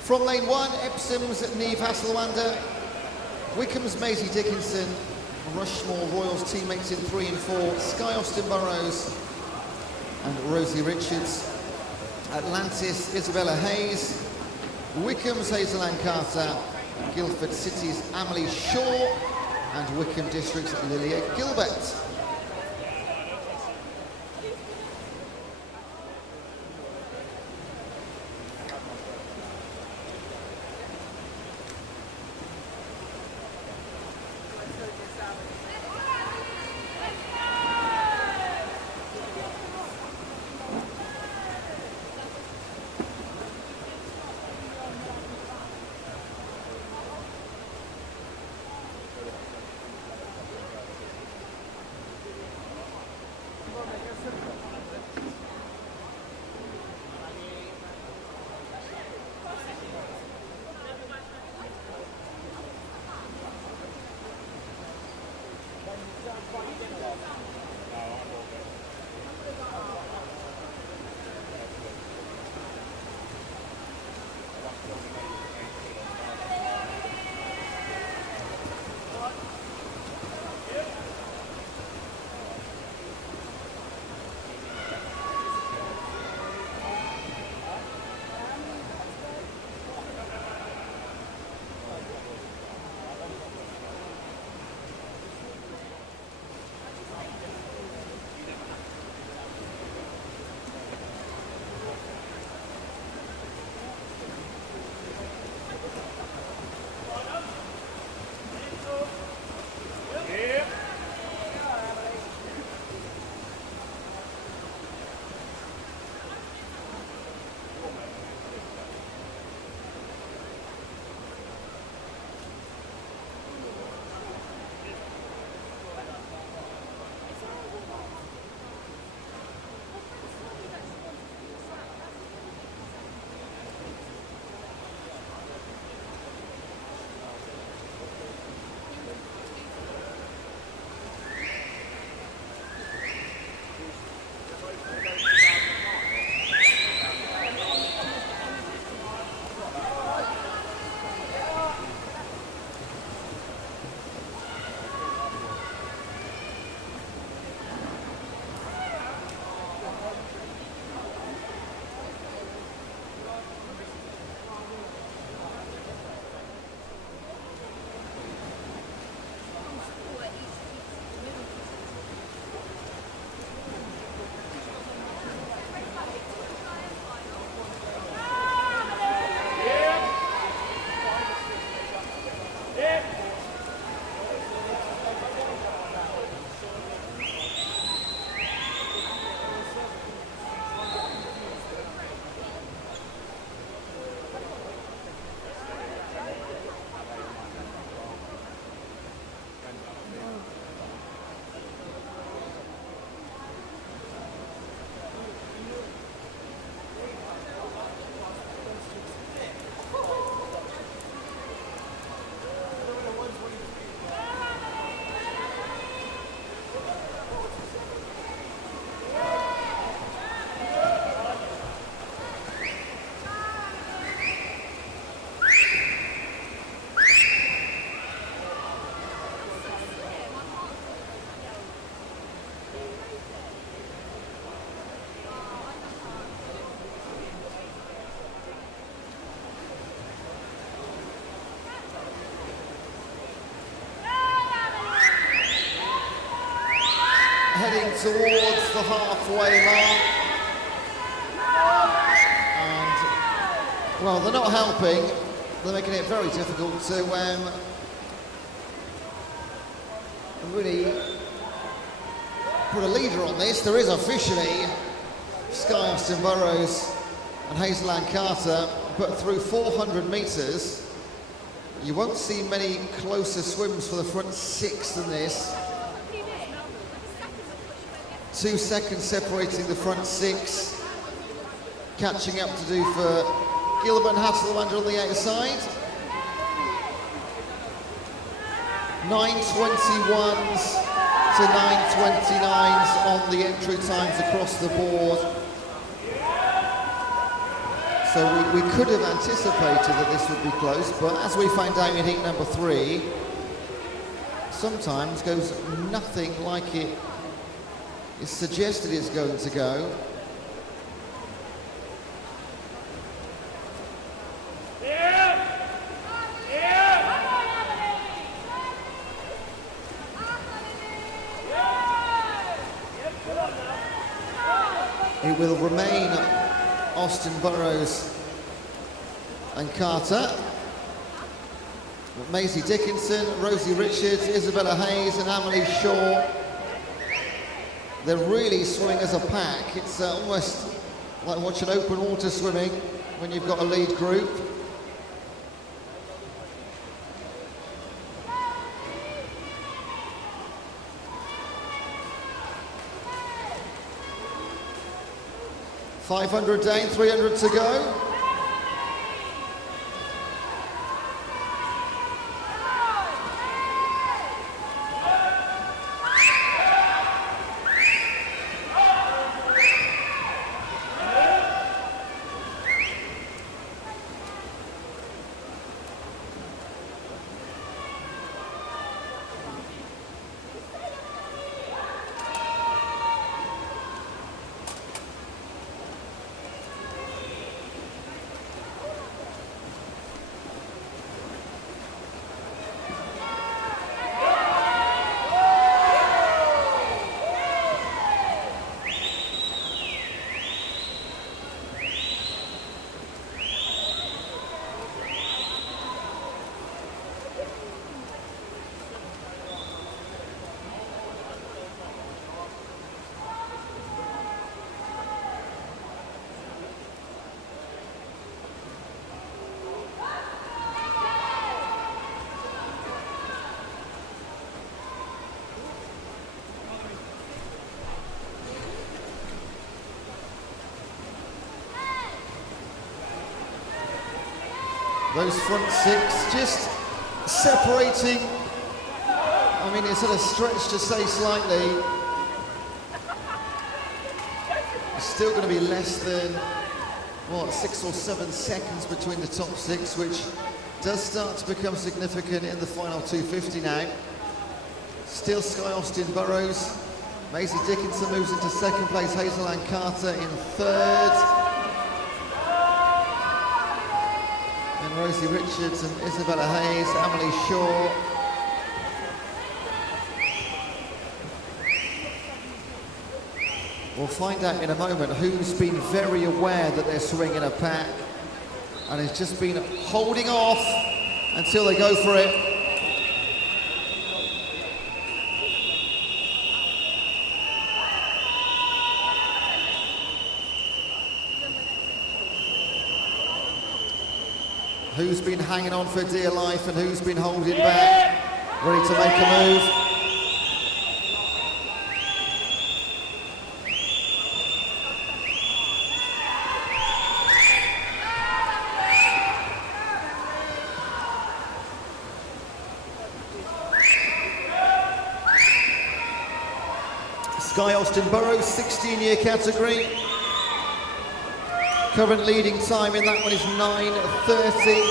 From lane 1, Epsom's Neve Hasselwander, Wickham's Maisie Dickinson, Rushmore Royals teammates in 3 and 4, Sky Austin Burrows and Rosie Richards. Atlantis, Isabella Hayes, Wickham's Hazel Ann Carter, Guildford City's Amelie Shaw, and Wickham District's Lilia Gilbert. Heading towards the halfway mark. And, well, they're not helping. They're making it very difficult to really put a leader on this. There is officially Sky Austin Burrows and Hazel Ann Carter, but through 400 metres, you won't see many closer swims for the front 6 than this. 2 seconds separating the front 6. Catching up to do for Gilbert and Hasselwander on the outside. 9:21s to 9:29s on the entry times across the board. So we could have anticipated that this would be close, but as we find out in heat number 3, sometimes goes nothing like it is suggested it's going to go. It will remain Austin Burrows and Carter. But Maisie Dickinson, Rosie Richards, Isabella Hayes and Amelie Shaw, they're really swimming as a pack. It's almost like watching open water swimming when you've got a lead group. $500 down, 300 to go. Those front 6 just separating. I mean, it's at a stretch to say slightly. It's still going to be less than, what, 6 or 7 seconds between the top 6, which does start to become significant in the final 250 now. Still Sky Austin Burrows. Maisie Dickinson moves into second place. Hazel Ann Carter in third. And Rosie Richards and Isabella Hayes, Amelie Shaw. We'll find out in a moment who's been very aware that they're swimming in a pack and has just been holding off until they go for it. Who's been hanging on for dear life and who's been holding back, ready to make a move. Sky Austin Burrows, 16-year category. Current leading time in that one is 9:30.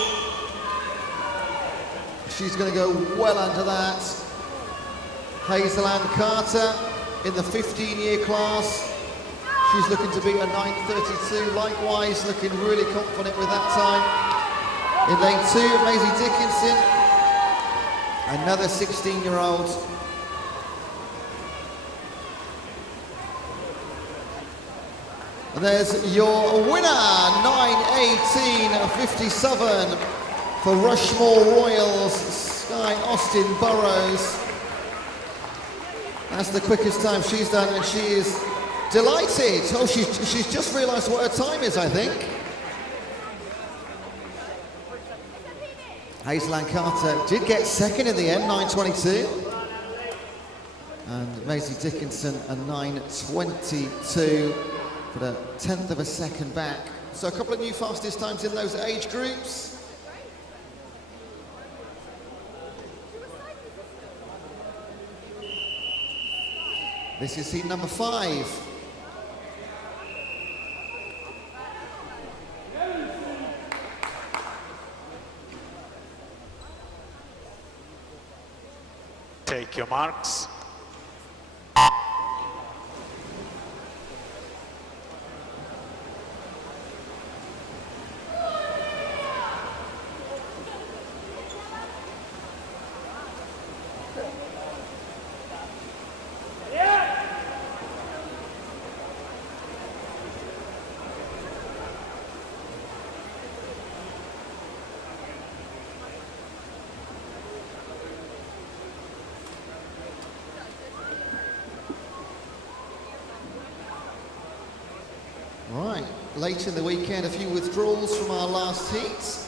She's going to go well under that. Hazel Ann Carter in the 15-year class. She's looking to beat a 9:32. Likewise, looking really confident with that time. In lane 2, Maisie Dickinson, another 16-year-old. And there's your winner, 9:18.57 for Rushmore Royals, Sky Austin Burrows. That's the quickest time she's done, and she is delighted. Oh, she's just realised what her time is, I think. Hazel Ann Carter did get second in the end, 9:22. And Maisie Dickinson, a 9:22. Put a 1/10 of a second back. So a couple of new fastest times in those age groups. This is heat number 5. Take your marks. Right, late in the weekend, a few withdrawals from our last heat.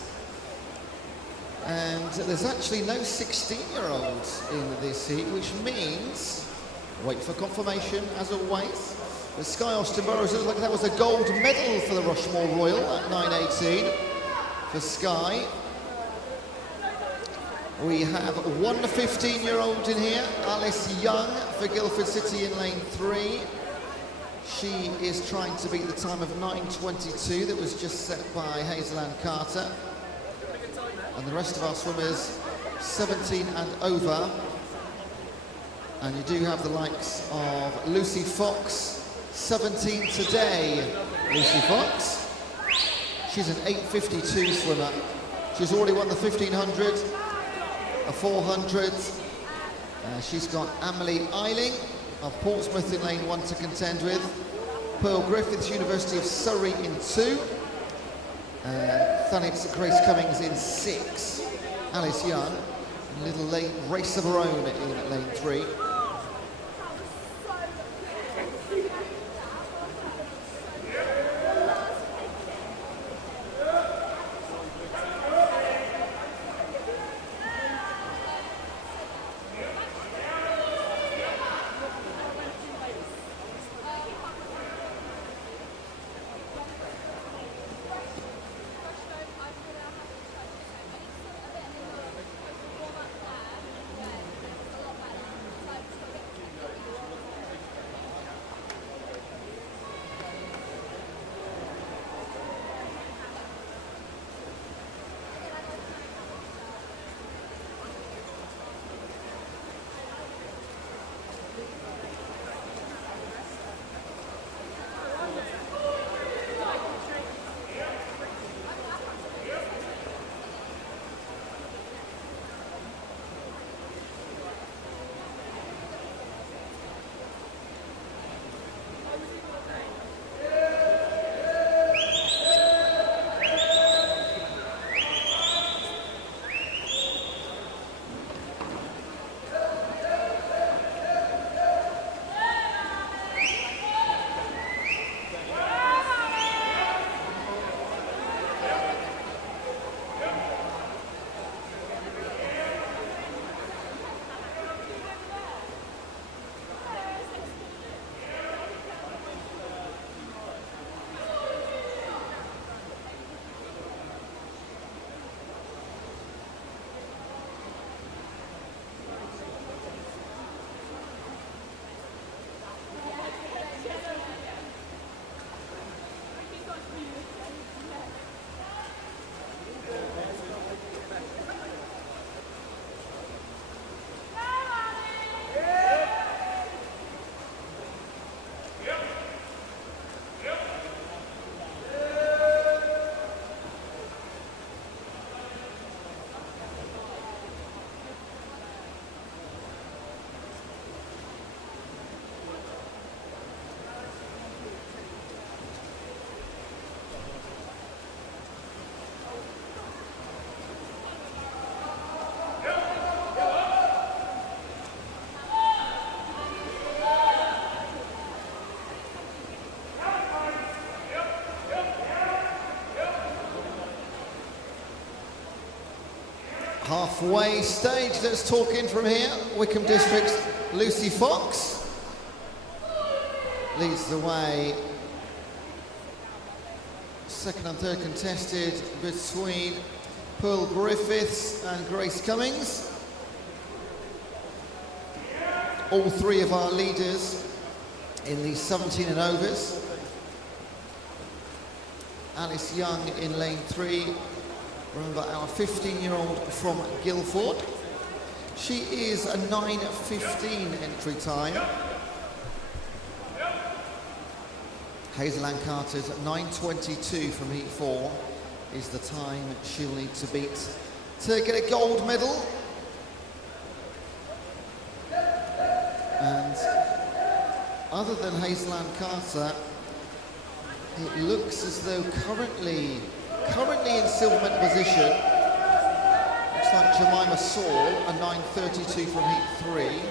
And there's actually no 16-year-olds in this heat, which means, wait for confirmation as always, the Sky Austin Burrows, looks like that was a gold medal for the Rushmore Royal at 9:18 for Sky. We have one 15-year-old in here, Alice Young for Guildford City in lane 3. She is trying to beat the time of 9:22 that was just set by Hazel Ann Carter. And the rest of our swimmers 17 and over. And you do have the likes of Lucy Fox, 17 today. Lucy Fox, she's an 8:52 swimmer. She's already won the 1500, a 400. She's got Amelie Eiling of Portsmouth in lane 1 to contend with. Pearl Griffiths, University of Surrey in 2. Thanix Grace Cummings in 6. Alice Young, a little late race of her own in lane 3. Halfway stage, let's talk in from here. Wickham District's Lucy Fox leads the way. Second and third contested between Pearl Griffiths and Grace Cummings. All three of our leaders in the 17 and overs. Alice Young in lane 3. Remember, our 15-year-old from Guildford. She is a 9:15 entry time. Hazel Ann Carter's 9:22 from heat 4 is the time she'll need to beat to get a gold medal. And other than Hazel Ann Carter, it looks as though currently in silver medal position, looks like Jemima Saul, a 9:32 from heat 3.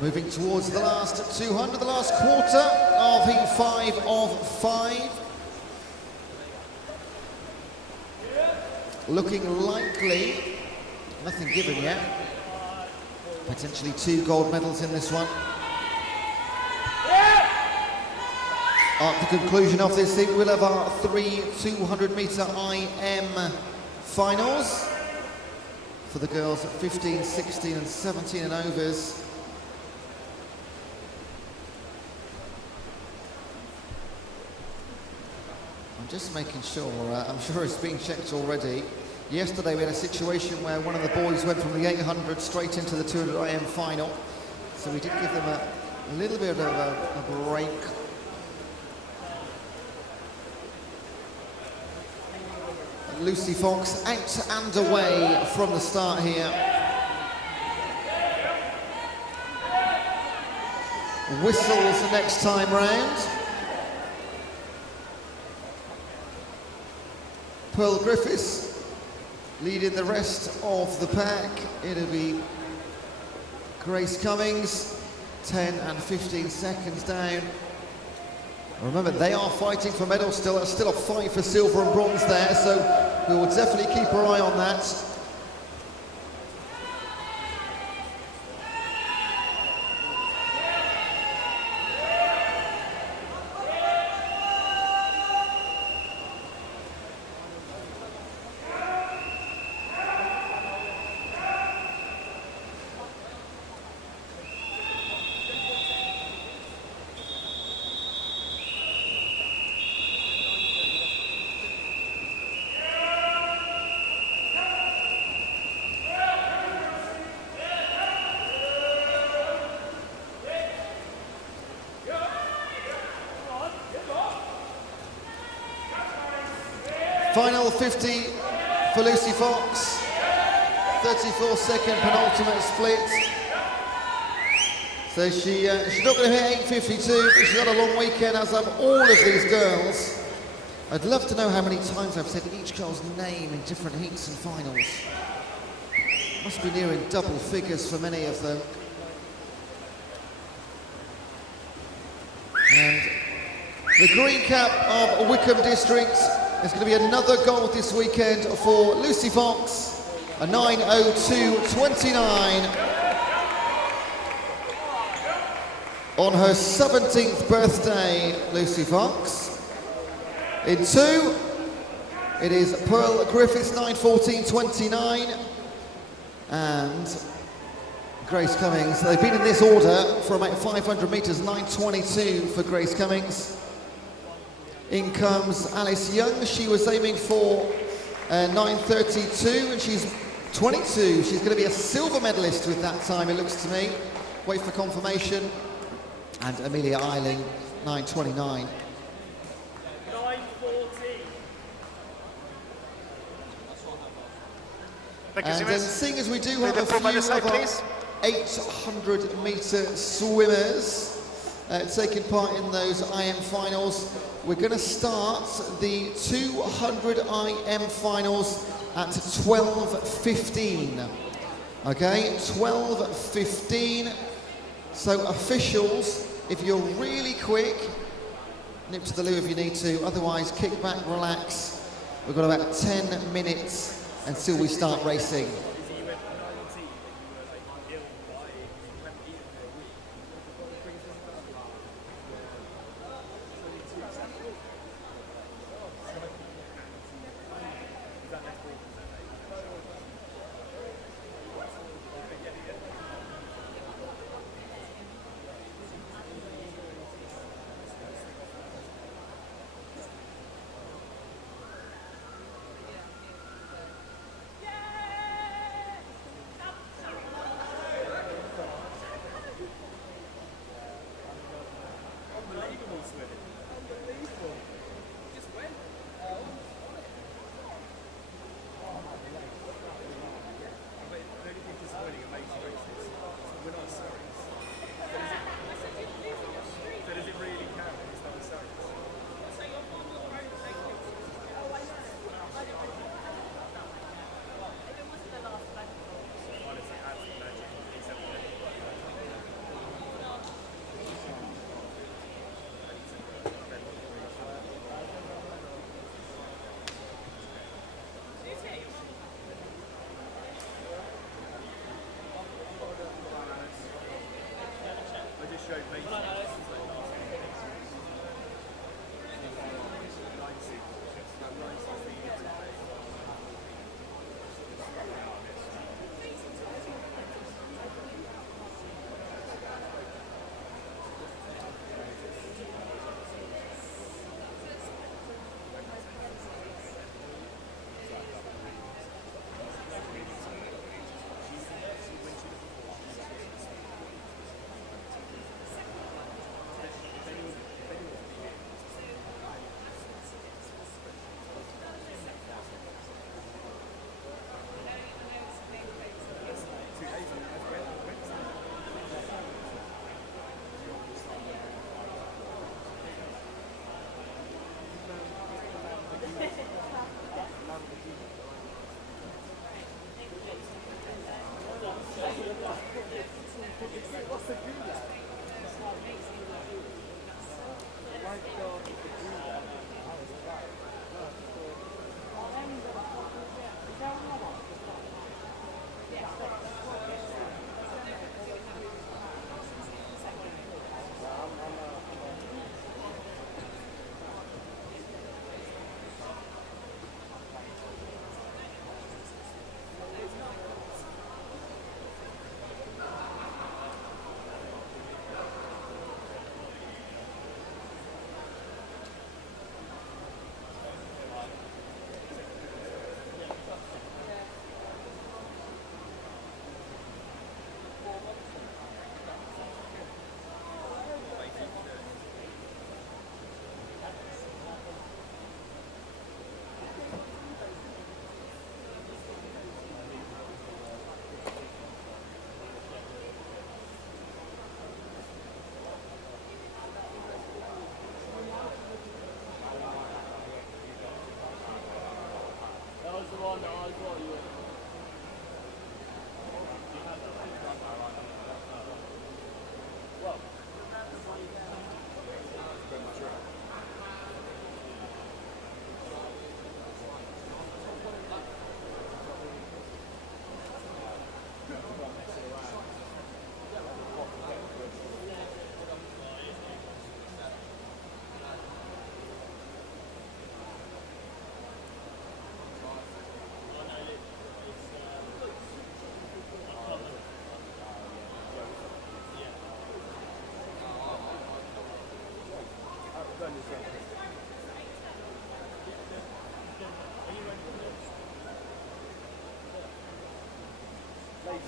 Moving towards the last 200, the last quarter of heat 5 of 5. Looking likely, nothing given yet. Potentially 2 gold medals in this one. At the conclusion of this heat, we'll have our 3 200-metre IM finals for the girls at 15, 16 and 17 and overs. Just making sure, I'm sure it's being checked already. Yesterday we had a situation where one of the boys went from the 800 straight into the 200 IM final. So we did give them a little bit of a break. Lucy Fox out and away from the start here. Whistles the next time round. Pearl Griffiths leading the rest of the pack. It'll be Grace Cummings, 10 and 15 seconds down. Remember, they are fighting for medals still. There's still a fight for silver and bronze there, so we will definitely keep our eye on that. Final 50 for Lucy Fox, 34-second penultimate split. So she's not going to hit 8:52, but she's got a long weekend, as have all of these girls. I'd love to know how many times I've said each girl's name in different heats and finals. Must be nearing double figures for many of them. And the green cap of Wickham District. There's going to be another gold this weekend for Lucy Fox, a 9:02.29 on her 17th birthday, Lucy Fox. In 2, it is Pearl Griffiths, 9:14.29, and Grace Cummings. They've been in this order for about 500 metres, 9:22 for Grace Cummings. In comes Alice Young. She was aiming for 9:32 and she's 22. She's going to be a silver medalist with that time, it looks to me. Wait for confirmation. And Amelia Eiling, 9:29. 9:14. Thank you, And Siemens. seeing as we do Play have the a pool by few the side, of our please. 800-metre swimmers taking part in those IM finals, we're going to start the 200 IM finals at 12:15. Okay, 12:15. So officials, if you're really quick, nip to the loo if you need to, otherwise kick back, relax. We've got about 10 minutes until we start racing.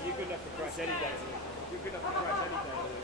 You're good enough to crash any day. You're good enough to crash any day.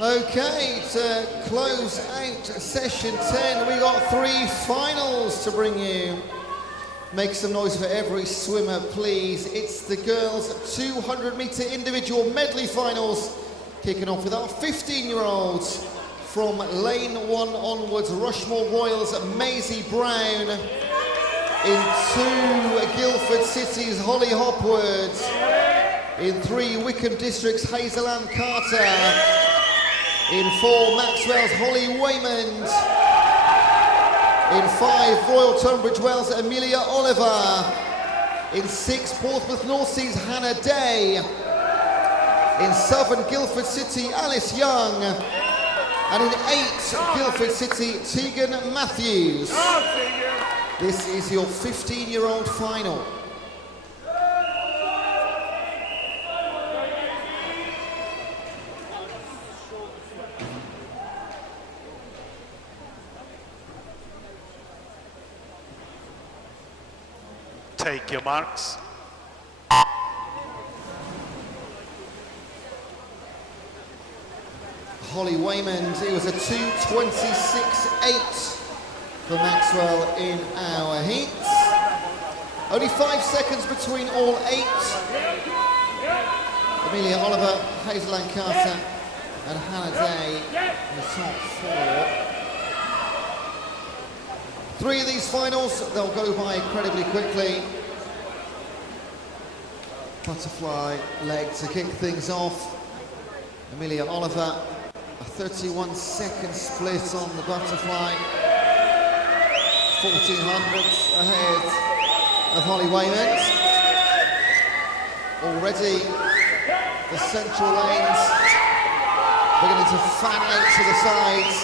Okay, to close out session 10, we got 3 finals to bring you. Make some noise for every swimmer, please. It's the girls' 200-metre individual medley finals, kicking off with our 15-year-olds from lane 1 onwards. Rushmore Royals, Maisie Brown. In 2, Guildford City's Holly Hopwood. In 3, Wickham District's Hazel Ann Carter. In 4, Maxwell's Holly Waymond. In 5, Royal Tunbridge Wells, Amelia Oliver. In 6, Portsmouth North Sea's Hannah Day. In 7, Guildford City, Alice Young. And in 8, Guildford City, Tegan Matthews. This is your 15-year-old final. Take your marks. Holly Waymond, it was a 2:26.8 for Maxwell in our heats. Only 5 seconds between all 8. Amelia Oliver, Hazel Ann Carter and Hannah Day in the top 4. 3 of these finals, they'll go by incredibly quickly. Butterfly leg to kick things off. Amelia Oliver, a 31-second split on the butterfly. 1400ths ahead of Holly Waymond. Already the central lanes beginning to fan out to the sides.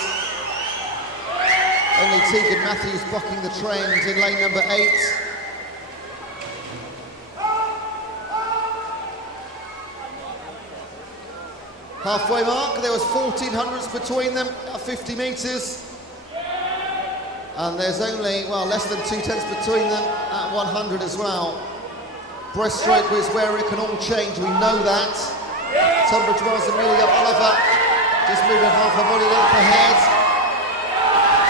Only Tegan Matthews bucking the trend in lane number 8. Halfway mark, there was 1400ths between them at 50 metres. And there's only, well, less than 2/10 between them at 100 as well. Breaststroke is where it can all change, we know that. Tunbridge Wells, Amelia Oliver, just moving half a body length ahead.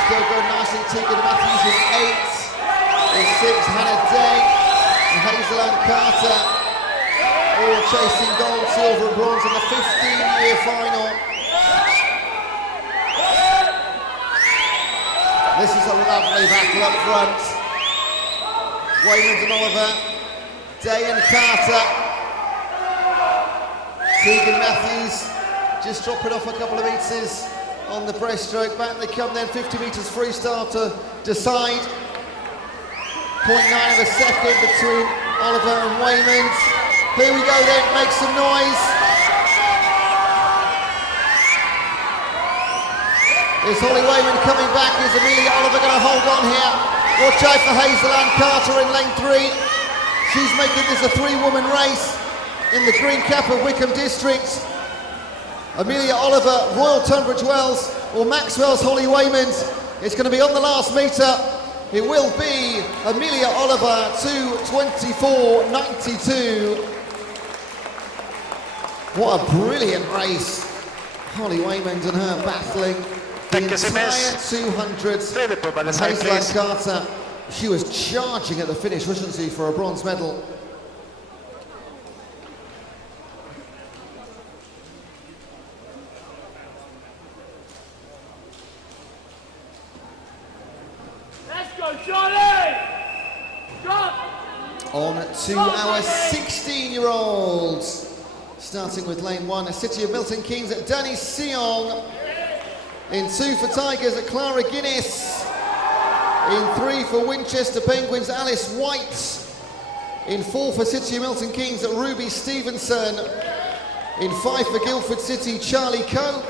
Still going nicely, Tegan Matthews in 8. In 6, Hannah Day and Hazel Ann Carter. All chasing gold, silver and bronze in the 15-year final. This is a lovely battle up front. Waymond and Oliver, Day and Carter. Tegan Matthews just dropping off a couple of metres on the breaststroke. Back they come then, 50 metres freestyle to decide. 0.9 of a second between Oliver and Waymond. Here we go then, make some noise. Is Holly Waymond coming back? Is Amelia Oliver going to hold on here? Watch out for Hazel Ann Carter in lane 3. She's making this a 3-woman race in the Green Cap of Wickham District. Amelia Oliver, Royal Tunbridge Wells, or Maxwell's Holly Waymond. It's going to be on the last metre. It will be Amelia Oliver, 2:24.92. What a brilliant race. Holly Waymond and her battling the entire 200s. Hazel Ann Carter, she was charging at the finish, wasn't she, for a bronze medal. Let's go, Johnny! Go! On to our 16-year-olds. Starting with lane 1, City of Milton Keynes at Danny Seong. In 2 for Tigers at Clara Guinness. In 3 for Winchester Penguins, Alice White. In 4 for City of Milton Keynes at Ruby Stevenson. In 5 for Guildford City, Charlie Cope.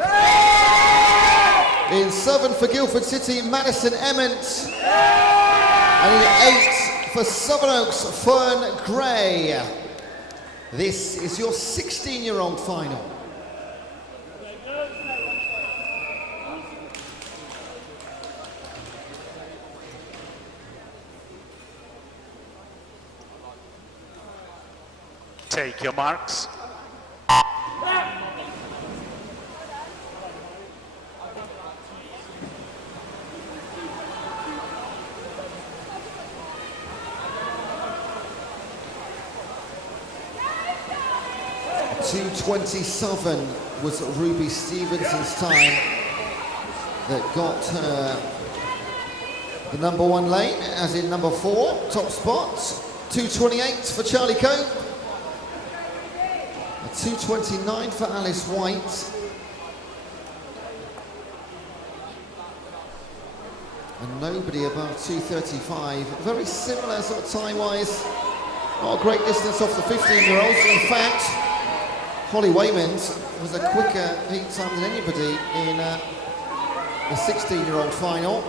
In 7 for Guildford City, Madison Emmett. And in 8 for Sevenoaks, Fern Gray. This is your 16-year-old final. Take your marks. 2:27 was Ruby Stevenson's time that got her the number 1 lane, as in number 4, top spot. 2:28 for Charlie Cope. A 2:29 for Alice White. And nobody above 2:35. Very similar sort of time-wise. Not a great distance off the 15-year-olds. In fact, Holly Waymond was a quicker heat time than anybody in the 16-year-old final.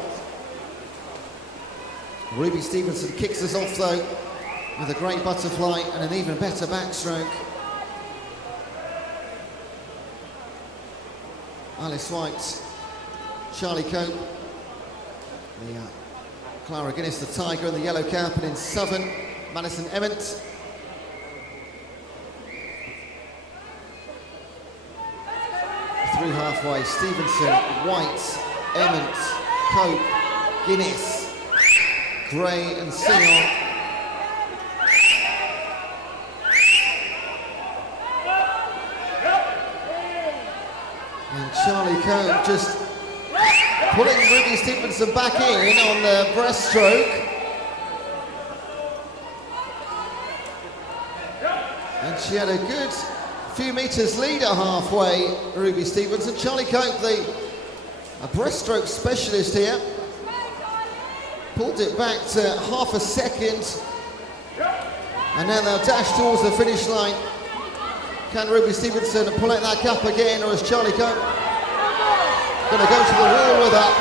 Ruby Stevenson kicks us off though with a great butterfly and an even better backstroke. Alice White, Charlie Cope, the Clara Guinness, the Tiger in the yellow cap, and in Southern, Madison Emmett. Through halfway, Stevenson, White, Emmett, Cope, Guinness, Gray and Sion. And Charlie Cope just pulling Ruby Stevenson back in on the breaststroke. And she had a good few metres lead at halfway, Ruby Stevenson. Charlie Cope, a breaststroke specialist here, pulled it back to half a second. And now they'll dash towards the finish line. Can Ruby Stevenson pull out that cap again, or is Charlie Cope going to go to the wall with her?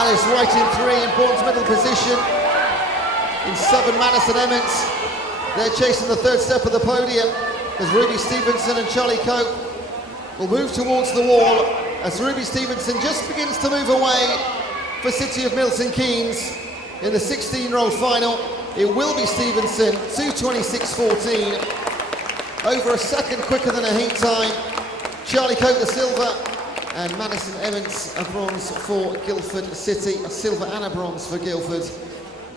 Alice White in 3 in bronze medal position. In Southern, Madison Emmett, they're chasing the third step of the podium as Ruby Stevenson and Charlie Cope will move towards the wall as Ruby Stevenson just begins to move away for City of Milton Keynes in the 16-year-old final. It will be Stevenson, 2:26.14, over a second quicker than a heat time. Charlie Cope the silver, and Madison Emmett a bronze for Guildford City, a silver and a bronze for Guildford.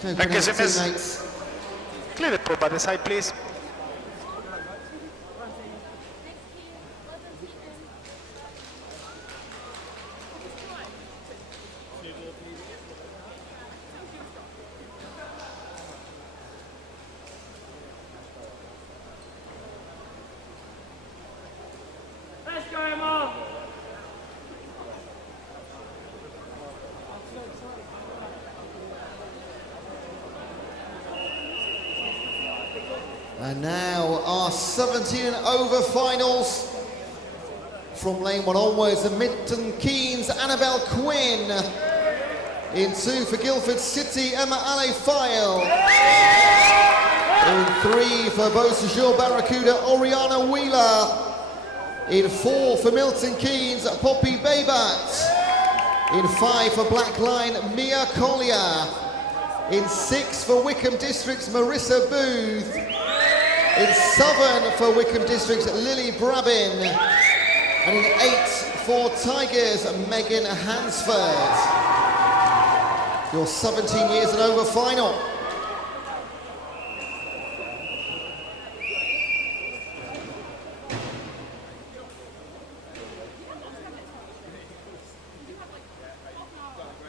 Cope and his teammates. Clear the pool by the side, please. Let's go, Emma! And now our 17 and over finals. From lane 1 onwards, the Milton Keynes, Annabelle Quinn. In 2 for Guildford City, Emma Alefile. In 3 for Beausejour Barracuda, Oriana Wheeler. In 4 for Milton Keynes, Poppy Baybat. In 5 for Black Line, Mia Collier. In 6 for Wickham Districts, Marissa Booth. In Southern for Wickham Districts, Lily Brabin. And in 8 for Tigers, Megan Hansford. Your 17 years and over final.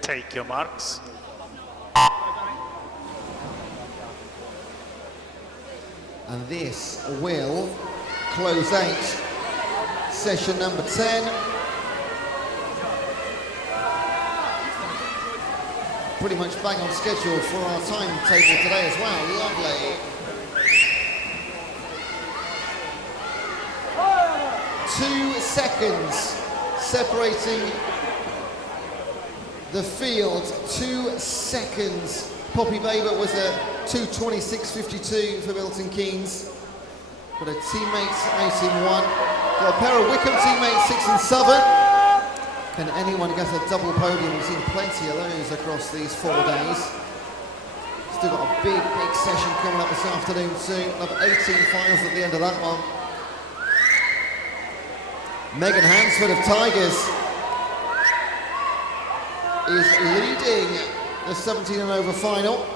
Take your marks. And this will close out session number 10. Pretty much bang on schedule for our timetable today as well. Lovely. 2 seconds separating the field. 2 seconds. Poppy Babert was a 2:26.52 for Milton Keynes. Got her teammates out in 1. Got a pair of Wickham teammates 6 and 7. Can anyone get a double podium? We've seen plenty of those across these 4 days. Still got a big session coming up this afternoon too. Another 18 finals at the end of that one. Megan Hansford of Tigers is leading the 17 and over final.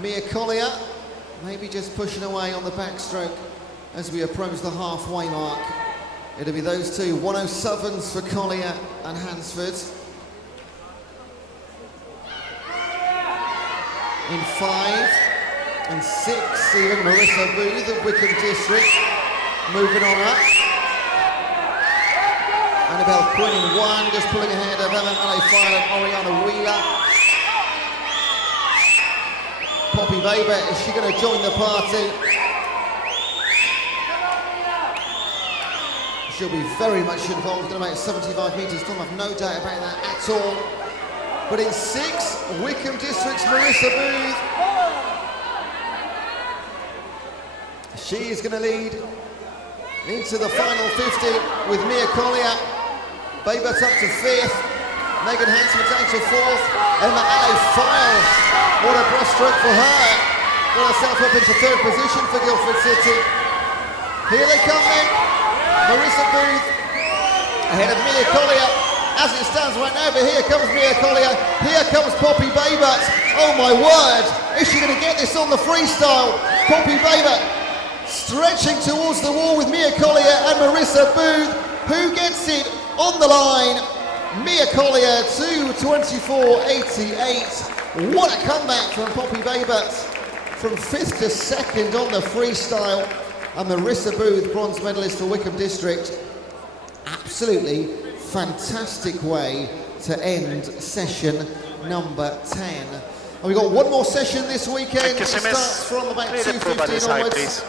Mia Collier maybe just pushing away on the backstroke as we approach the halfway mark. It'll be those two, 107s for Collier and Hansford. In 5 and 6, even Marissa Booth of Wickham District moving on up. Annabelle Quinn in 1, just pulling ahead of Emma Alefile and Oriana Wheeler. Poppy Babert, is she going to join the party? She'll be very much involved in about 75 metres, don't have no doubt about that at all. But in 6, Wickham District's Marissa Booth. She is going to lead into the final 50 with Mia Collier. Babert up to 5th. Megan Hanson down to 4th. Emma Alley Files. What a breaststroke for her. Got herself up into 3rd position for Guildford City. Here they come then. Marissa Booth ahead of Mia Collier as it stands right now, but here comes Mia Collier. Here comes Poppy Babert. Oh my word. Is she going to get this on the freestyle? Poppy Babert stretching towards the wall with Mia Collier and Marissa Booth. Who gets it on the line? Mia Collier 2:24.88. What a comeback from Poppy Babert from 5th to 2nd on the freestyle. And Marissa Booth, bronze medalist for Wickham District. Absolutely fantastic way to end session number 10. And we've got one more session this weekend. It starts from about 2:15 onwards.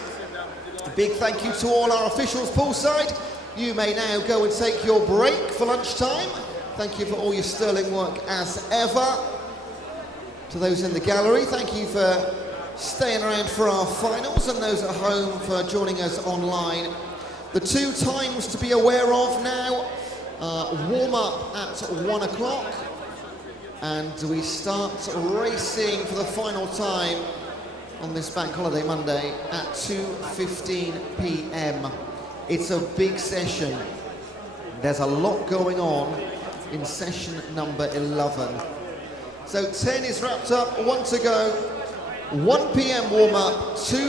A big thank you to all our officials poolside. You may now go and take your break for lunchtime. Thank you for all your sterling work as ever. To those in the gallery, thank you for staying around for our finals, and those at home for joining us online. The 2 times to be aware of now. Warm up at 1 o'clock, and we start racing for the final time on this Bank Holiday Monday at 2:15 p.m. It's a big session. There's a lot going on in session number 11. So 10 is wrapped up, 1 to go, 1 p.m. warm up, 2